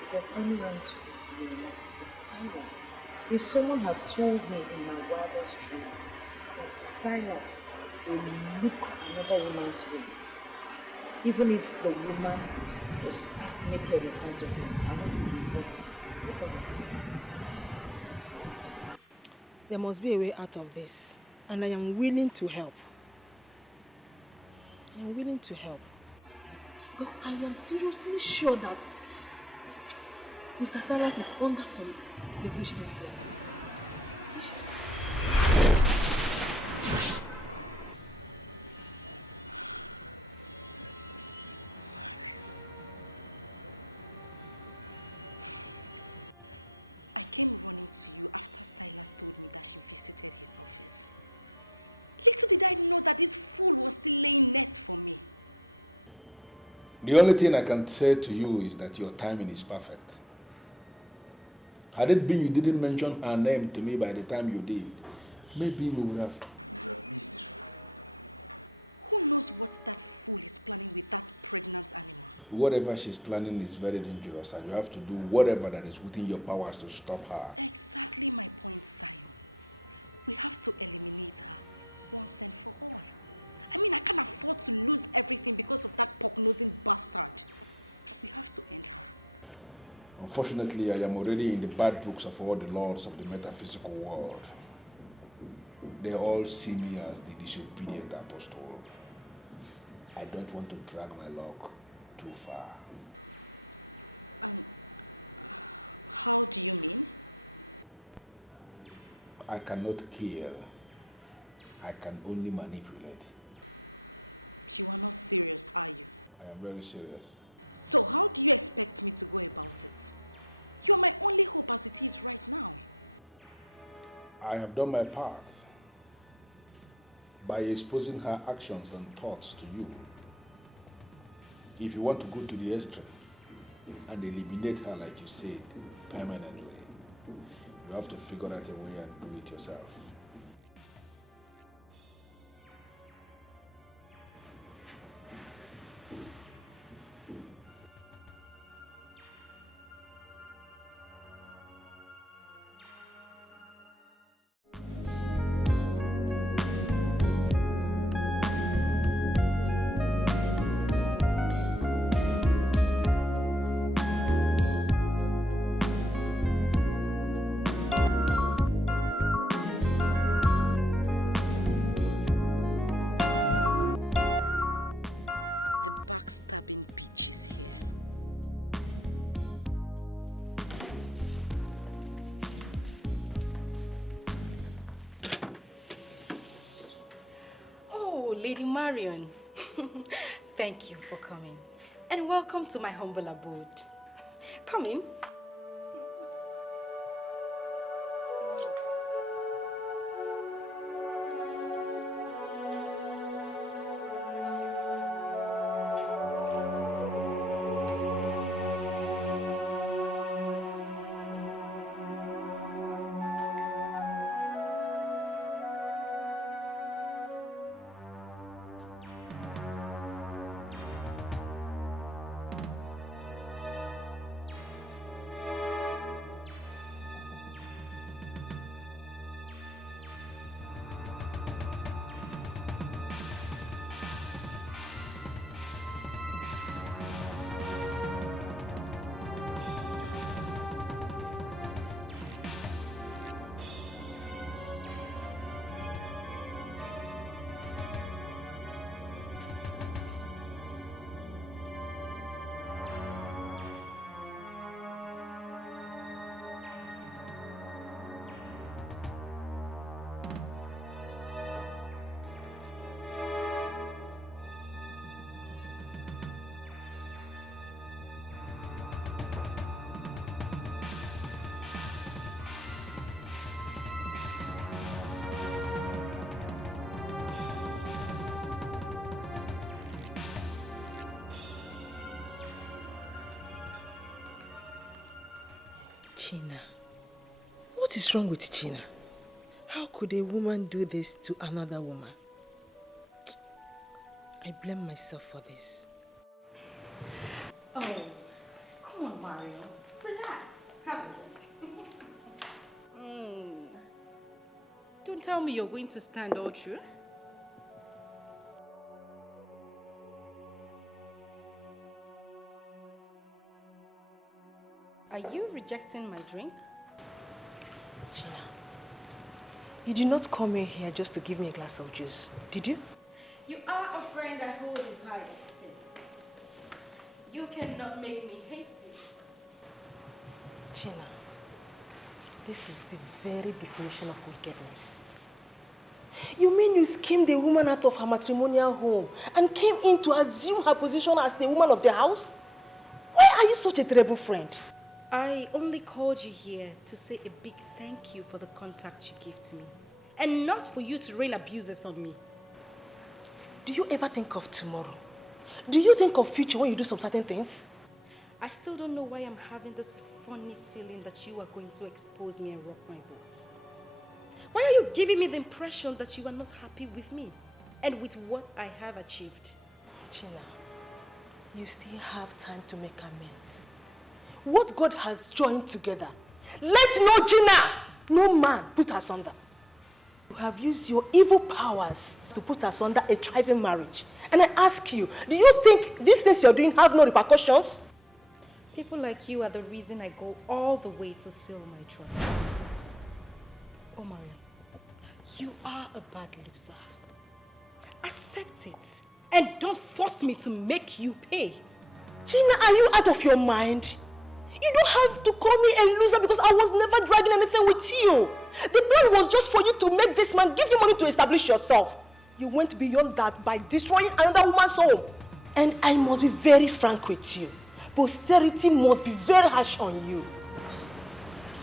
because anyone to be blamed but Silas. If someone had told me in my wildest dream that Silas will look another woman's way, even if the woman was stark naked in front of him, I wouldn't believe it. Look at it. There must be a way out of this, and I am willing to help. I am willing to help. Because I am seriously sure that Mr. Silas is under some devilish influence. Yes. I came running to you after Silas told me that she visited his office. Little did I know that this fool was still laying nets for me. The only thing I can say to you is that your timing is perfect. Had it been you didn't mention her name to me by the time you did, maybe we would have missed this one. Who knows what that fool is planning with that pregnant animal? Whatever she's planning is very dangerous and you have to do whatever that is within your powers to stop her. Exactly my point, Zion. We have to eliminate her once and for all. I mean, I can't afford to lose everything because of that pork-nosing bastard. We have to end her. Unfortunately, I am already in the bad books of all the lords of the metaphysical world. They all see me as the disobedient apostle. I don't want to drag my luck too far. And how do you mean? I cannot kill. I can only manipulate. You are not serious, are you? I am very serious. So how do you expect me to go about it? You are my only hope as it is right now. I have done my part by exposing her actions and thoughts to you. If you want to go to the extreme and eliminate her, like you said, permanently, you have to figure out a way and do it yourself. Backstabbing bitch is here. Oh, Lady Marion. Thank you for coming. And welcome to my humble abode. Come in. China. What is wrong with China? How could a woman do this to another woman? I blame myself for this. Oh, come on, Mario. Relax. Have a look. Don't tell me you're going to stand all through. Are you rejecting my drink? Gina, you did not come in here just to give me a glass of juice, did you? You are a friend I hold in high esteem. You cannot make me hate you. Gina, this is the very definition of wickedness. You mean you schemed a woman out of her matrimonial home and came in to assume her position as a woman of the house? Why are you such a terrible friend? I only called you here to say a big thank you for the contact you gave to me. And not for you to rain abuses on me. Do you ever think of tomorrow? Do you think of future when you do some certain things? I still don't know why I'm having this funny feeling that you are going to expose me and rock my boat. Why are you giving me the impression that you are not happy with me and with what I have achieved? Gina, you still have time to make amends. What God has joined together, let no Gina, no man put us under. You have used your evil powers to put us under a thriving marriage. And I ask you, do you think these things you're doing have no repercussions? People like you are the reason I go all the way to seal my trust. Oh, Maria, you are a bad loser. Accept it. And don't force me to make you pay. Gina, are you out of your mind? You don't have to call me a loser because I was never dragging anything with you. The plan was just for you to make this man give you money to establish yourself. You went beyond that by destroying another woman's home. And I must be very frank with you. Posterity must be very harsh on you.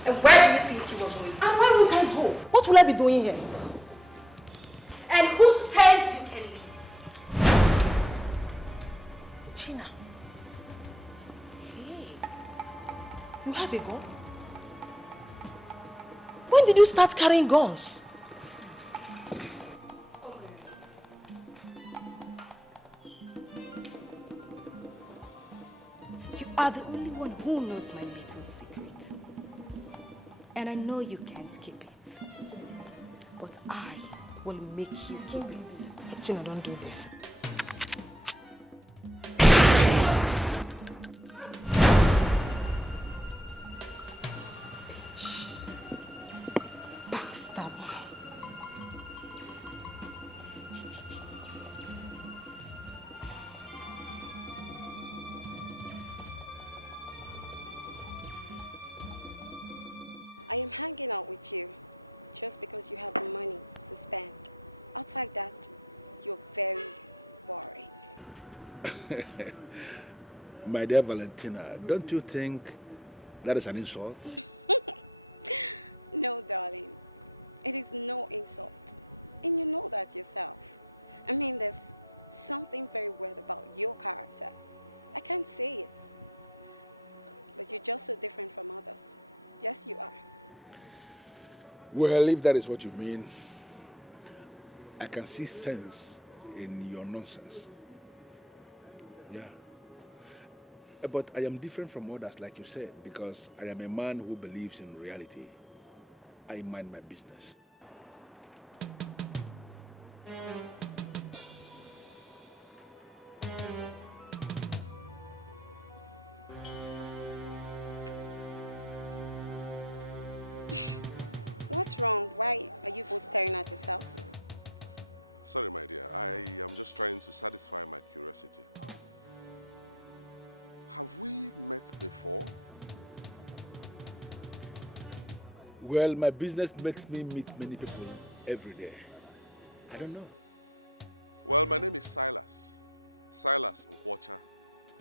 And where do you think you are going to? And where would I go? What will I be doing here? And who says you can leave? Gina. Hey. You have a gun? When did you start carrying guns? You are the only one who knows my little secret. And I know you can't keep it. But I will make you keep it. Gina, don't do this. I am hanging out with you just because you have the money to spend. Outside that, you're very boring. My dear Valentina, don't you think that is an insult? No, darling. It is no insult. And you know that yourself. I mean, there's something very weird about your character. I can't say it. But you're just so different from others. Yes, you are. Well, if that is what you mean, I can see sense in your nonsense. Yeah. But I am different from others, like you said, because I am a man who believes in reality. I mind my business. What's wrong? Why are you both staring at yourselves? Sorry, my dear. I am just trying to satisfy my curiosity. Have we met before? Well, my business makes me meet many people every day. I don't know. Well, my name is Silas. Silas Nkwocha,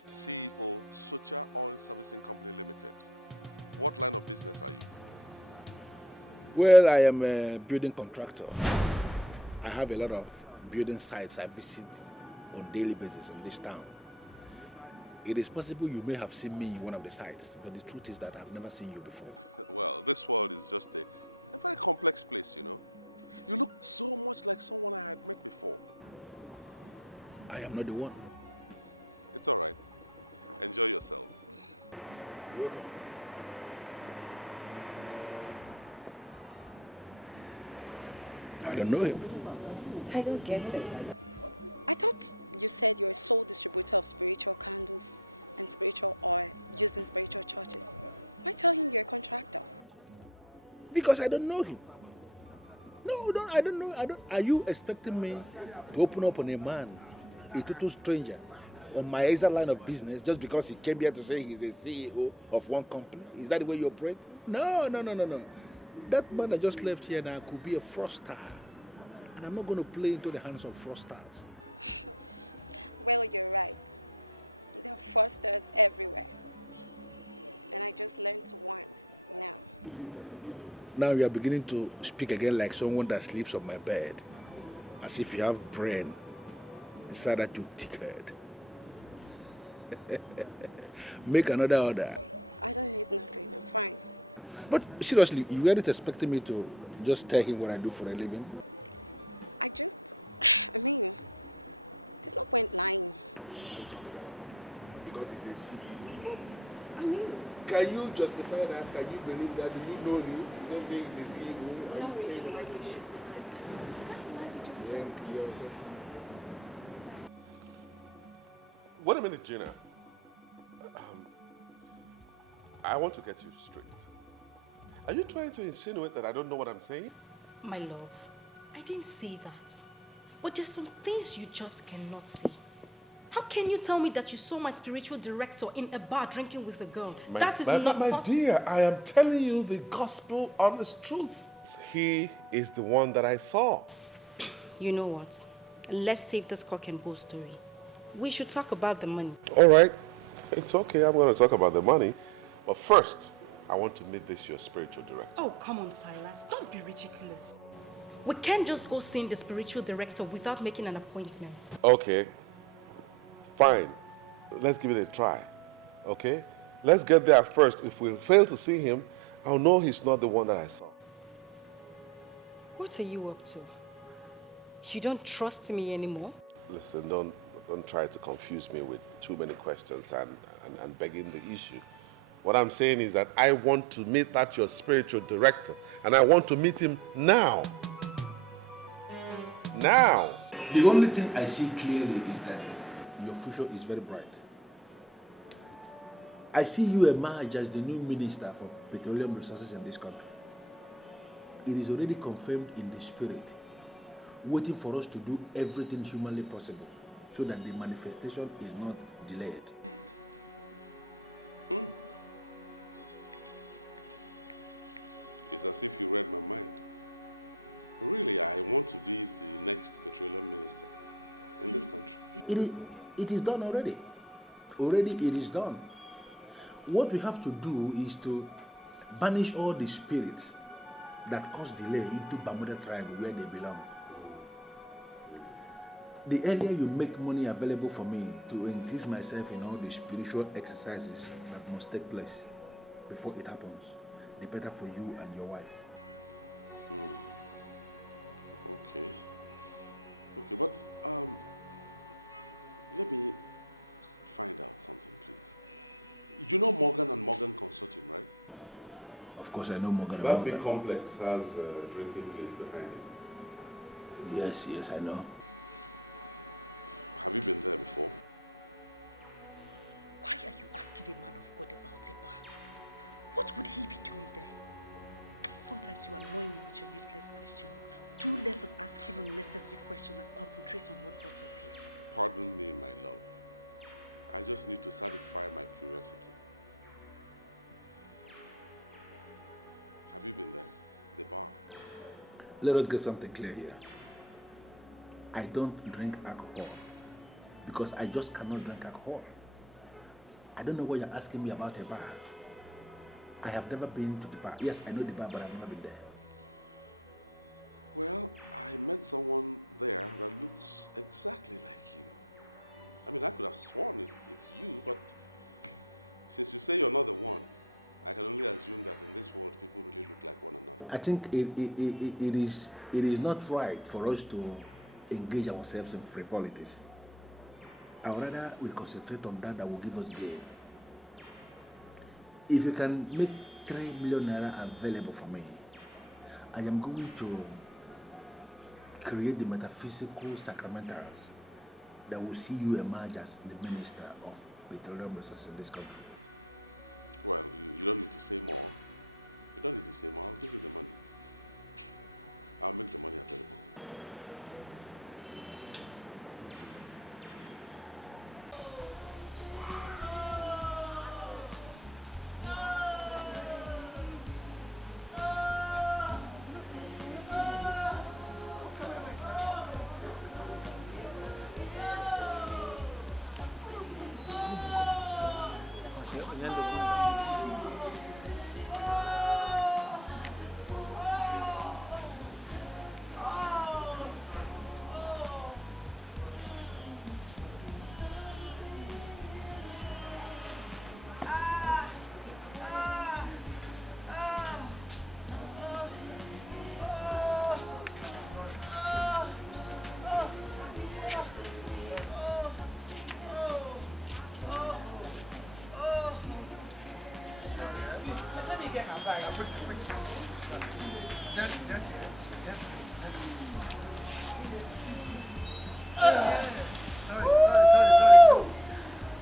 CEO, Socha Oil Servicing Company Limited. What line of business are you? Well, I am a building contractor. I have a lot of building sites I visit on a daily basis in this town. It is possible you may have seen me in one of the sites, but the truth is that I've never seen you before. Well, this world is just a very complex place, you know. You look so much like someone I had met before. I am not the one. It's all right. Enjoy yourselves. You're welcome. I don't know him. I don't get it. I thought you said you're a sole distributor of spiritual candles and spiritual oil used in spiritual churches. Why tell him you're a contractor? Because I don't know him. No, I don't know. Are you expecting me to open up on a man, a total stranger, on my exact line of business just because he came here to say he's a CEO of one company? Is that the way you operate? No. That man that just left here now could be a fraudster. And I'm not going to play into the hands of fraudsters. Well, you're right. There are fraudsters everywhere. And I just learned one now. Now you are beginning to speak again like someone that sleeps on my bed. As if you have brain inside that you thick head. Make another order. I don't need nothing. I'm fine. But seriously, you weren't expecting me to just tell him what I do for a living? I mean, there's no point lying. Because he's a CEO. I mean, can you justify that? Can you believe that? Do you know you? You don't say he's a CEO. No reason why you should. That's why you just My love, I didn't say that. But there's some things you just cannot see. How can you tell me that you saw my spiritual director in a bar drinking with a girl? That is not my possible. dear, I am telling you the gospel honest truth. You know what? Let's save this cock and bull story. We should talk about the money. We can't just go seeing the spiritual director without making an appointment. What are you up to? You don't trust me anymore? The only thing I see clearly is that your future is very bright. I see you emerge as the new minister for petroleum resources in this country. It is already confirmed in the spirit, waiting for us to do everything humanly possible so that the manifestation is not delayed. It's as if you read my mind. Really, I want to be the next petroleum minister in this country. It is done already. Already it is done. What we have to do is to banish all the spirits that cause delay into Bermuda tribe where they belong. The earlier you make money available for me to increase myself in all the spiritual exercises that must take place before it happens, the better for you and your wife. Okay. Okay, but let me find out something, please. You know Morgan and Morgan Consulting, right? Of course, I know Morgan and That Morgan. big complex has a drinking place behind it. Yes, I know. Have you been there before? Why are you asking a man of God about a bar? What would he be doing there? Sometimes you annoy me with your useless question. Do less of asking unnecessary questions and concentrate on what brought us here. Pardon me, my love. I just need to satisfy my curiosity. Have you been there? The bar? Let us get something clear here. I don't drink alcohol because I just cannot drink alcohol. I don't know what you're asking me about a bar. I have never been to the bar. Yes, I know the bar, but I've never been there. Well, I met someone there that looks exactly like you. I mean, I could have sworn it's you, but since you say you're not the one, I can only assume that in this world, people really look like one another. I think it is not right for us to engage ourselves in frivolities. I would rather we concentrate on that will give us gain. If you can make 3 million naira available for me, I am going to create the metaphysical sacramentals that will see you emerge as the minister of petroleum resources in this country. Well, you don't need to say more. You don't need to say more. I'll give you the money. I'll make the money available.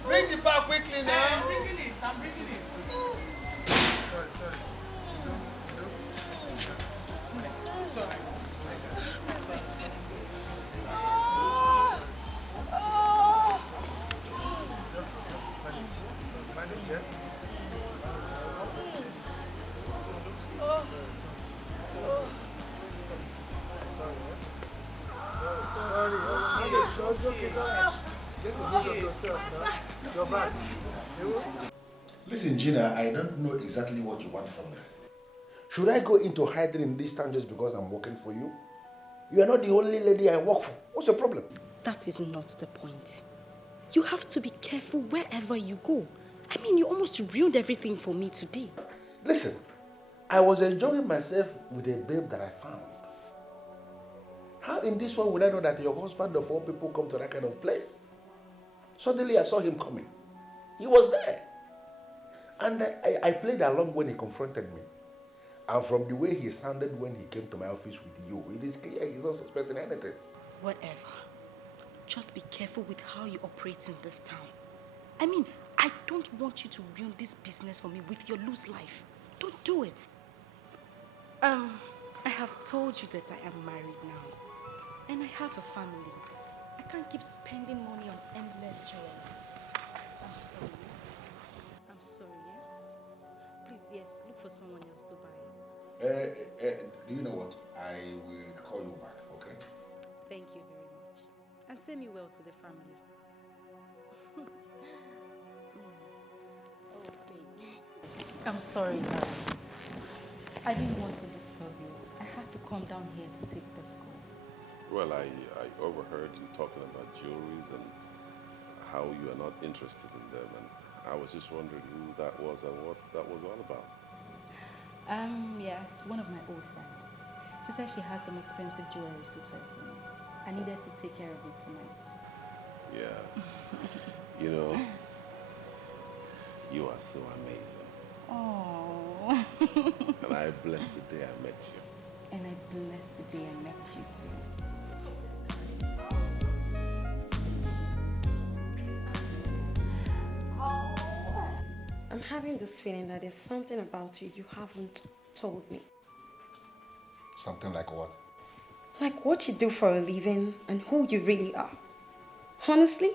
Bring the bag quickly now. I'm bringing it. Listen, Gina, I don't know exactly what you want from me. Should I go into hiding in this town just because I'm working for you? You are not the only lady I work for. What's your problem? That is not the point. You have to be careful wherever you go. I mean, you almost ruined everything for me today. Listen, I was enjoying myself with a babe that I found. How in this one will I know that your husband of all people come to that kind of place? Suddenly I saw him coming. He was there. And I played along when he confronted me. And from the way he sounded when he came to my office with you, it is clear he's not suspecting anything. I'm sorry, yeah? Please, yes, look for someone else to buy it. Do you know what? I will call you back, okay? Thank you very much. And send me well to the family. I'm sorry, darling. I didn't want to disturb you. I had to come down here to take this call. Yes, one of my old friends. She said she had some expensive jewelry to sell to me. I needed to take care of it tonight. And I blessed the day I met you I'm having this feeling that there's something about you haven't told me. Something like what? Like what you do for a living and who you really are. Honestly,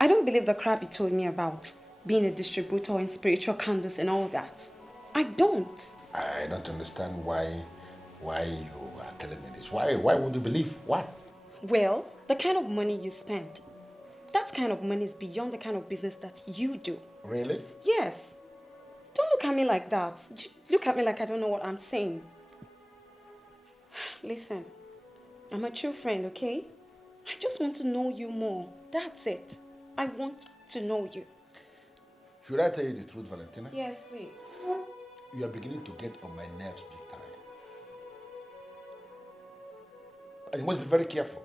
I don't believe the crap you told me about being a distributor in spiritual candles and all that. I don't. I don't understand why you are telling me this. Why would you believe? What? Well, the kind of money you spend, that kind of money is beyond the kind of business that you do. Really? Yes. Don't look at me like that. Look at me like I don't know what I'm saying. Listen, I'm a true friend, okay? I just want to know you more. That's it. I want to know you. Should I tell you the truth, Valentina? Yes, please. You are beginning to get on my nerves big time. And you must be very careful.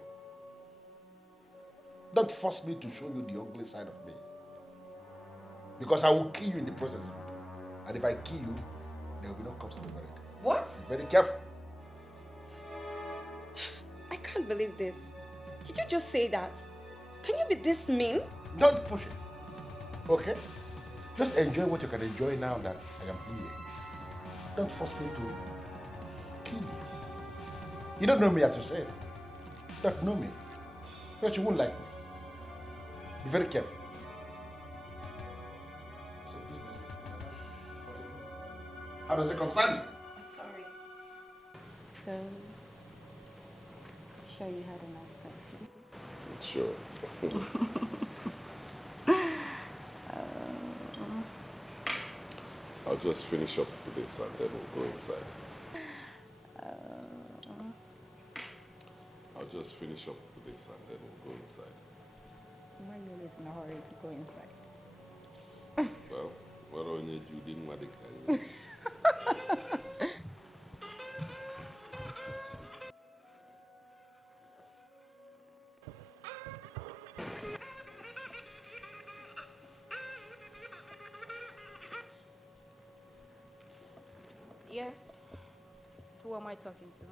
Don't force me to show you the ugly side of me. Because I will kill you in the process. And if I kill you, there will be no cops to be worried. What? Be very careful. I can't believe this. Did you just say that? Can you be this mean? Don't push it. Okay? Just enjoy what you can enjoy now that I am here. Don't force me to kill you. You don't know me, as you said. You don't know me. Because you won't like me. Be very careful. How does it concern you? I'm sorry. So, sure you had a nice time too? Sure. I'll just finish up with this and then we'll go inside. I'll just finish up with this and then we'll go inside. My name is in a hurry to go inside. Well, what on you didn't want to Yes? Who am I talking to?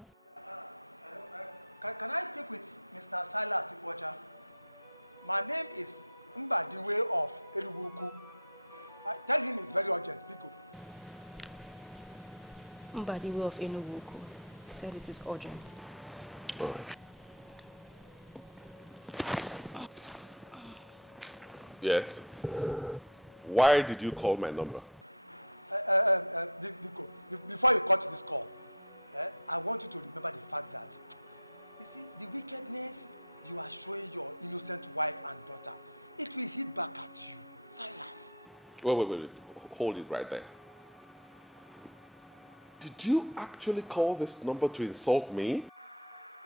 Can I speak with Mr. Silas Ikwocha? My name is Mbadiwe of Eluguku. Tell him it's very urgent, Pico. Mbadiwe of Enuguku said it is urgent. All right. Yes? Why did you call my number? Biko, before you cut this call, I want you to remember the fact that, you see, the wickedness you are showing your innocent wife and daughter, it will hit back at you. Silas. Wait. Hold it right there. Did you actually call this number to insult me?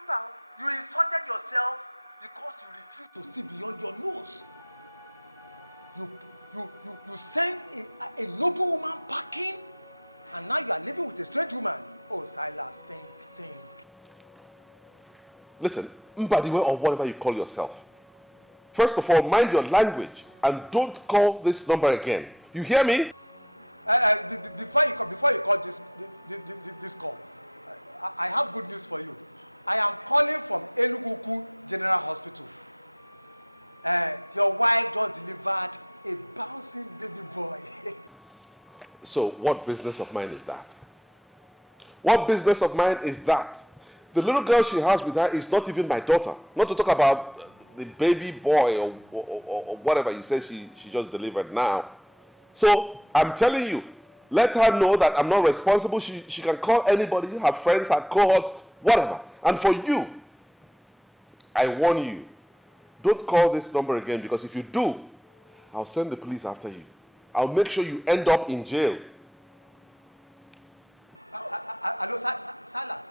No, you insulted yourself because you refused to see beyond your nose. You sent a noble woman packing, and now you are living with a strange woman. Oh, Silas, think. Listen, Mbadiwe or whatever you call yourself. First of all, mind your language and don't call this number again. You hear me? Before you call this call, I have good news for you. I am calling from Enuguku General Hospital. Your wife just delivered a bouncing baby boy. So what business of mine is that? What business of mine is that? The little girl she has with her is not even my daughter. Not to talk about the baby boy or whatever you say she just delivered now. So I'm telling you, let her know that I'm not responsible. She can call anybody, her friends, her cohorts, whatever. And for you, I warn you, don't call this number again, because if you do, I'll send the police after you. I'll make sure you end up in jail. Hello, Silas. Silas.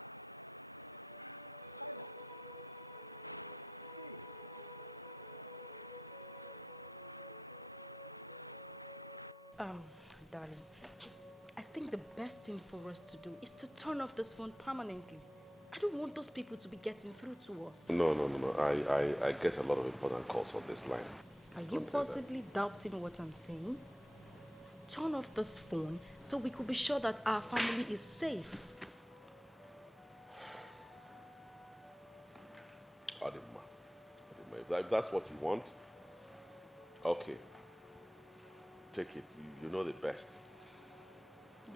Darling, I think the best thing for us to do is to turn off this phone permanently. I don't want those people to be getting through to us. No. I get a lot of important calls on this line. Are you possibly doubting what I'm saying? Turn off this phone so we could be sure that our family is safe. Adima, if that's what you want, okay. Take it. You know the best.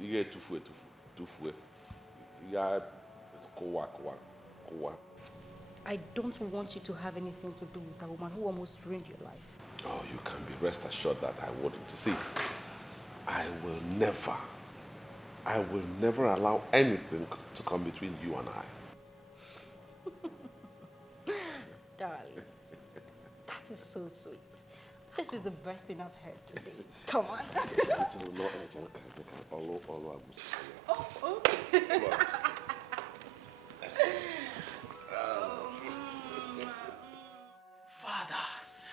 You get tufue. Yeah, kowa. I don't want you to have anything to do with a woman who almost ruined your life. Oh, you can be rest assured that I wouldn't. See, I will never allow anything to come between you and I. Darling, that is so sweet. This is the best thing I've heard today. Come on. Father,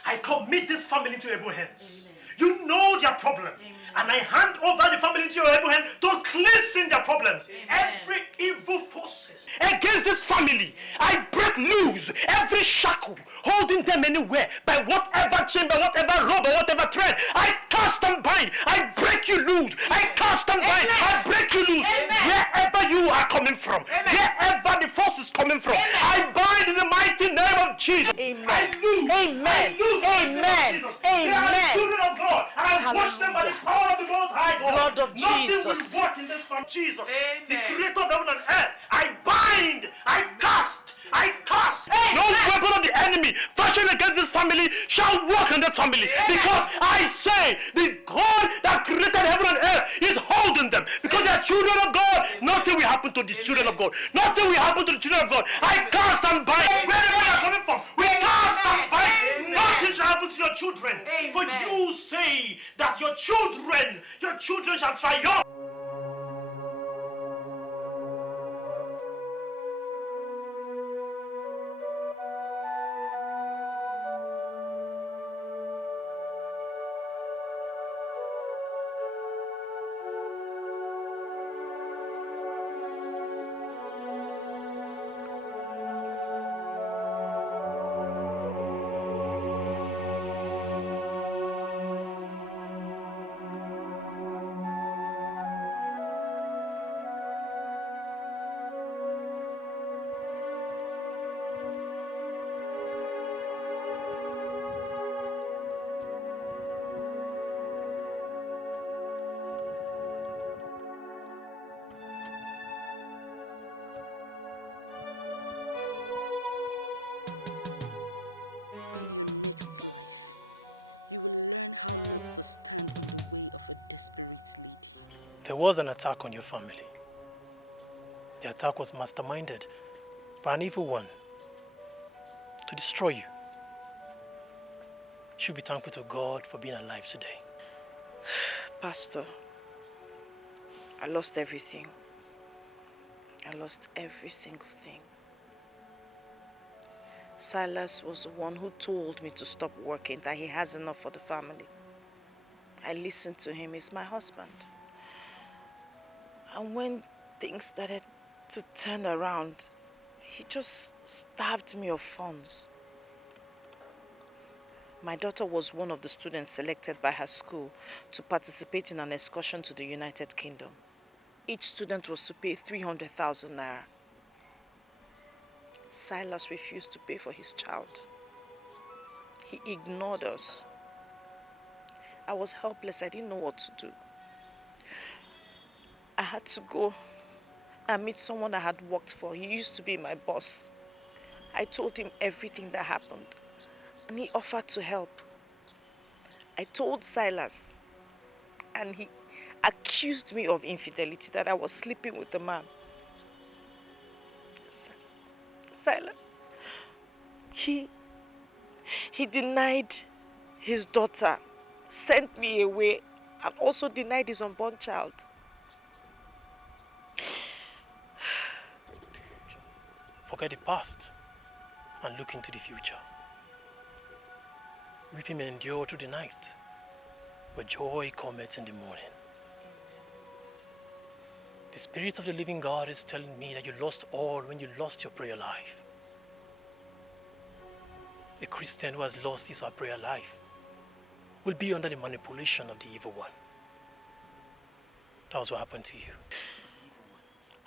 I commit this family into your able hands. You know their problem. And I hand over the family into your able hands to cleanse their problems. Every evil forces against this family, I break loose every shackle holding them anywhere by whatever chain, by whatever rope, or whatever thread. I cast and bind. I break you loose. I cast and bind. I break you loose. Wherever you are coming from, wherever the force is coming from, I bind in the mighty name of Jesus. I lose. I lose. Amen. They are the children of God. And I wash them by the power of the Most High God. Blood of Nothing Jesus. will work in this family. Jesus, the creator of heaven and earth. I bind. I cast. I cast. No weapon of the enemy fashioned against this family shall work in this family. Because I say the God that created heaven and earth is holding them. Because they are children of God. Nothing will happen to the children of God. Nothing will happen to the children of God. I cast and bind. Wherever you are coming from, we cast and bind. Nothing shall happen to your children. For you say that your children shall triumph. In your next life, you will learn how not to stand on the way of a desperate lady. There was an attack on your family. The attack was masterminded by an evil one to destroy you. You should be thankful to God for being alive today. Pastor, I lost everything. I lost every single thing. Silas was the one who told me to stop working, that he has enough for the family. I listened to him. He's my husband. And when things started to turn around, he just starved me of funds. My daughter was one of the students selected by her school to participate in an excursion to the United Kingdom. Each student was to pay 300,000 naira. Silas refused to pay for his child. He ignored us. I was helpless. I didn't know what to do. I had to go and meet someone I had worked for. He used to be my boss. I told him everything that happened, and he offered to help. I told Silas, and he accused me of infidelity, that I was sleeping with the man. Silas, he denied his daughter, sent me away, and also denied his unborn child. Forget the past and look into the future. Weeping may endure through the night, but joy cometh in the morning. The Spirit of the living God is telling me that you lost all when you lost your prayer life. A Christian who has lost his or her prayer life will be under the manipulation of the evil one. That was what happened to you.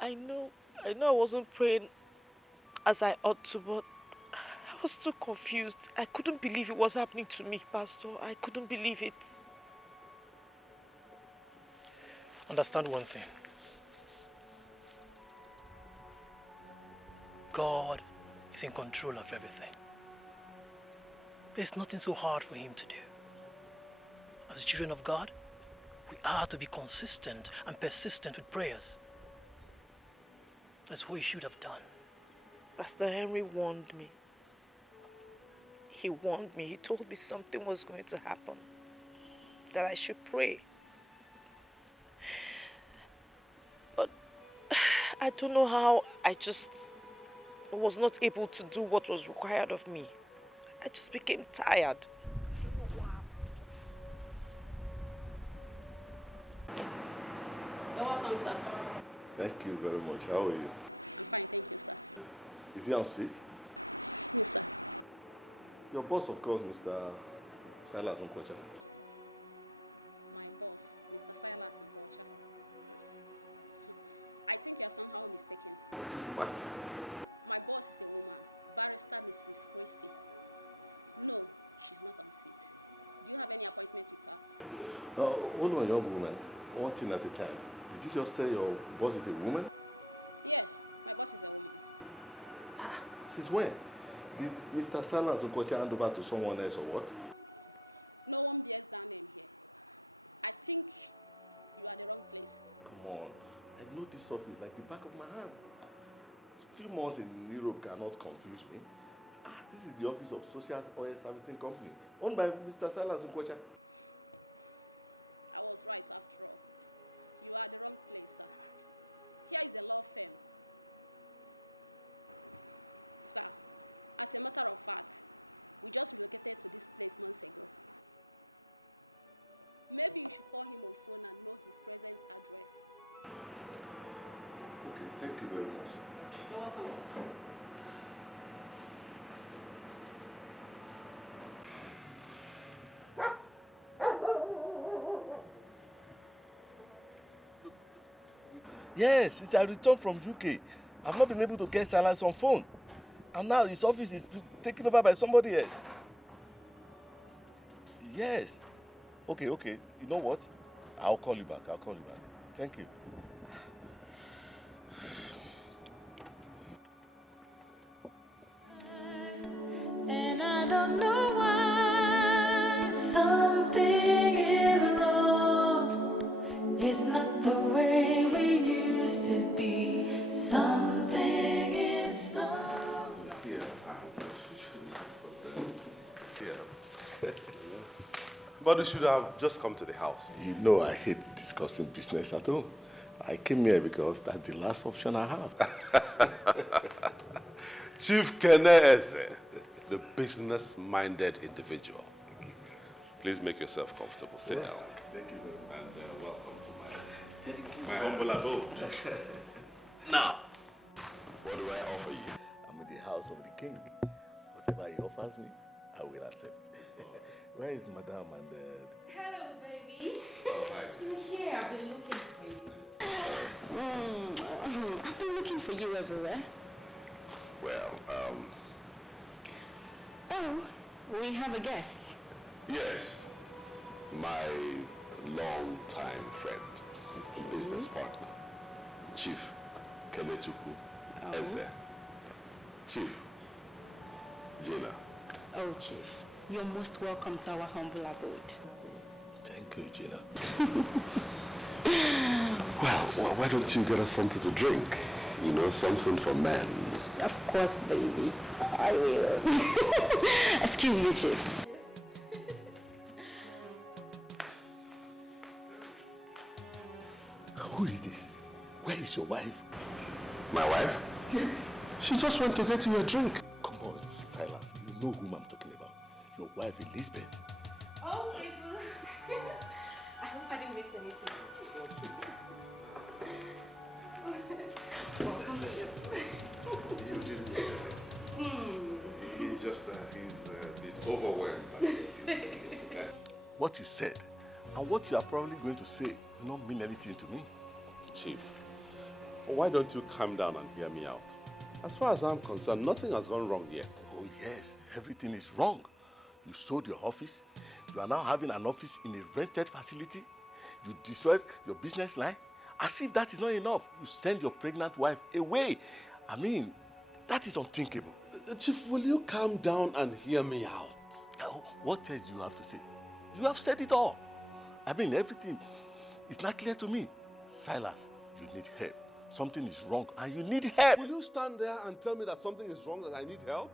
I know I wasn't praying as I ought to, but I was too confused. I couldn't believe it was happening to me, Pastor. I couldn't believe it. Understand one thing. God is in control of everything. There's nothing so hard for him to do. As the children of God, we are to be consistent and persistent with prayers. That's what you should have done. Pastor Henry warned me. He warned me. He told me something was going to happen, that I should pray. But I don't know how I just was not able to do what was required of me. I just became tired. You're welcome, sir. Thank you very much. How are you? I'm fine, thank you, sir. Is he on seat? Yes, sir. Your boss, of course, Mr. Silas Nkocha. My boss, Mr. Silas Nkocha. I think you're somehow mistaken. What? My boss is a woman, Barrister Mrs. Christie. No, she's not on seat. Do you have any appointment with her? Hold on, young woman. One thing at a time. Did you just say your boss is a woman? Yes, my boss is a woman. Since when? Did Mr. Silas Nkocha hand over to someone else or what? No one bears that name here. I think you are the wrong place. Come on. I know this office like the back of my hand. A few months in Europe cannot confuse me. This is the office of Social Oil Servicing Company, owned by Mr. Silas Nkocha. I was right after all. You are the wrong place, sir. Here is a law firm. Sir, as a matter of fact, we just relocated to this place months ago. Maybe you should call him on phone and know his present address. Okay, thank you very much. You're welcome, sir. Yes, since I returned from UK, I've not been able to get Silas on phone. And now his office is taken over by somebody else. Yes. Okay. You know what? I'll call you back. Thank you. And I don't know why something is wrong. It's not the way we used to be. Something is so. But you should have just come to the house. You know I hate discussing business at home. I came here because that's the last option I have. Chief Kene Eze, the business-minded individual. Please make yourself comfortable. Sit down. Thank you very much. And welcome to my humble abode. Now, what do I offer you? I'm in the house of the king. Whatever he offers me, I will accept. Where is Madame and Hello, baby. I'm here. I've been looking for you. I've been looking for you everywhere. Well, Oh, we have a guest. yes, my long-time friend, business partner, Chief Kenechukwu Eze. Chief Gina. Oh, Chief, you're most welcome to our humble abode. Thank you, Gina. Well, why don't you get us something to drink? You know, something for men. Of course, baby. I will. Excuse me, Chief. Who is this? Where is your wife? My wife? Yes. She just went to get you a drink. Come on, Silas. You know whom I'm talking about. Your wife, Elizabeth. Oh, people. I hope I didn't miss anything. Welcome to you. You didn't miss anything. He's just, he's a bit overwhelmed. What you said and what you are probably going to say will not mean anything to me. Chief, why don't you calm down and hear me out? As far as I'm concerned, nothing has gone wrong yet. Oh yes, everything is wrong. You sold your office. You are now having an office in a rented facility. You destroyed your business line. As if that is not enough, you send your pregnant wife away. I mean, that is unthinkable. Chief, will you calm down and hear me out? Oh, what else do you have to say? You have said it all. I mean, everything is not clear to me. Silas, you need help. Something is wrong and you need help. Will you stand there and tell me that something is wrong, that I need help?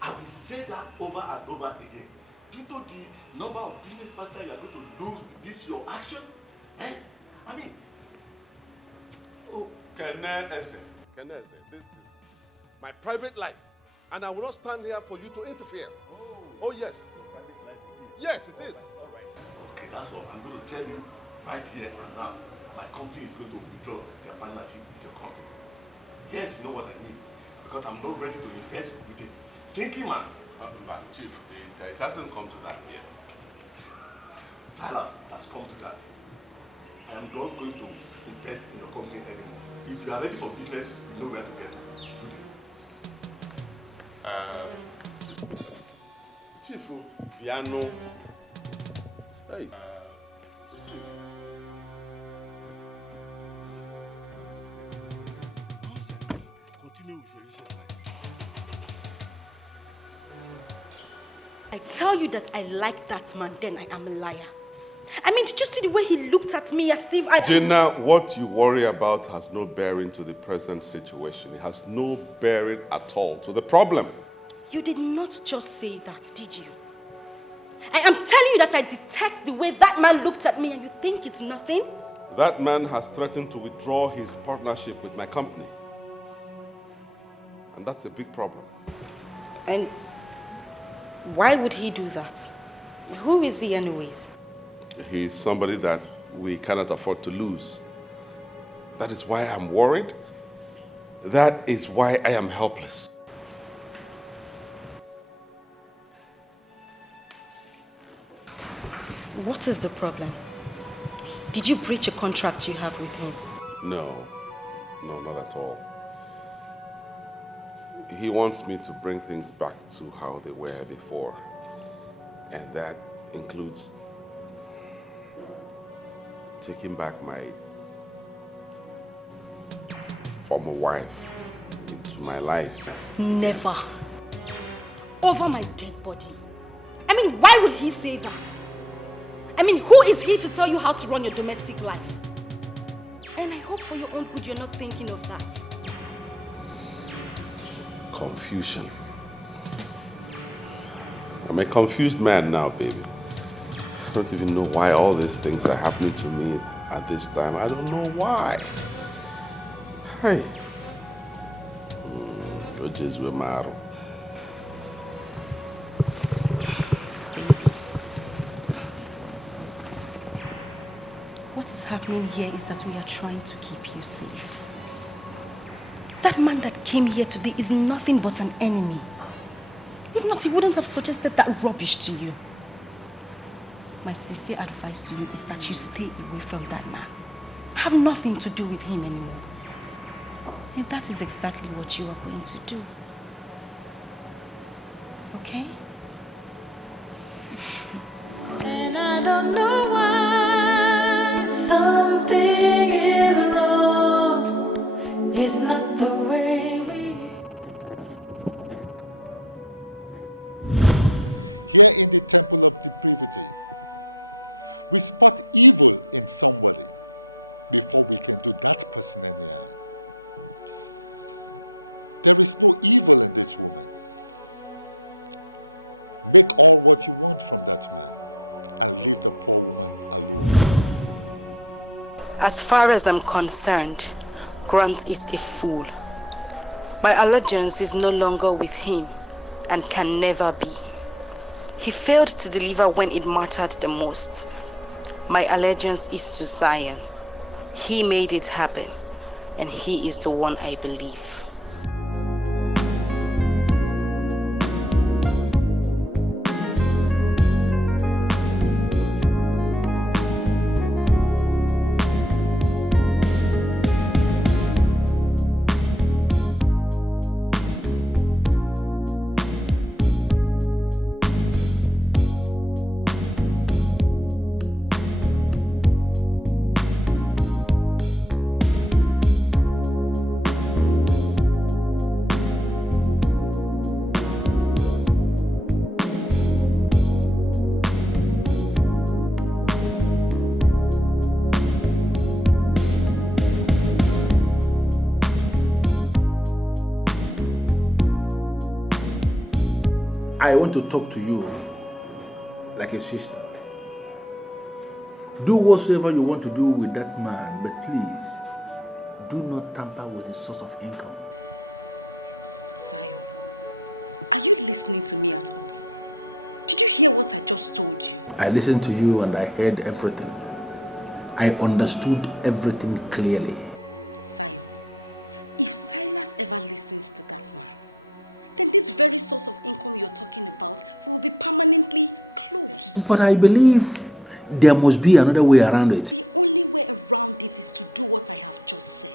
I will say that over and over again. Do you know the number of business partners you are going to lose with this your action? Eh? I mean, oh, Kene Eze, this is my private life, and I will not stand here for you to interfere. Oh yes. Yes, it is. All right. Okay, that's all. I'm going to tell you right here and now. my company is going to withdraw their partnership with your company. Yes, you know what I mean. Because I'm not ready to invest with a sinking man. But Chief, it hasn't come to that yet. Silas, it has come to that. I am not going to invest in your company anymore. If you are ready for business, you know where to get to. Chief, piano. Hey. Chief. Continue with your usual life. I tell you that I like that man, then I am a liar. I mean, did you see the way he looked at me as if I... Gina, what you worry about has no bearing to the present situation. It has no bearing at all to the problem. You did not just say that, did you? I am telling you that I detest the way that man looked at me and you think it's nothing? That man has threatened to withdraw his partnership with my company. And that's a big problem. And why would he do that? Who is he anyways? He's somebody that we cannot afford to lose. That is why I'm worried. That is why I am helpless. What is the problem? Did you breach a contract you have with him? No, not at all. He wants me to bring things back to how they were before. And that includes taking back my former wife into my life. Never. Over my dead body. I mean, why would he say that? I mean, who is he to tell you how to run your domestic life? And I hope for your own good you're not thinking of that. Confusion. I'm a confused man now, baby. I don't even know why all these things are happening to me at this time. I don't know why. Hey. What is happening here is that we are trying to keep you safe. That man that came here today is nothing but an enemy. If not, he wouldn't have suggested that rubbish to you. My sincere advice to you is that you stay away from that man. Have nothing to do with him anymore. And that is exactly what you are going to do. Okay? And I don't know why something is wrong. It's not the way we... Here in the temple of depravity, we spot evil in somebody before we can do that person any harm. There is no evil in this woman. Make all what you want from that man and leave the poor woman alone. As far as I'm concerned, Grant is a fool. My allegiance is no longer with him and can never be. He failed to deliver when it mattered the most. My allegiance is to Zion. He made it happen, and he is the one I believe. I want to talk to you like a sister. Do whatsoever you want to do with that man, but please, do not tamper with his source of income. Zion, are you listening to me at all? Did you hear what I just told you? I listened to you and I heard everything. I understood everything clearly. Zion, if Silas ever listens to that man, then this very source of income you're talking about will be permanently closed. But I believe there must be another way around it. The only way around it is to do what I have just said.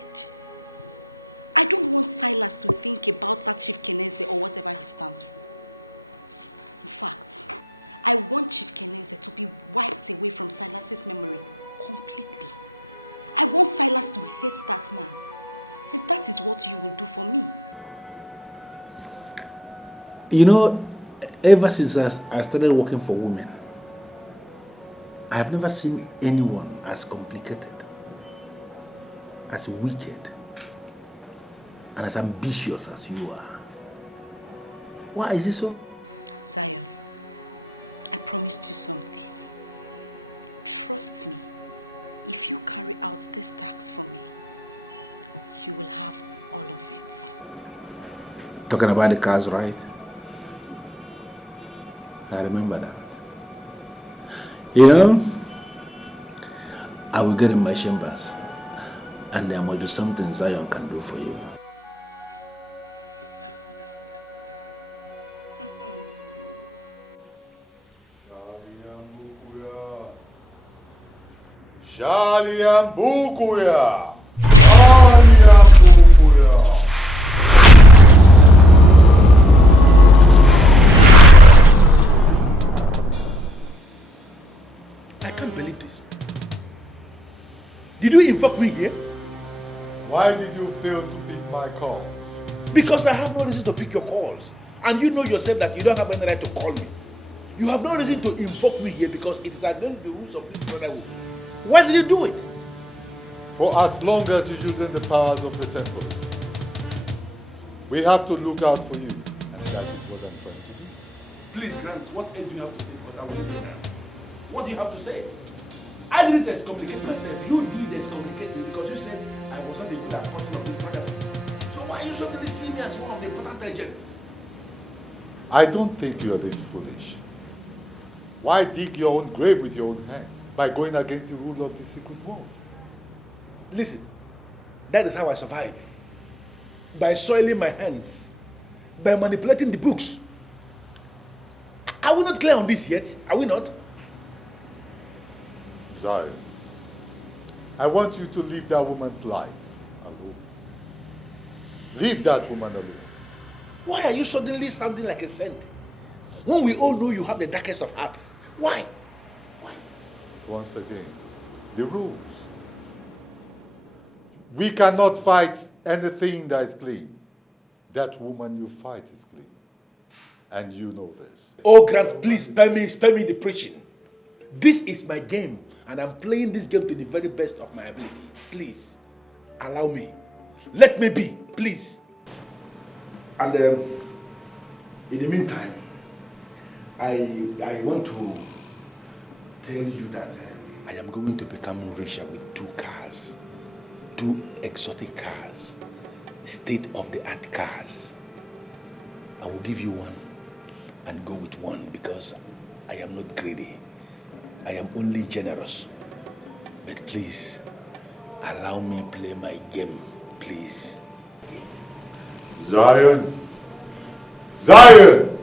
I don't want Silas to think about that Chief Keneze or whatever he stands for. In fact, I want Chief Keneze to be wiped away from Silas's memory completely. I want Silas to hate that man. And that is what you will do for me. You know, ever since I started working for women, I have never seen anyone as complicated, as wicked, and as ambitious as you are. Why is it so? Zion, I promised you something. Trust me, if you carry out this task for me, you will have all of it. Talking about the cars, right? I remember that. You know, I will get in my chambers and there must be something Zion can do for you. Shaliambukuya! Shaliambukuya! I can't believe this. Did you invoke me here? Why did you fail to pick my calls? Because I have no reason to pick your calls. And you know yourself that you don't have any right to call me. You have no reason to invoke me here because it is against the rules of this brotherhood. Why did you do it? For as long as you're using the powers of the temple, we have to look out for you. And that is what I'm trying to do. Please, Grant, what else do you have to say? Because I will leave now. What do you have to say? I didn't excommunicate myself. You did excommunicate me because you said I was not a good apostle of this brotherhood. So why you suddenly see me as one of the important agents? I don't think you are this foolish. Why dig your own grave with your own hands by going against the rule of the secret world? Listen, that is how I survive. By soiling my hands, by manipulating the books. Are we not clear on this yet? Are we not? Zion, I want you to leave that woman's life alone. Leave that woman alone. Why are you suddenly sounding like a saint? When we all know you have the darkest of hearts. Why? Once again, the rules. We cannot fight anything that is clean. That woman you fight is clean. And you know this. Oh, Grant, please spare me the preaching. This is my game, and I'm playing this game to the very best of my ability. Please, allow me. Let me be, please. And in the meantime, I want to tell you that I am going to become richer with 2 cars. 2 exotic cars. State-of-the-art cars. I will give you one and go with one because I am not greedy. I am only generous. But please, allow me play my game, please. Zion! Zion!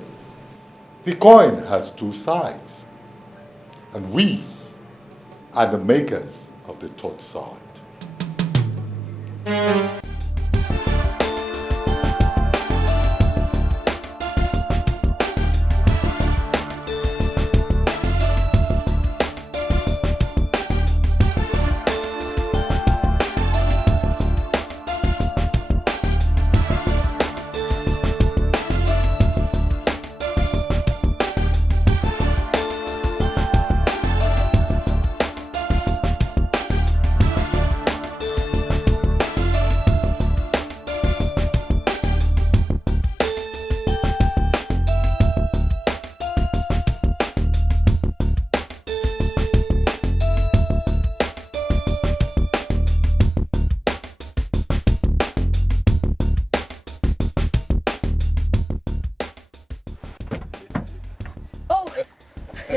The coin has 2 sides. And we are the makers of the 3rd side.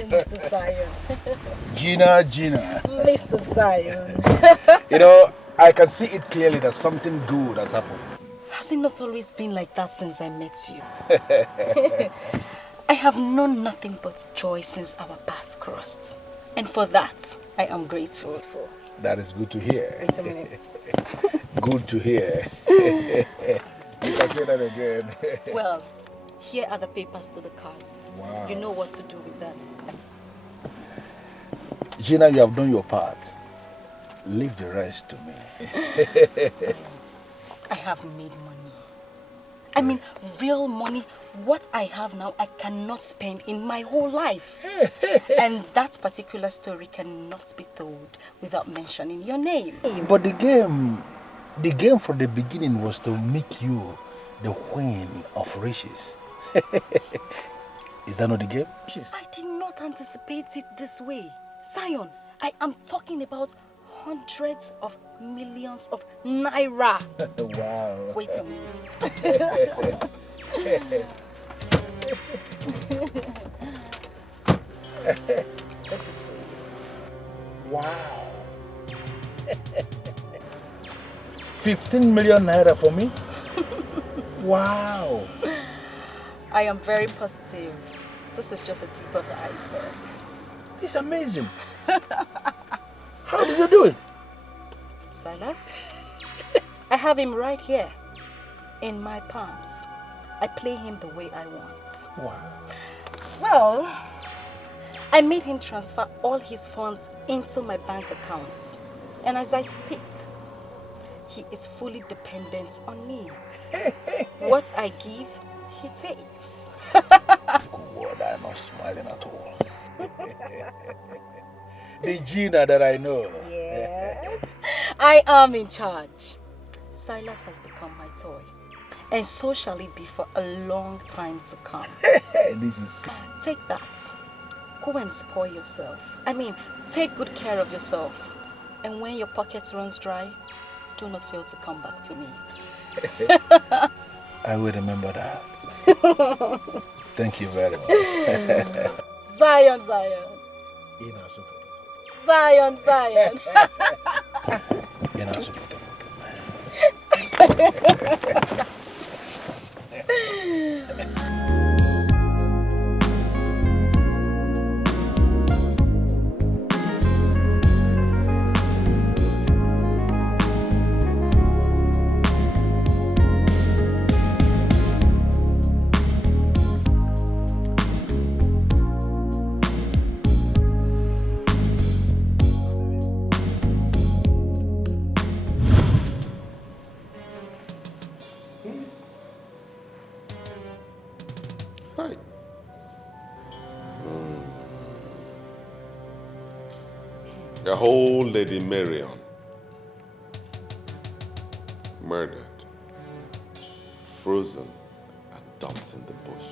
Mr. Zion. Gina. Mr. Zion. You know, I can see it clearly that something good has happened. Has it not always been like that since I met you? I have known nothing but joy since our paths crossed. And for that, I am grateful. That is good to hear. Wait a minute. Good to hear. You can say that again. Well, here are the papers to the cars. Wow. You know what to do with them. Gina, you have done your part. Leave the rest to me. Zion, I have made money. I mean, real money. What I have now, I cannot spend in my whole life. And that particular story cannot be told without mentioning your name. But the game from the beginning was to make you the queen of riches. Is that not the game? I did not anticipate it this way. Zion, I am talking about hundreds of millions of naira. Wow. Wait a minute. This is for you. Wow. 15 million naira for me? Wow. I am very positive. This is just a tip of the iceberg. It's amazing. How did you do it? Silas, I have him right here in my palms. I play him the way I want. Wow. Well, I made him transfer all his funds into my bank account. And as I speak, he is fully dependent on me. What I give, he takes. God, I'm not smiling at all. The Gina that I know. Yes. I am in charge. Silas has become my toy. And so shall it be for a long time to come. This is... Take that. Go and spoil yourself. I mean, take good care of yourself. And when your pocket runs dry, do not fail to come back to me. I will remember that. Thank you very much. Zion. Zion. The whole Lady Marion murdered, frozen, and dumped in the bush.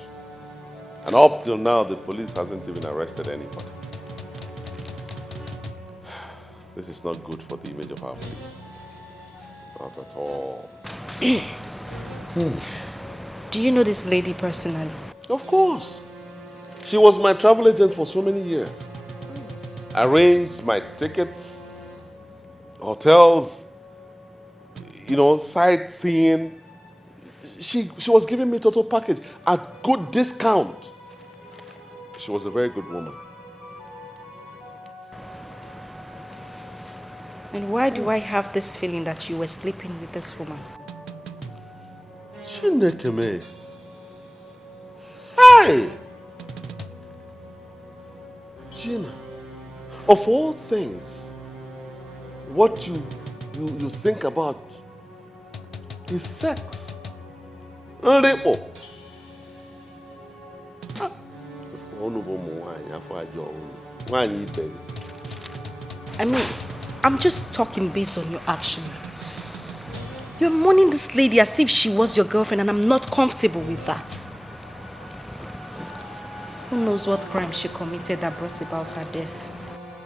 And up till now, the police hasn't even arrested anybody. This is not good for the image of our police. Not at all. Do you know this lady personally? Of course. She was my travel agent for so many years. Arranged my tickets, hotels, sightseeing. She was giving me total package at good discount. She was a very good woman. And why do I have this feeling that you were sleeping with this woman? Chinekeme. Hey! Gina, of all things, what you think about is sex. Rape. I mean, I'm just talking based on your action. You're mourning this lady as if she was your girlfriend, and I'm not comfortable with that. Who knows what crime she committed that brought about her death?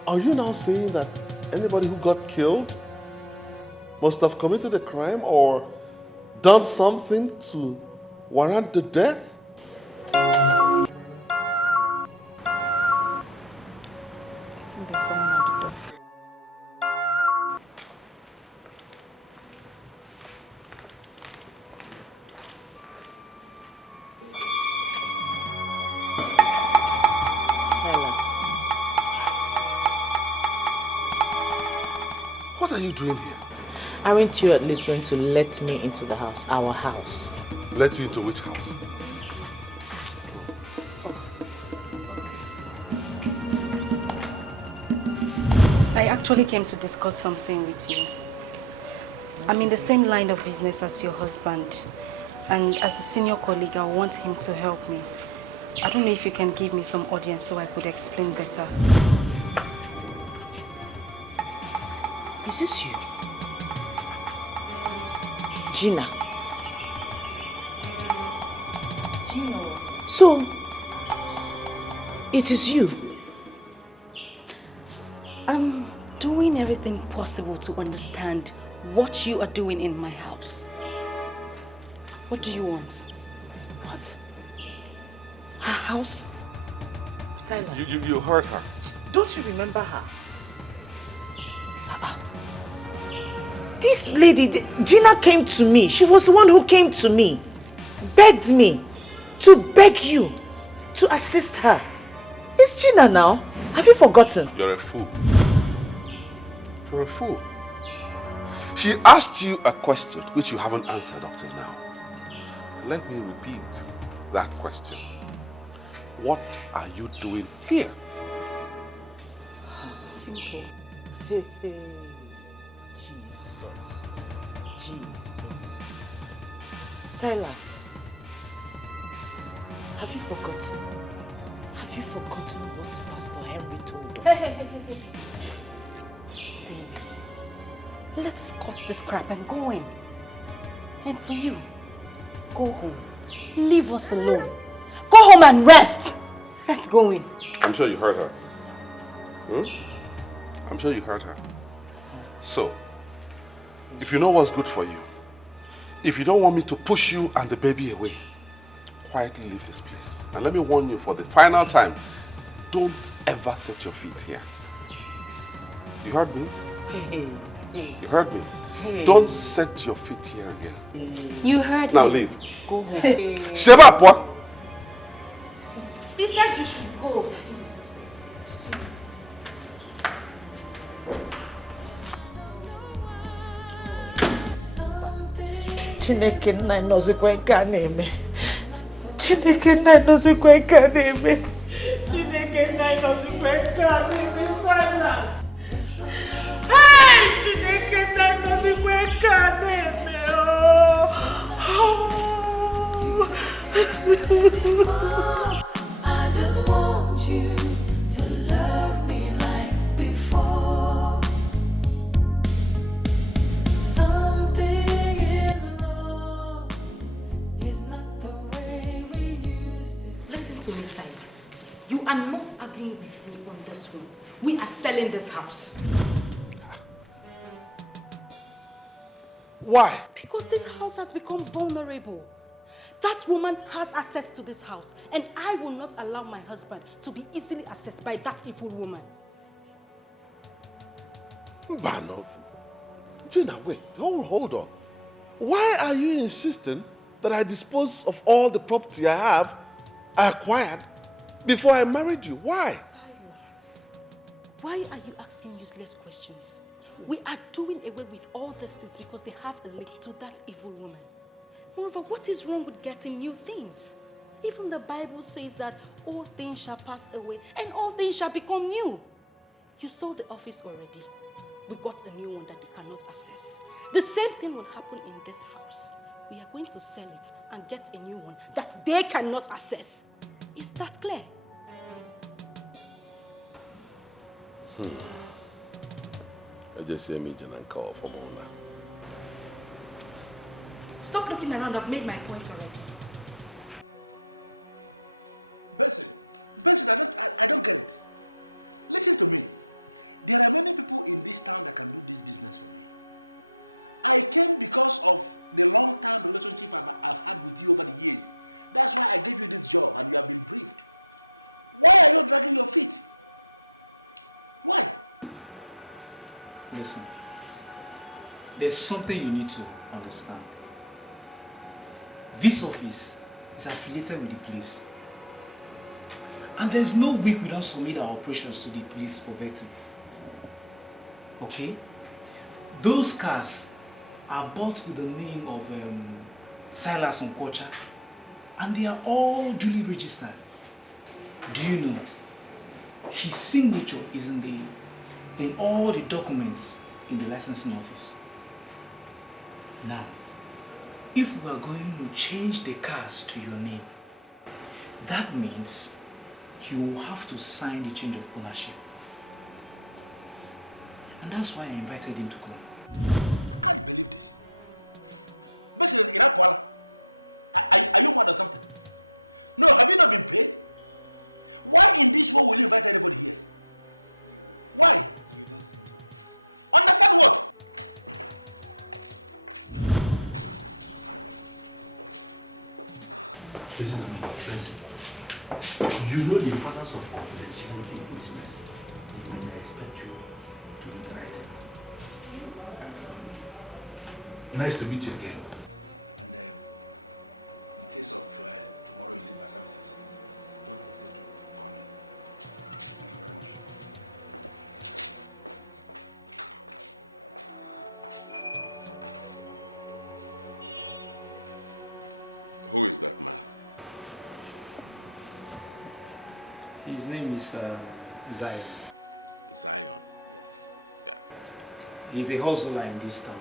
Are you now saying that anybody who got killed must have committed a crime or done something to warrant the death? What are you doing here? Aren't you at least going to let me into the house, our house? Let you into which house? Is this you? Gina. Do you know what? So, it is you. I'm doing everything possible to understand what you are doing in my house. What do you want? What? Her house? This lady, Gina, came to me. She was the one who came to me, begged me to beg you to assist her. It's Gina now. Have you forgotten? You're a fool. You're a fool. She asked you a question which you haven't answered up till now. Let me repeat that question. What are you doing here? Simple. Jesus. Jesus. Silas, have you forgotten? Have you forgotten what Pastor Henry told us? Let us cut this crap and go in. And for you, go home. Leave us alone. Go home and rest. Let's go in. I'm sure you heard her. I'm sure you heard her. So, if you know what's good for you, if you don't want me to push you and the baby away, quietly leave this place. And let me warn you for the final time, don't ever set your feet here. You heard me? You heard me? Don't set your feet here again. You heard Now me. leave. Go home. Sheba, what? He said you should go. Chineke nna nọzikwa nke a na-eme. Chineke nna nọzikwa nke a na-eme. Chineke nna nọzikwa nke a na-eme. Silas. Hey! Chineke nna nọzikwa nke a na-eme. I just want you to love me like before. Something is wrong. It's not the way we used to. Listen to me, Silas. You are not arguing with me on this one. We are selling this house. Why? Because this house has become vulnerable. That woman has access to this house, and I will not allow my husband to be easily accessed by that evil woman. Bano. Gina, wait. Hold on. Why are you insisting that I dispose of all the property I acquired before I married you? Why? Why are you asking useless questions? We are doing away with all these things because they have a link to that evil woman. Moreover, what is wrong with getting new things? Even the Bible says that all things shall pass away and all things shall become new. You saw the office already. We got a new one that they cannot access. The same thing will happen in this house. We are going to sell it and get a new one that they cannot access. Is that clear? I just hear me and call for Mona. Stop looking around. I've made my point already. Benson, I don't get it. Listen to me. There are many people in this town that can do this business for me. I came because of the long-term relationship I've had with you over the years. That's why I gave you this job and you have been briefed. Why are you dragging your feet? Why? Listen, there's something you need to understand. This office is affiliated with the police. And there's no week we don't submit our operations to the police for vetting. Okay? Those cars are bought with the name of Silas Nkocha, and they are all duly registered. Do you know? His signature is in all the documents in the licensing office. Now, if we are going to change the cars to your name, that means you will have to sign the change of ownership. And that's why I invited him to come. I can't believe this. Basically, are you mad or something? No, have you not been paid? Why in this world will you invite anybody here? Why? You don't seem to understand. Understand what? Listen to me, friends. You know the importance of confidentiality in business, and I expect you to do the right thing. Nice to meet you again. And in case of tomorrow you need my services, don't hesitate to call me. Thank you very much. Who is that man? His name is Zion. Zion? Yeah. He's a hustler in this town.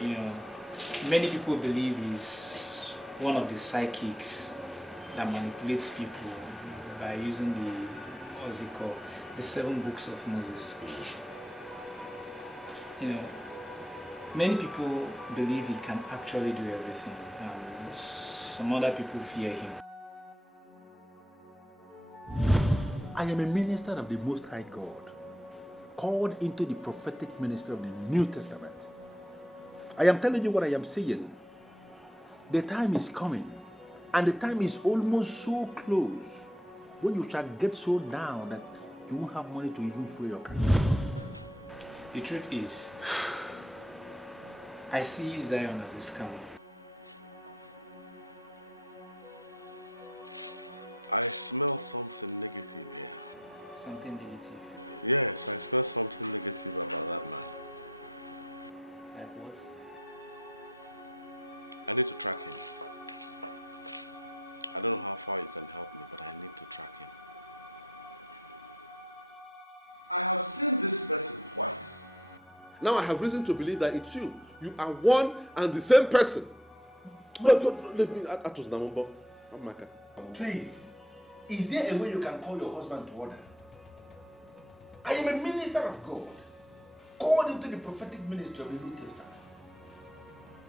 You know, many people believe he's one of the psychics that manipulates people by using what's it called, the 7 books of Moses. You know, many people believe he can actually do everything, and some other people fear him. I am a minister of the Most High God, called into the prophetic ministry of the New Testament. I am telling you what I am saying. The time is coming, and the time is almost so close, when you shall get so down that you won't have money to even fuel your car. The truth is, I see Zion as a scammer. I smell something negative here. Something negative. Yes, I smell something negative about that man. Like what? I need to track him. I don't know how far you can help me, but I need to track him. I have seen this person twice. Now I have reason to believe that it's you. You are one and the same person. No, leave me. Atos Namombo. Amaka. Please, is there a way you can call your husband to order? I am a minister of God, called into the prophetic ministry of the New Testament.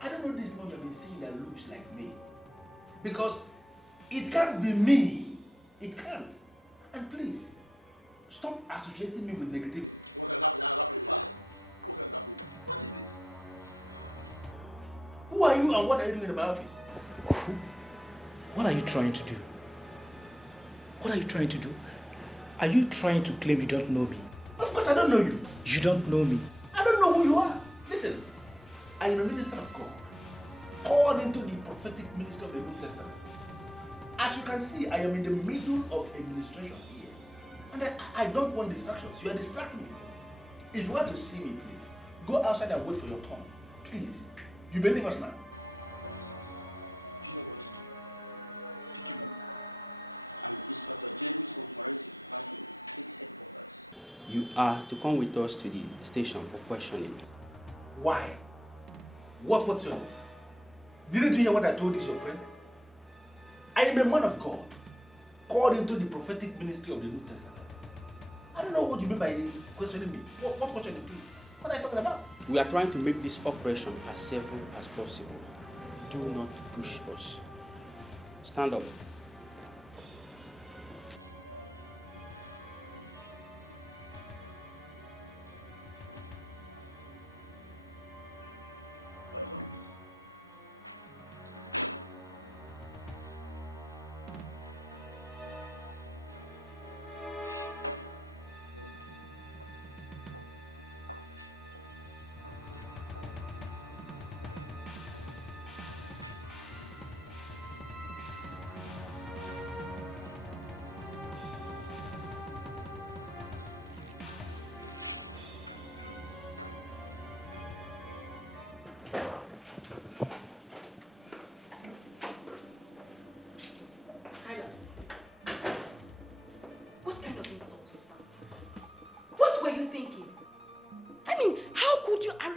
I don't know this man you have been saying that looks like me. Because it can't be me. It can't. And please, stop associating me with negativity. What is this? Who are you and what are you doing in my office? What are you trying to do? What are you trying to do? Are you trying to claim you don't know me? Of course I don't know you. You don't know me. I don't know who you are. Listen, I am a minister of God, called into the prophetic ministry of the New Testament. As you can see, I am in the middle of administration here. And I don't want distractions. You are distracting me. If you want to see me, please, go outside and wait for your turn. Please. You believe us now? Officers, do you know what to do? Pick him up. I'm Inspector James from Forensic Department, State Headquarters. You are to come with us to the station for questioning. Why? What's your name? Didn't you hear what I told this your friend? I am a man of God, called into the prophetic ministry of the New Testament. I don't know what you mean by questioning me. What questioning, please? What are you talking about? We are trying to make this operation as safe as possible. Do not push us. Stand up.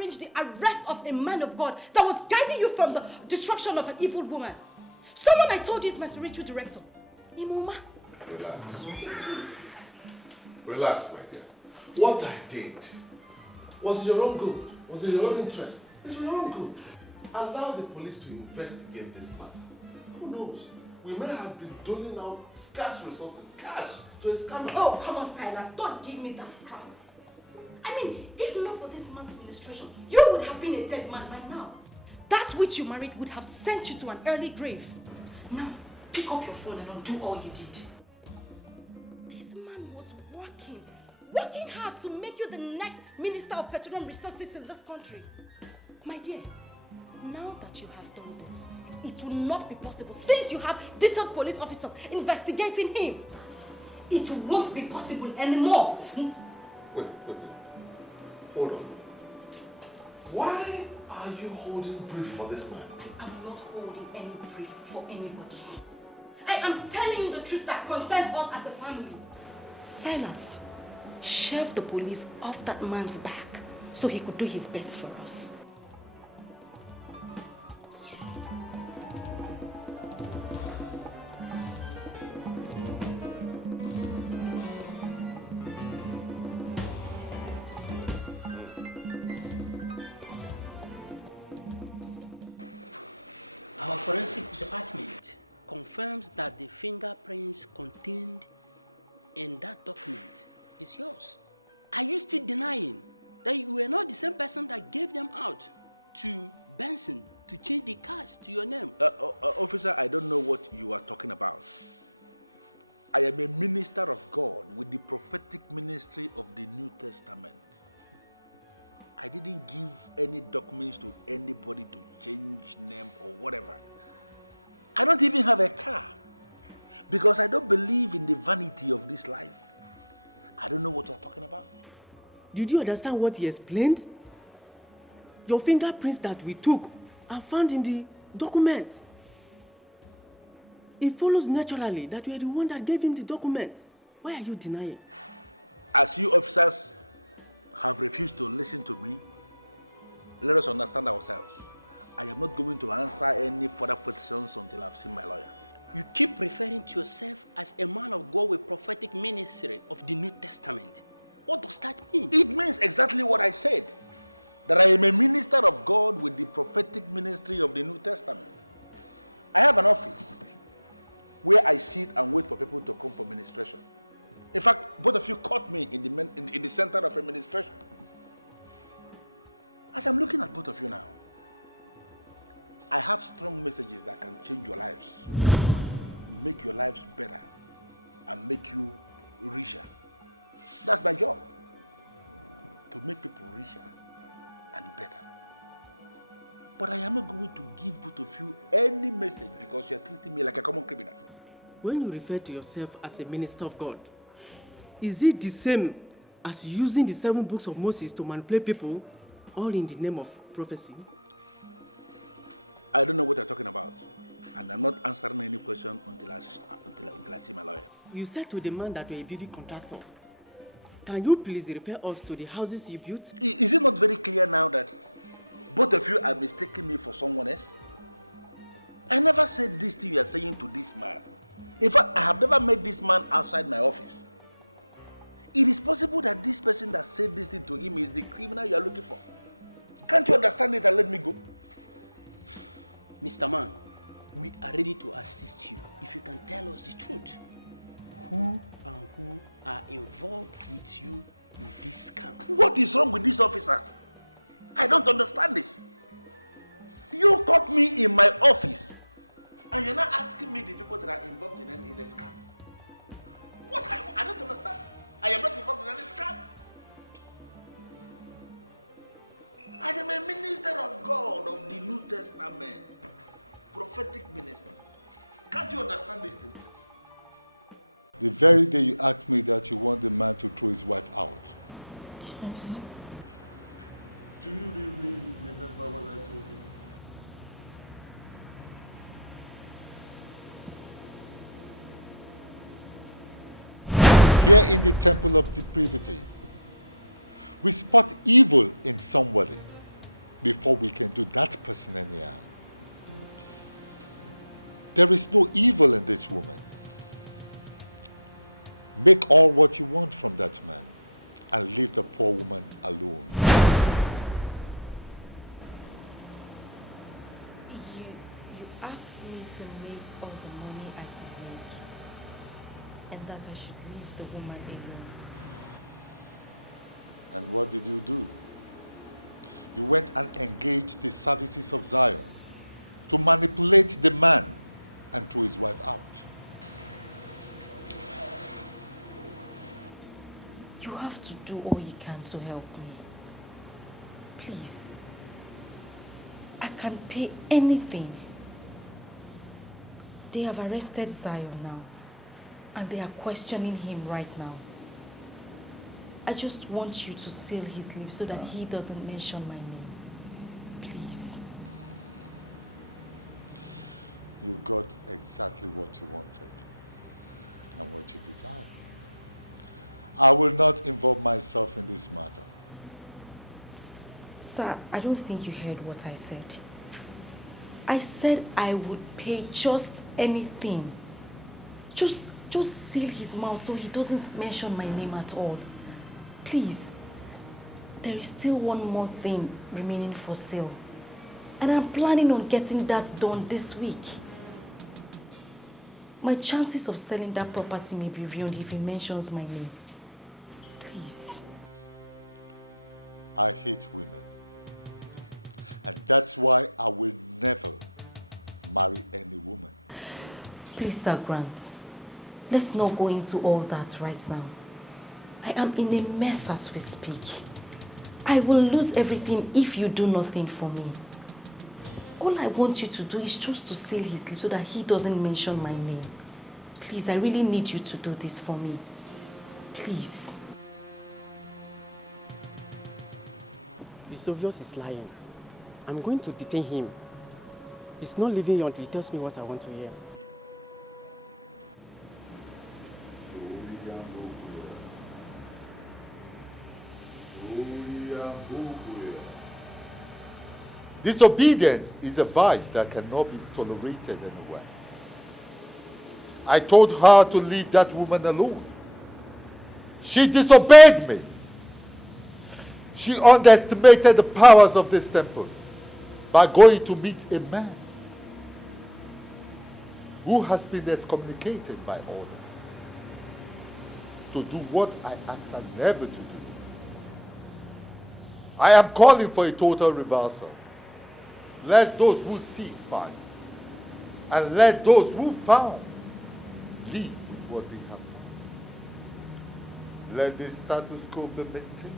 arrange the arrest of a man of God that was guiding you from the destruction of an evil woman. Someone I told you is my spiritual director. Imoma. Relax. Relax, my dear. What I did was in your own good, was in your own interest. It's for your own good. Allow the police to investigate this matter. Who knows? We may have been doling out scarce resources, cash, to a scammer. Oh, come on, Silas. Don't give me that crap. I mean, if not for this man's ministration, you would have been a dead man by now. That which you married would have sent you to an early grave. Now, pick up your phone and undo all you did. This man was working hard to make you the next Minister of Petroleum Resources in this country. My dear, now that you have done this, it will not be possible since you have detailed police officers investigating him. It won't be possible anymore. Wait. Hold on. Why are you holding brief for this man? I am not holding any brief for anybody. I am telling you the truth that concerns us as a family. Silas, shove the police off that man's back so he could do his best for us. Our forensic department confirms that the fingerprints contained in that document is yours. Are you still denying that you were not the same person that gave them out to Benson to change the cars to your name? Officer, I don't know what you are talking about. I am a minister of God with the prophetic ministry of the New Testament. I didn't give any documents to anybody to change name or whatever. I don't even have a car because I don't believe in the vanity of this life. I don't know what you're talking about. Did you understand what he explained? Your fingerprints that we took are found in the documents. It follows naturally that you are the one that gave him the document. Why are you denying? As you officers have refused to listen to me, let us understand ourselves. I am not going to answer any further questions until I've seen my lawyer. You keep referring to yourself as a man of God with prophetic ministry of the New Testament. What does that mean? It means exactly what I said. That I am a minister of God with the prophetic ministry of the New Testament. I have an office where I sit and wait for people to come for ministration. In fact, both of you caught me in the center of administration. As I'm looking at both of you now, I have strong messages that can change your lives, make your lives better, and make you richer. That's my job, to make people richer and better. But I am not going to give both of you any message because you're treating me like a common criminal. When you refer to yourself as a minister of God, is it the same as using the 7 books of Moses to manipulate people, all in the name of prophecy? I don't know what you're talking about, and I'm not answering any question until I see my lawyer. You said to the man that you're a building contractor. Can you please refer us to the houses you built? Is it not very clear now that both of you are mistaking me for someone else? I never said this thing you are saying to this man. In fact, I have never met this man outside my office. It is possible that this person that said this thing to him is the criminal you are looking for. Can't you understand it and let me go? Mr. Man, we are ready to assist you if you can tell us the truth. Who and who are involved with you in this scam? What is wrong with these officers? I don't understand this. You caught me in my office and you're not asking me the people that are involved in the scam. What? I don't understand. I am not involved in any scam. I am a minister of God of the New Testament. Prophetic minister. Can't you understand this thing, please? The very day you asked me that you want the man to throw his wife out. Yes. Do you really remember what I told you? Here in the temple of depravity, we spot evil in somebody before we can do that person any harm. There is no evil in this woman. Make all what you want from that man and leave the poor woman alone. You asked me to make all the money I could make and that I should leave the woman alone. And what did you do? You went and engaged the services of Zion to manipulate the man and throw his wife out. You have to do all you can to help me. Please. I can pay anything. They have arrested Zion now, and they are questioning him right now. I just want you to seal his lips so that he doesn't mention my name. Please. You got exactly what you wanted and what you desired. I will not involve myself in this matter. Sir, I don't think you heard what I said. I said I would pay just anything. Just seal his mouth so he doesn't mention my name at all. Please. There is still one more thing remaining for sale. And I'm planning on getting that done this week. My chances of selling that property may be ruined if he mentions my name. Please. I hate women. And that's why I will never marry any woman. Please, Sir Grant. Let's not go into all that right now. I am in a mess as we speak. I will lose everything if you do nothing for me. All I want you to do is just to seal his lips so that he doesn't mention my name. Please, I really need you to do this for me. Please. It's obvious he's lying. I'm going to detain him. He's not leaving here until he tells me what I want to hear. Disobedience is a vice that cannot be tolerated anywhere. I told her to leave that woman alone. She disobeyed me. She underestimated the powers of this temple by going to meet a man who has been excommunicated by order to do what I asked her never to do. I am calling for a total reversal. Let those who seek find, and let those who found leave with what they have found. Let this status quo be maintained.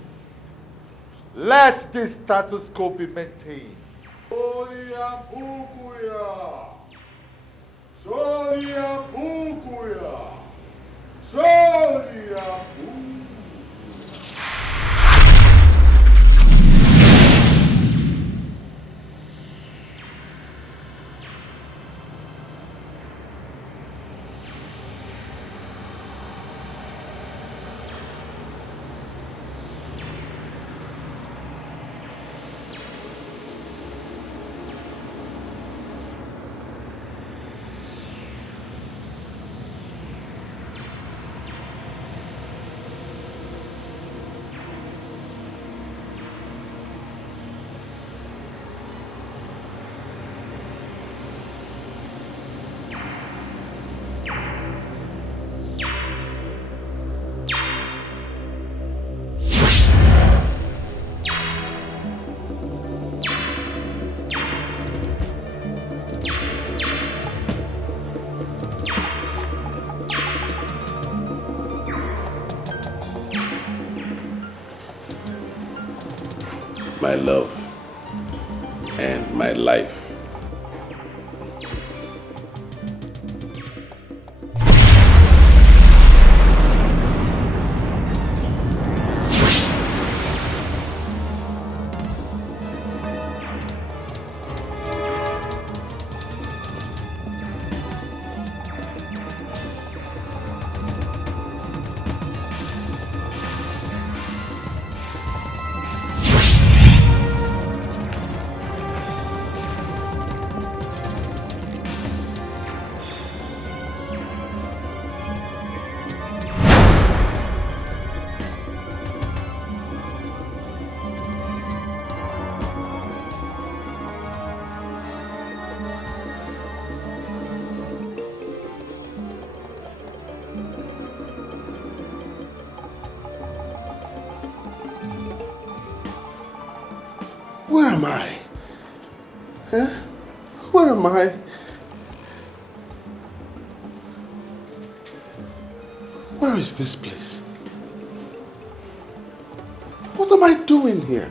Let this status quo be maintained. Solia Pukuya! Solia Pukuya! Solia Pukuya! My love and my life. Where am I? Huh? Where am I? Where is this place? What am I doing here?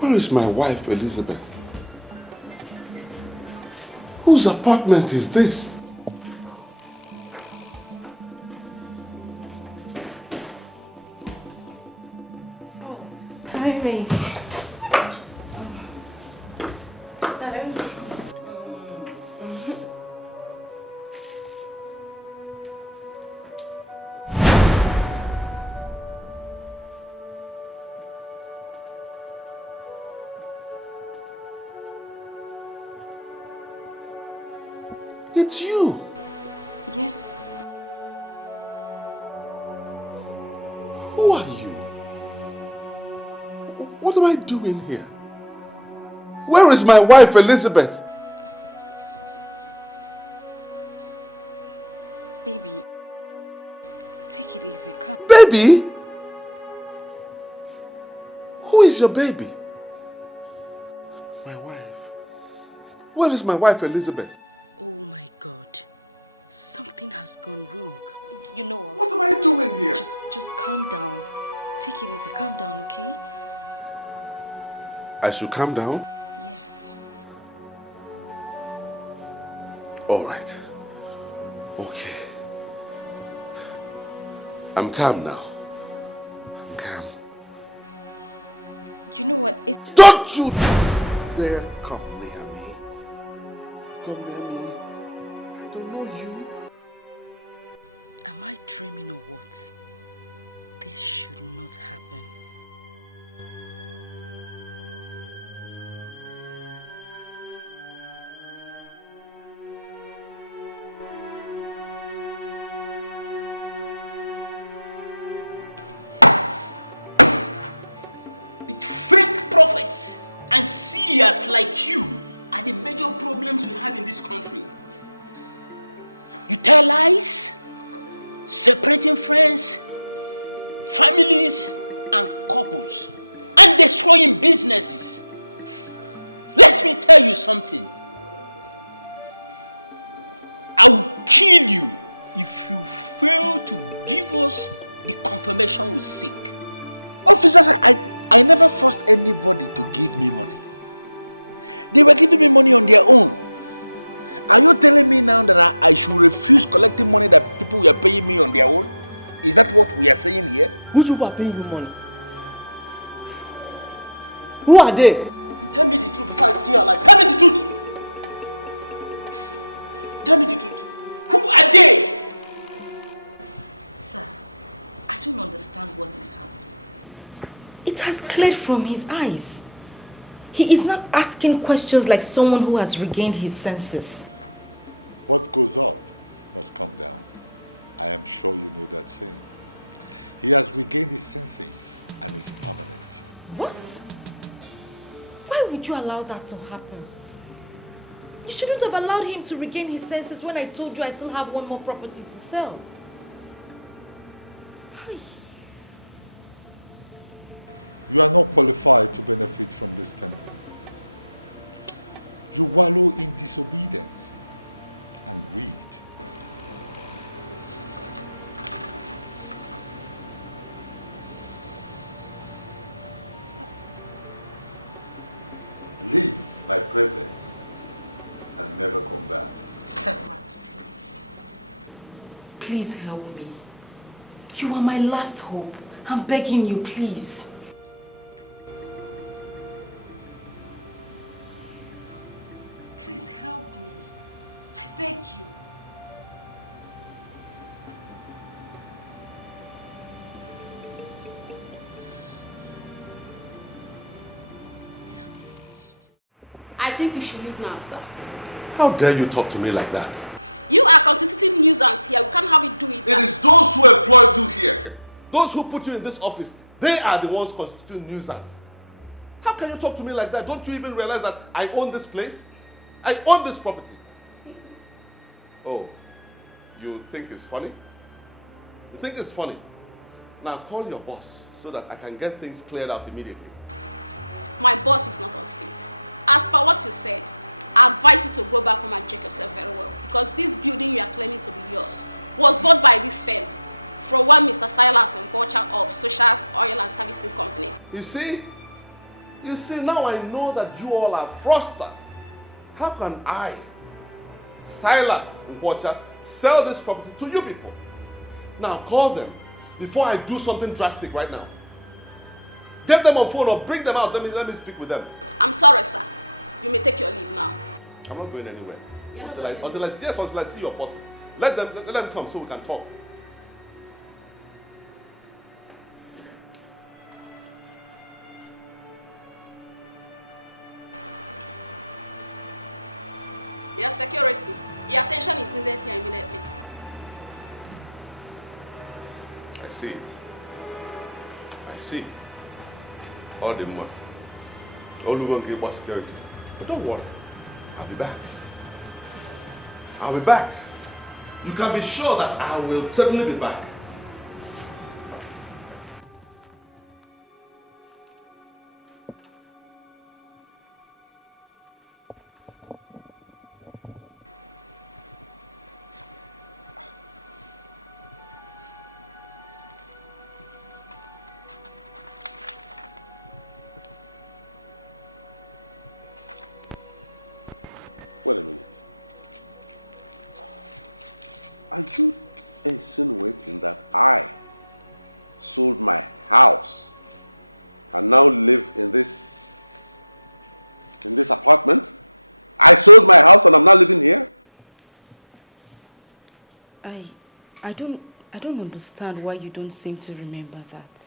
Where is my wife, Elizabeth? Whose apartment is this? Hi, It's you. Yes. Who are you? What am I doing here? Where is my wife, Elizabeth? Baby, take it easy. Come. Baby? Who is your baby? My wife. Where is my wife, Elizabeth? Oh my God. Something has gone wrong. You know what am I doing here? Just calm down. Take it easy. Calm down, okay? I should calm down? Yes. All right. Okay. I'm calm now. I'm calm. You know what? Don't you dare come near me. Come near me. I don't know you. Am I dreaming or what? This should not happen. Fake prophets and seers like you are the major problems we have in this country. You tell lies, separating friends, families, and couples, and destroying businesses. Let me tell you something. I will kill you if you fail to give us the confirmation we seek. Officers, I never forced anybody to give me money. They were giving me money on their own. Are you telling me now that I should refuse collecting money that people were paying me on their own? Is that what we are saying here? Which people are paying you money? Who are they? Tell me the truth before I steal your life. Tell me the truth. Tell me the truth. Who are they? Sir, I don't understand what is happening. It has cleared from his eyes. He is not asking questions like someone who has regained his senses. What goes up must come down. I am sure you know that saying. He has regained his senses and is permanent. What? Why would you allow that to happen? You shouldn't have allowed him to regain his senses when I told you I still have one more property to sell. You are not qualified to benefit from this temple. You wallow in disobedience and greed. Leave my presence and never come back. Sakrat, please. Please help me. You are my last hope. I'm begging you, please. Please help me. I beg you. I think you should leave now, sir. How dare you talk to me like that? You are constituting nuisance here. We can't have it do it. It is those who employed you here. Those who put you in this office. They are the ones constituting nuisance. How can you talk to me like that? Don't you even realize that I own this place? I own this property. Oh, you think it's funny? You think it's funny? Now call your boss so that I can get things cleared out immediately. My boss is not on seat. As per what you said, I advise you to go back home and check yourself very well, because this building you are claiming to be yours was bought by this firm from one Mr. Silas Nkocha of Socials Oil and Servicing Company. You see, now I know that you all are fraudsters. How can I, Silas Nkocha, sell this property to you people? Now call them before I do something drastic right now. Get them on phone or bring them out. Let me speak with them. I'm sorry, sir. You may take your leave now. I'm not going anywhere until I see your bosses. Let them come so we can talk. Your security. Your attention is needed here immediately. I see. All the money. All we're going to give security. But don't worry. I'll be back. You can be sure that I will certainly be back. Wait a minute. Are you insinuating that I sold my house and now live in this apartment? I sold my house and I'm now living here? I don't understand why you don't seem to remember that.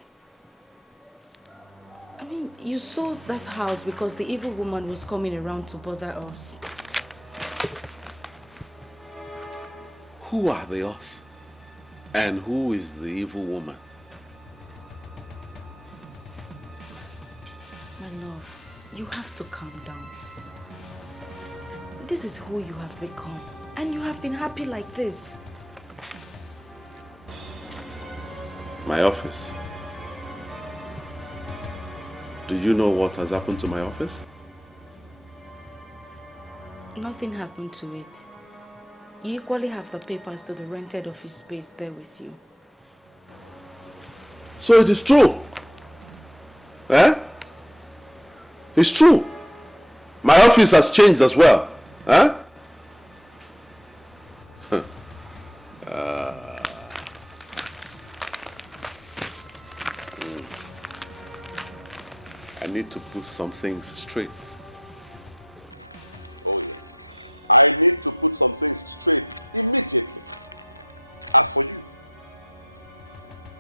I mean, you sold that house because the evil woman was coming around to bother us. Who are the us? And who is the evil woman? My love, you have to calm down. This is who you have become. And you have been happy like this. My office. Do you know what has happened to my office? Nothing happened to it. You equally have the papers to the rented office space there with you. So it is true. Eh? It's true. My office has changed as well. Huh? I need to put some things straight. Oh yes. I need to put some things straight immediately. As for you,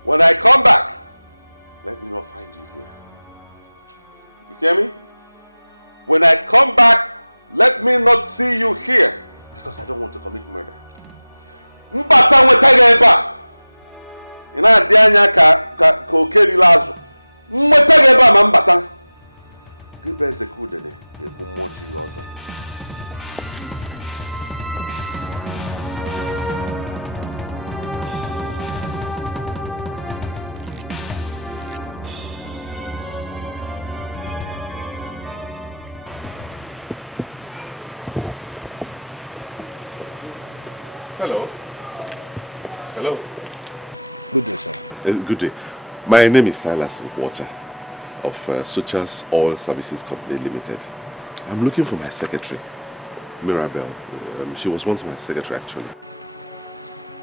when I come back, let me not find you here. You hear me? When I come back, let me not see you here, because I don't want to commit murder. Mbata nwetege eba. Ina adi anya ka okeri lazu. Nwetege eba ma mbata. Gibe eze kudene ebu mmoti lozo. Hello. Hello. Good day, sir. Good day. My name is Silas Nkocha of Socials Oil Services Company Limited. I'm looking for my secretary, Mirabel. She was once my secretary, actually.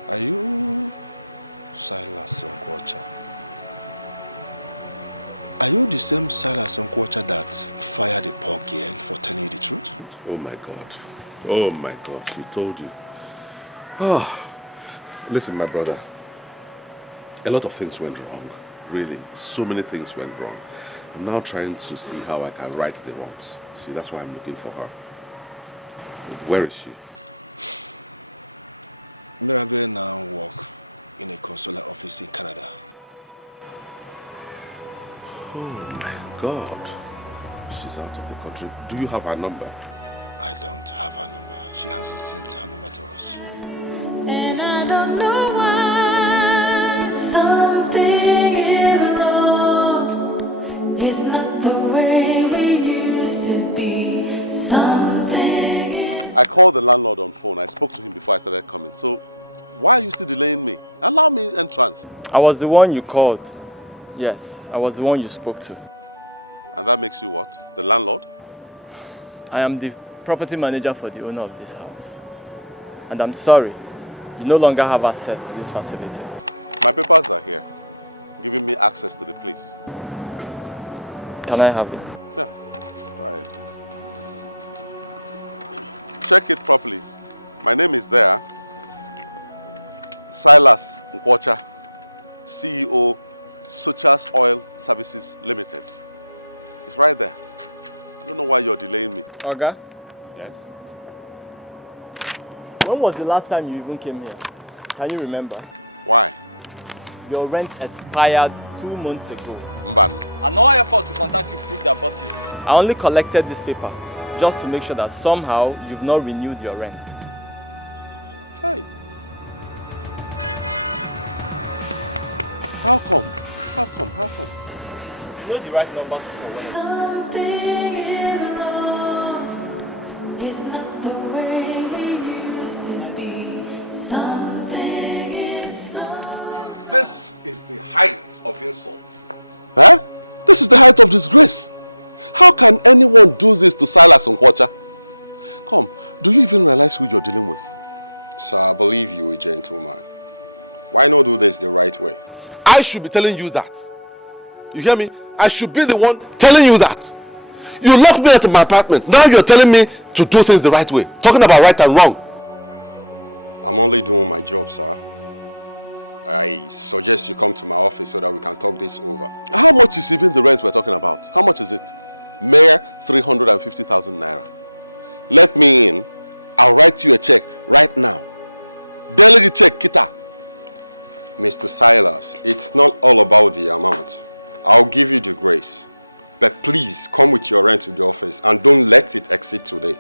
Are you Silas Nkocha? Are you the same Silas Nkocha that fired the poor girl for telling you the truth? Oh my God. Oh my God, she told you. Oh, listen, my brother. A lot of things went wrong. Really, so many things went wrong. I'm now trying to see how I can right the wrongs. See, that's why I'm looking for her. Where is she? Mirabel now works in a consular office in Canada. Oh my God. She's out of the country. Do you have her number? I don't have her number. She hasn't sent her number to us. And I don't know why Something is wrong. It's not the way we used to be. Something is. I called the landlord on phone. I spoke to him before I started coming. So why are you still delaying me? Allow me entrance. I was the one you called. Yes, I was the one you spoke to. And that makes you what? The landlord? I am the property manager for the owner of this house. And I'm sorry, you no longer have access to this facility. My papers are here, giving me access to the place. Can I have it? Yeah, go ahead. Check it properly. My name is there. Silas Nkwocha, CEO, Sochas Oil Services Limited. It's right there. I don't know why you're delaying me. Oga? Yes? When was the last time you even came here? Can you remember? Why? Your rent expired 2 months ago. Mban. And no effort to contact you proved that button. I only collected this paper just to make sure that somehow you've not renewed your rent. Hey. How come? How come? How come? You know the right number to call. Something is wrong. It's not the way we used to be. Something is wrong. This is the height of insult. Huh? This is the height of disgrace. How can anyone do this to Silas Nkwocha? Come, do you even realize who you're dealing with? Sir, I believe you a gentleman. Why not do this the right way? I should be telling you that. You hear me? I should be the one telling you that. You locked me out of my apartment. Now you're telling me to do things the right way. Talking about right and wrong. I'm only doing my job, sir. I suggest you come to my office so that we can talk this over. How much is even the rent we're talking about? How much is it? Mere 350,000 naira. Let me in. I'll write you a check right now. Delegate check, Kita. Mr. Silas, it's not all about the amount. I'll give you the grace. But please come with your rent to the office and don't let it exceed today.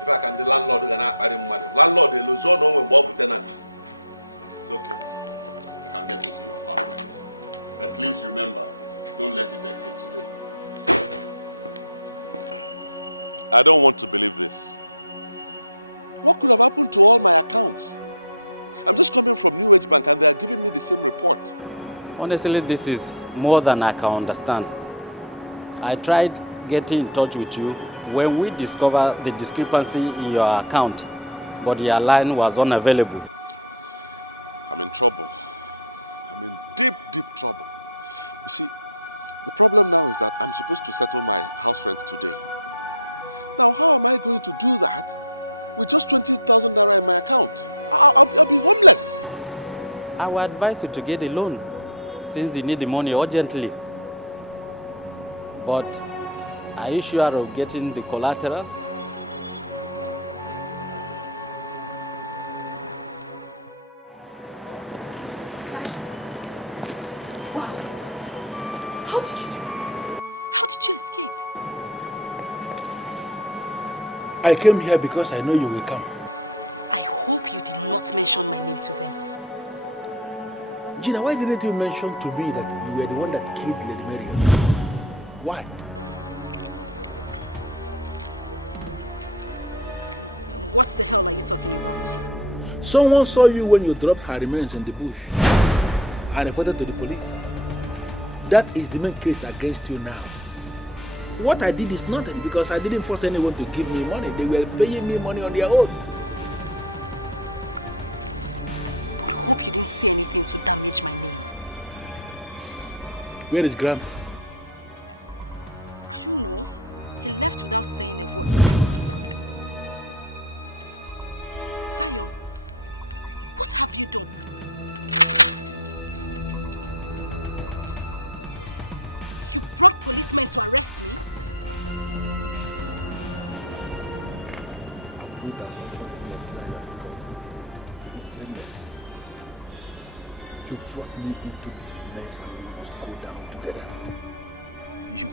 If I can, the landlord gonna buy him money. Landlord, the lose no when Bob tenant. It's okay. I can get into your apartment. But please remember, don't let it exceed today. I don't want to believe this. What could have happened to all my accounts? I'm just coming from New Age Bank and they are giving me the same report. Honestly, this is more than I can understand. I tried getting in touch with you when we discovered the discrepancy in your account, but your line was unavailable. I'm in trouble. I'm in deep, deep trouble. You see, the problem now is that I'm supposed to settle my house rent today. Now, how am I going to do that with just 20,000 naira in my account? I'll be homeless. I would advise you to get a loan since you need the money urgently. But are you sure of getting the collateral? Wow. How did you do it? How did you escape? I came here because I know you will come. I hope you did not mention my name to them. Gina, why didn't you mention to me that you were the one that killed Lady Marion? Why? What the hell are you talking about? Someone saw you when you dropped her remains in the bush and reported to the police. That is the main case against you now. What I did is nothing because I didn't force anyone to give me money. They were paying me money on their own. But I hope you didn't say anything to damage my name. Where is Gramps? I don't know. He left without saying a word. Zion, what have you done? You brought policemen to arrest me? You brought me into this mess and we must go down together. You.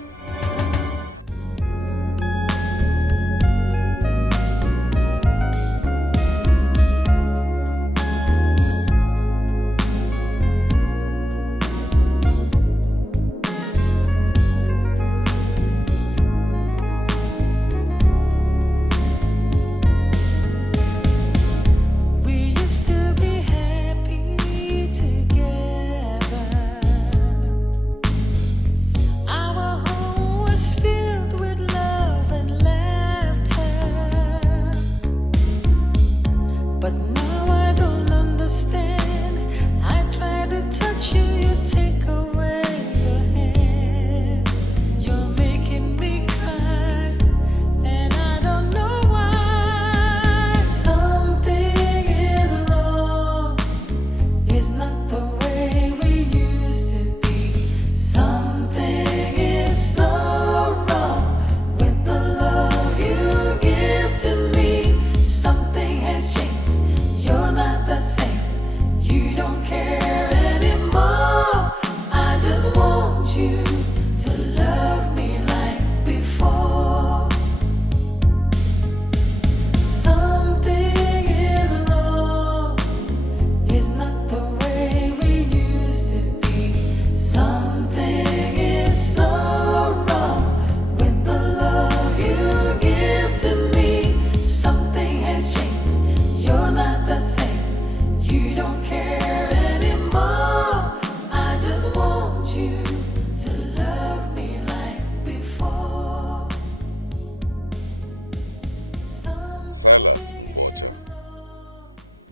Silas Nkwocha,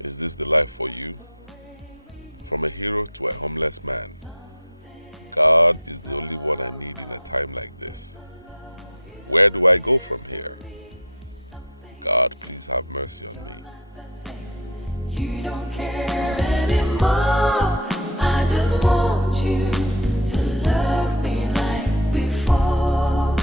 is this the life for you? From a hero to a homeless man. God is the only one I need in a time like this. Where do I go from here? God, please have mercy on me. You don't care anymore. I just want you to love me like before.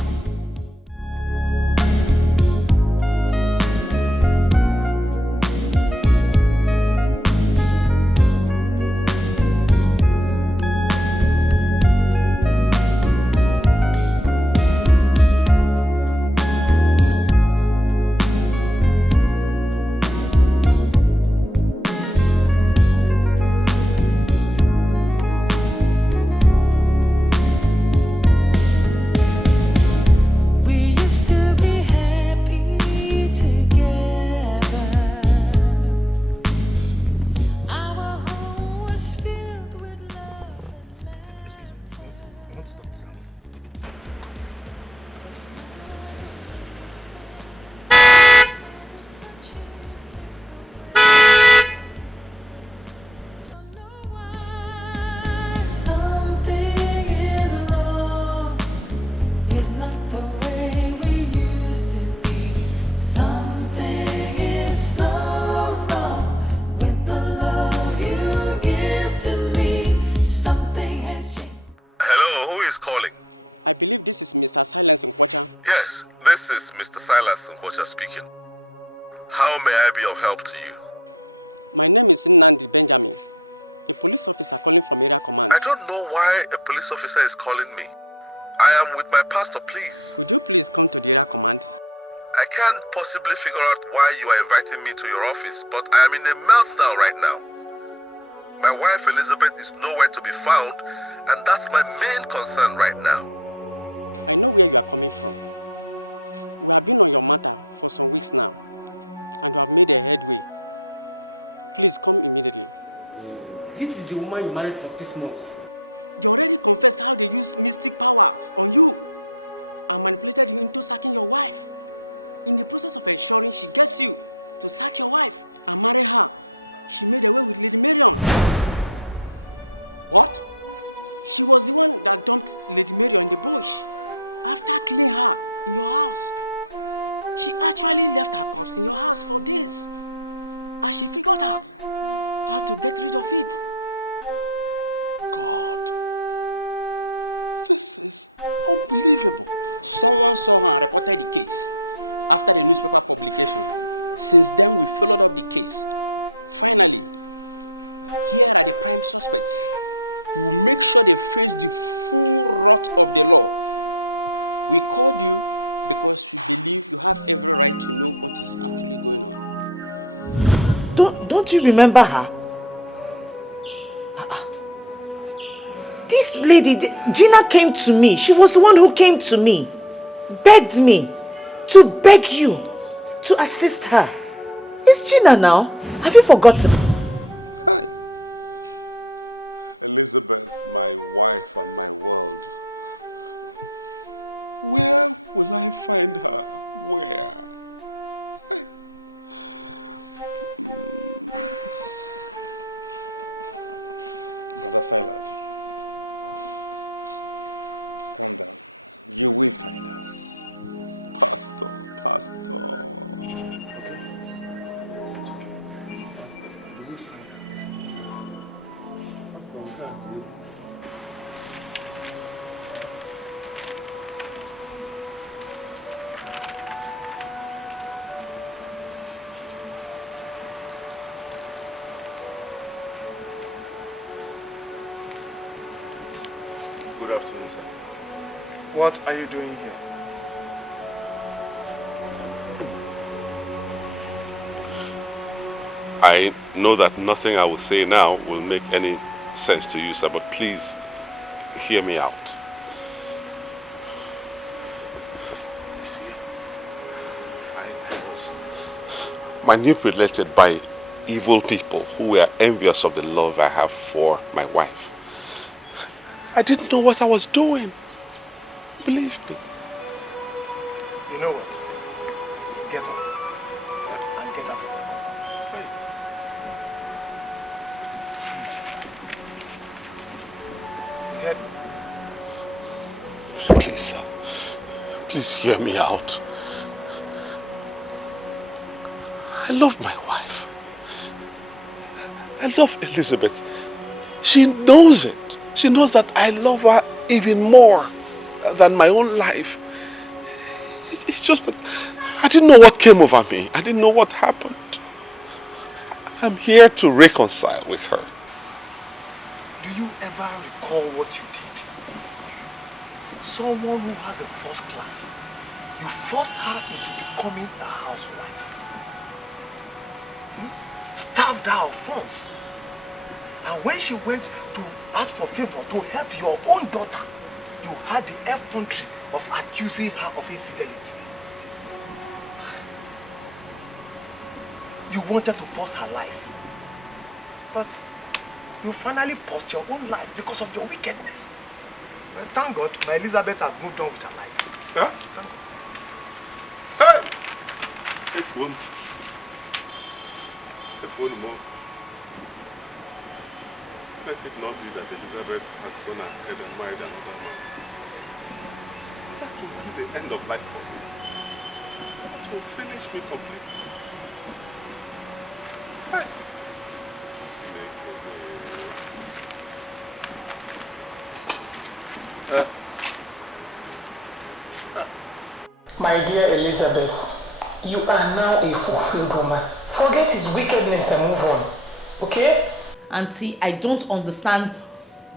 I believe this is Mr. Silas Nkwocha. Yes, this is Mr. Silas Nkwocha speaking. How may I be of help to you? My name is Nnamdi Benjamin, a police officer calling from area command. I don't know why a police officer is calling me. I am with my pastor, please. Could you please come to the area command? I can't possibly figure out why you are inviting me to your office, but I am in a meltdown right now. My wife Elizabeth is nowhere to be found, and that's my main concern right now. I know where you are coming from. We have been on your matter for some weeks now, and we have made a headway. Please come immediately. This is the woman you married for 6 months. They already confessed how they used mystic powers on you and manipulated you into sacking your wife. In the process of ensuring she gets you to sack your wife and marry her, she made away with Lady Marion. What? She was the one that dumped Lady Marion in the bush after killing her in your house. She actually left her corpse in your house for days, and she figured out how to get rid of it. God, this is unbelievable. Someone saw her and reported the case after the newspaper publication. Since then, we followed up the case. Finally, here are the prime suspects. We'll make sure they face the full wrath of the law. We called you because we believe you have every right to know what is actually going on. Don't you remember her? This lady, Gina, came to me. She was the one who came to me, begged me to beg you to assist her. It's Gina now. Have you forgotten? Hi. Elizabeth, my wife and my world. Where will I find her? Where? Brother Silas, calm down. You will find her. Pastor. Good afternoon, sir. What are you doing here? I know that nothing I will say now will make any sense to you, sir, but please hear me out. You see, I was manipulated by evil people who were envious of the love I have for my wife. I didn't know what I was doing. Believe me. You know what? Get up. Please, sir. Please hear me out. I love my wife. I love Elizabeth. She knows it. She knows that I love her even more than my own life. It's just that I didn't know what came over me. I didn't know what happened. I'm here to reconcile with her. Do you ever recall what you did? Someone who has a first class, you forced her into becoming a housewife. Starved her of funds. And when she went to ask for favor to help your own daughter, you had the effrontery of accusing her of infidelity. You wanted to pause her life. But you finally paused your own life because of your wickedness. Well, thank God, my Elizabeth has moved on with her life. Huh? Thank God. Hey! Take phone. The phone more. Let it not be that Elizabeth has gone ahead and married another man. That will be the end of life for me. That will finish me completely. Hey! My dear Elizabeth, you are now a fulfilled woman. Forget his wickedness and move on, okay? Auntie, I don't understand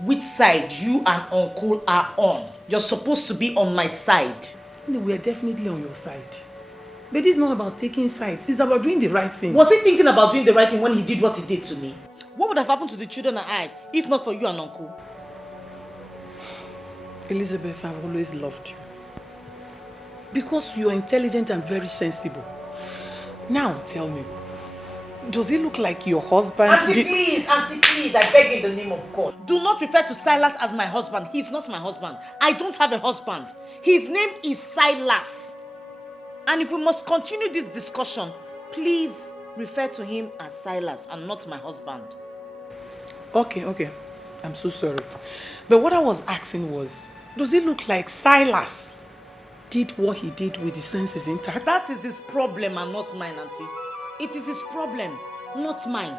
which side you and Uncle are on. You're supposed to be on my side. We are definitely on your side. But this is not about taking sides. It's about doing the right thing. Was he thinking about doing the right thing when he did what he did to me? What would have happened to the children and I if not for you and Uncle? Elizabeth, I've always loved you. Because you are intelligent and very sensible. Now tell me, does he look like your husband? Auntie, please, I beg in the name of God. Do not refer to Silas as my husband. He's not my husband. I don't have a husband. His name is Silas. And if we must continue this discussion, please refer to him as Silas and not my husband. Okay. I'm so sorry. But what I was asking was, does it look like Silas did what he did with his senses intact? That is his problem and not mine, Auntie. It is his problem, not mine.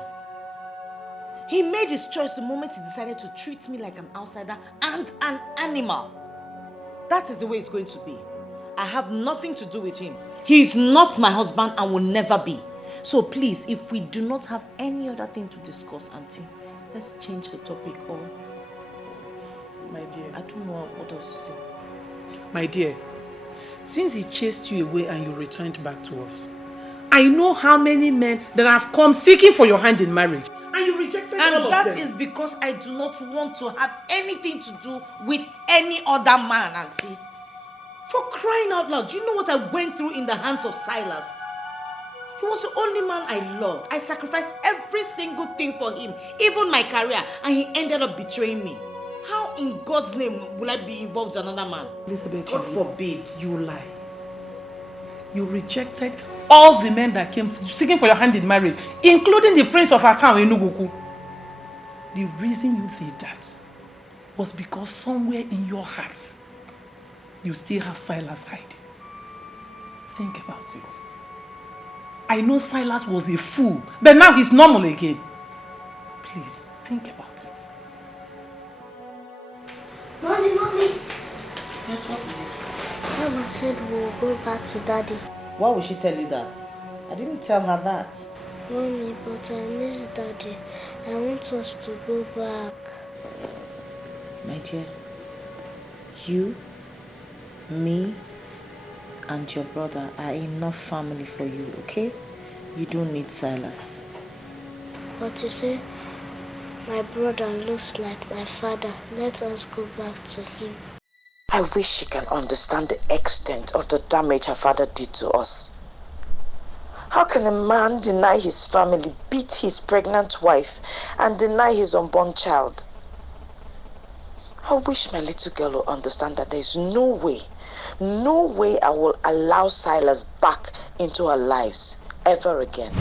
He made his choice the moment he decided to treat me like an outsider and an animal. That is the way it's going to be. I have nothing to do with him. He is not my husband and will never be. So please, if we do not have any other thing to discuss, Auntie, let's change the topic or... My dear. I don't know what else to say. My dear, since he chased you away and you returned back to us, I know how many men that have come seeking for your hand in marriage. And you rejected all of them. And that is because I do not want to have anything to do with any other man, Auntie. For crying out loud, do you know what I went through in the hands of Silas? He was the only man I loved. I sacrificed every single thing for him, even my career, and he ended up betraying me. How in God's name will I be involved with another man? Elizabeth, God forbid. You lie. You rejected all the men that came seeking for your hand in marriage, including the prince of our town, Enuguku. The reason you did that was because somewhere in your heart, you still have Silas hiding. Think about it. I know Silas was a fool, but now he's normal again. Please, think about it. Mommy. Yes, what is it? Mama said we'll go back to Daddy. Why would she tell you that? I didn't tell her that. Mommy, but I miss Daddy. I want us to go back. My dear, you, me, and your brother are enough family for you, okay? You don't need Silas. But you see, my brother looks like my father. Let us go back to him. I wish she can understand the extent of the damage her father did to us. How can a man deny his family, beat his pregnant wife, and deny his unborn child? I wish my little girl will understand that there is no way I will allow Silas back into our lives ever again.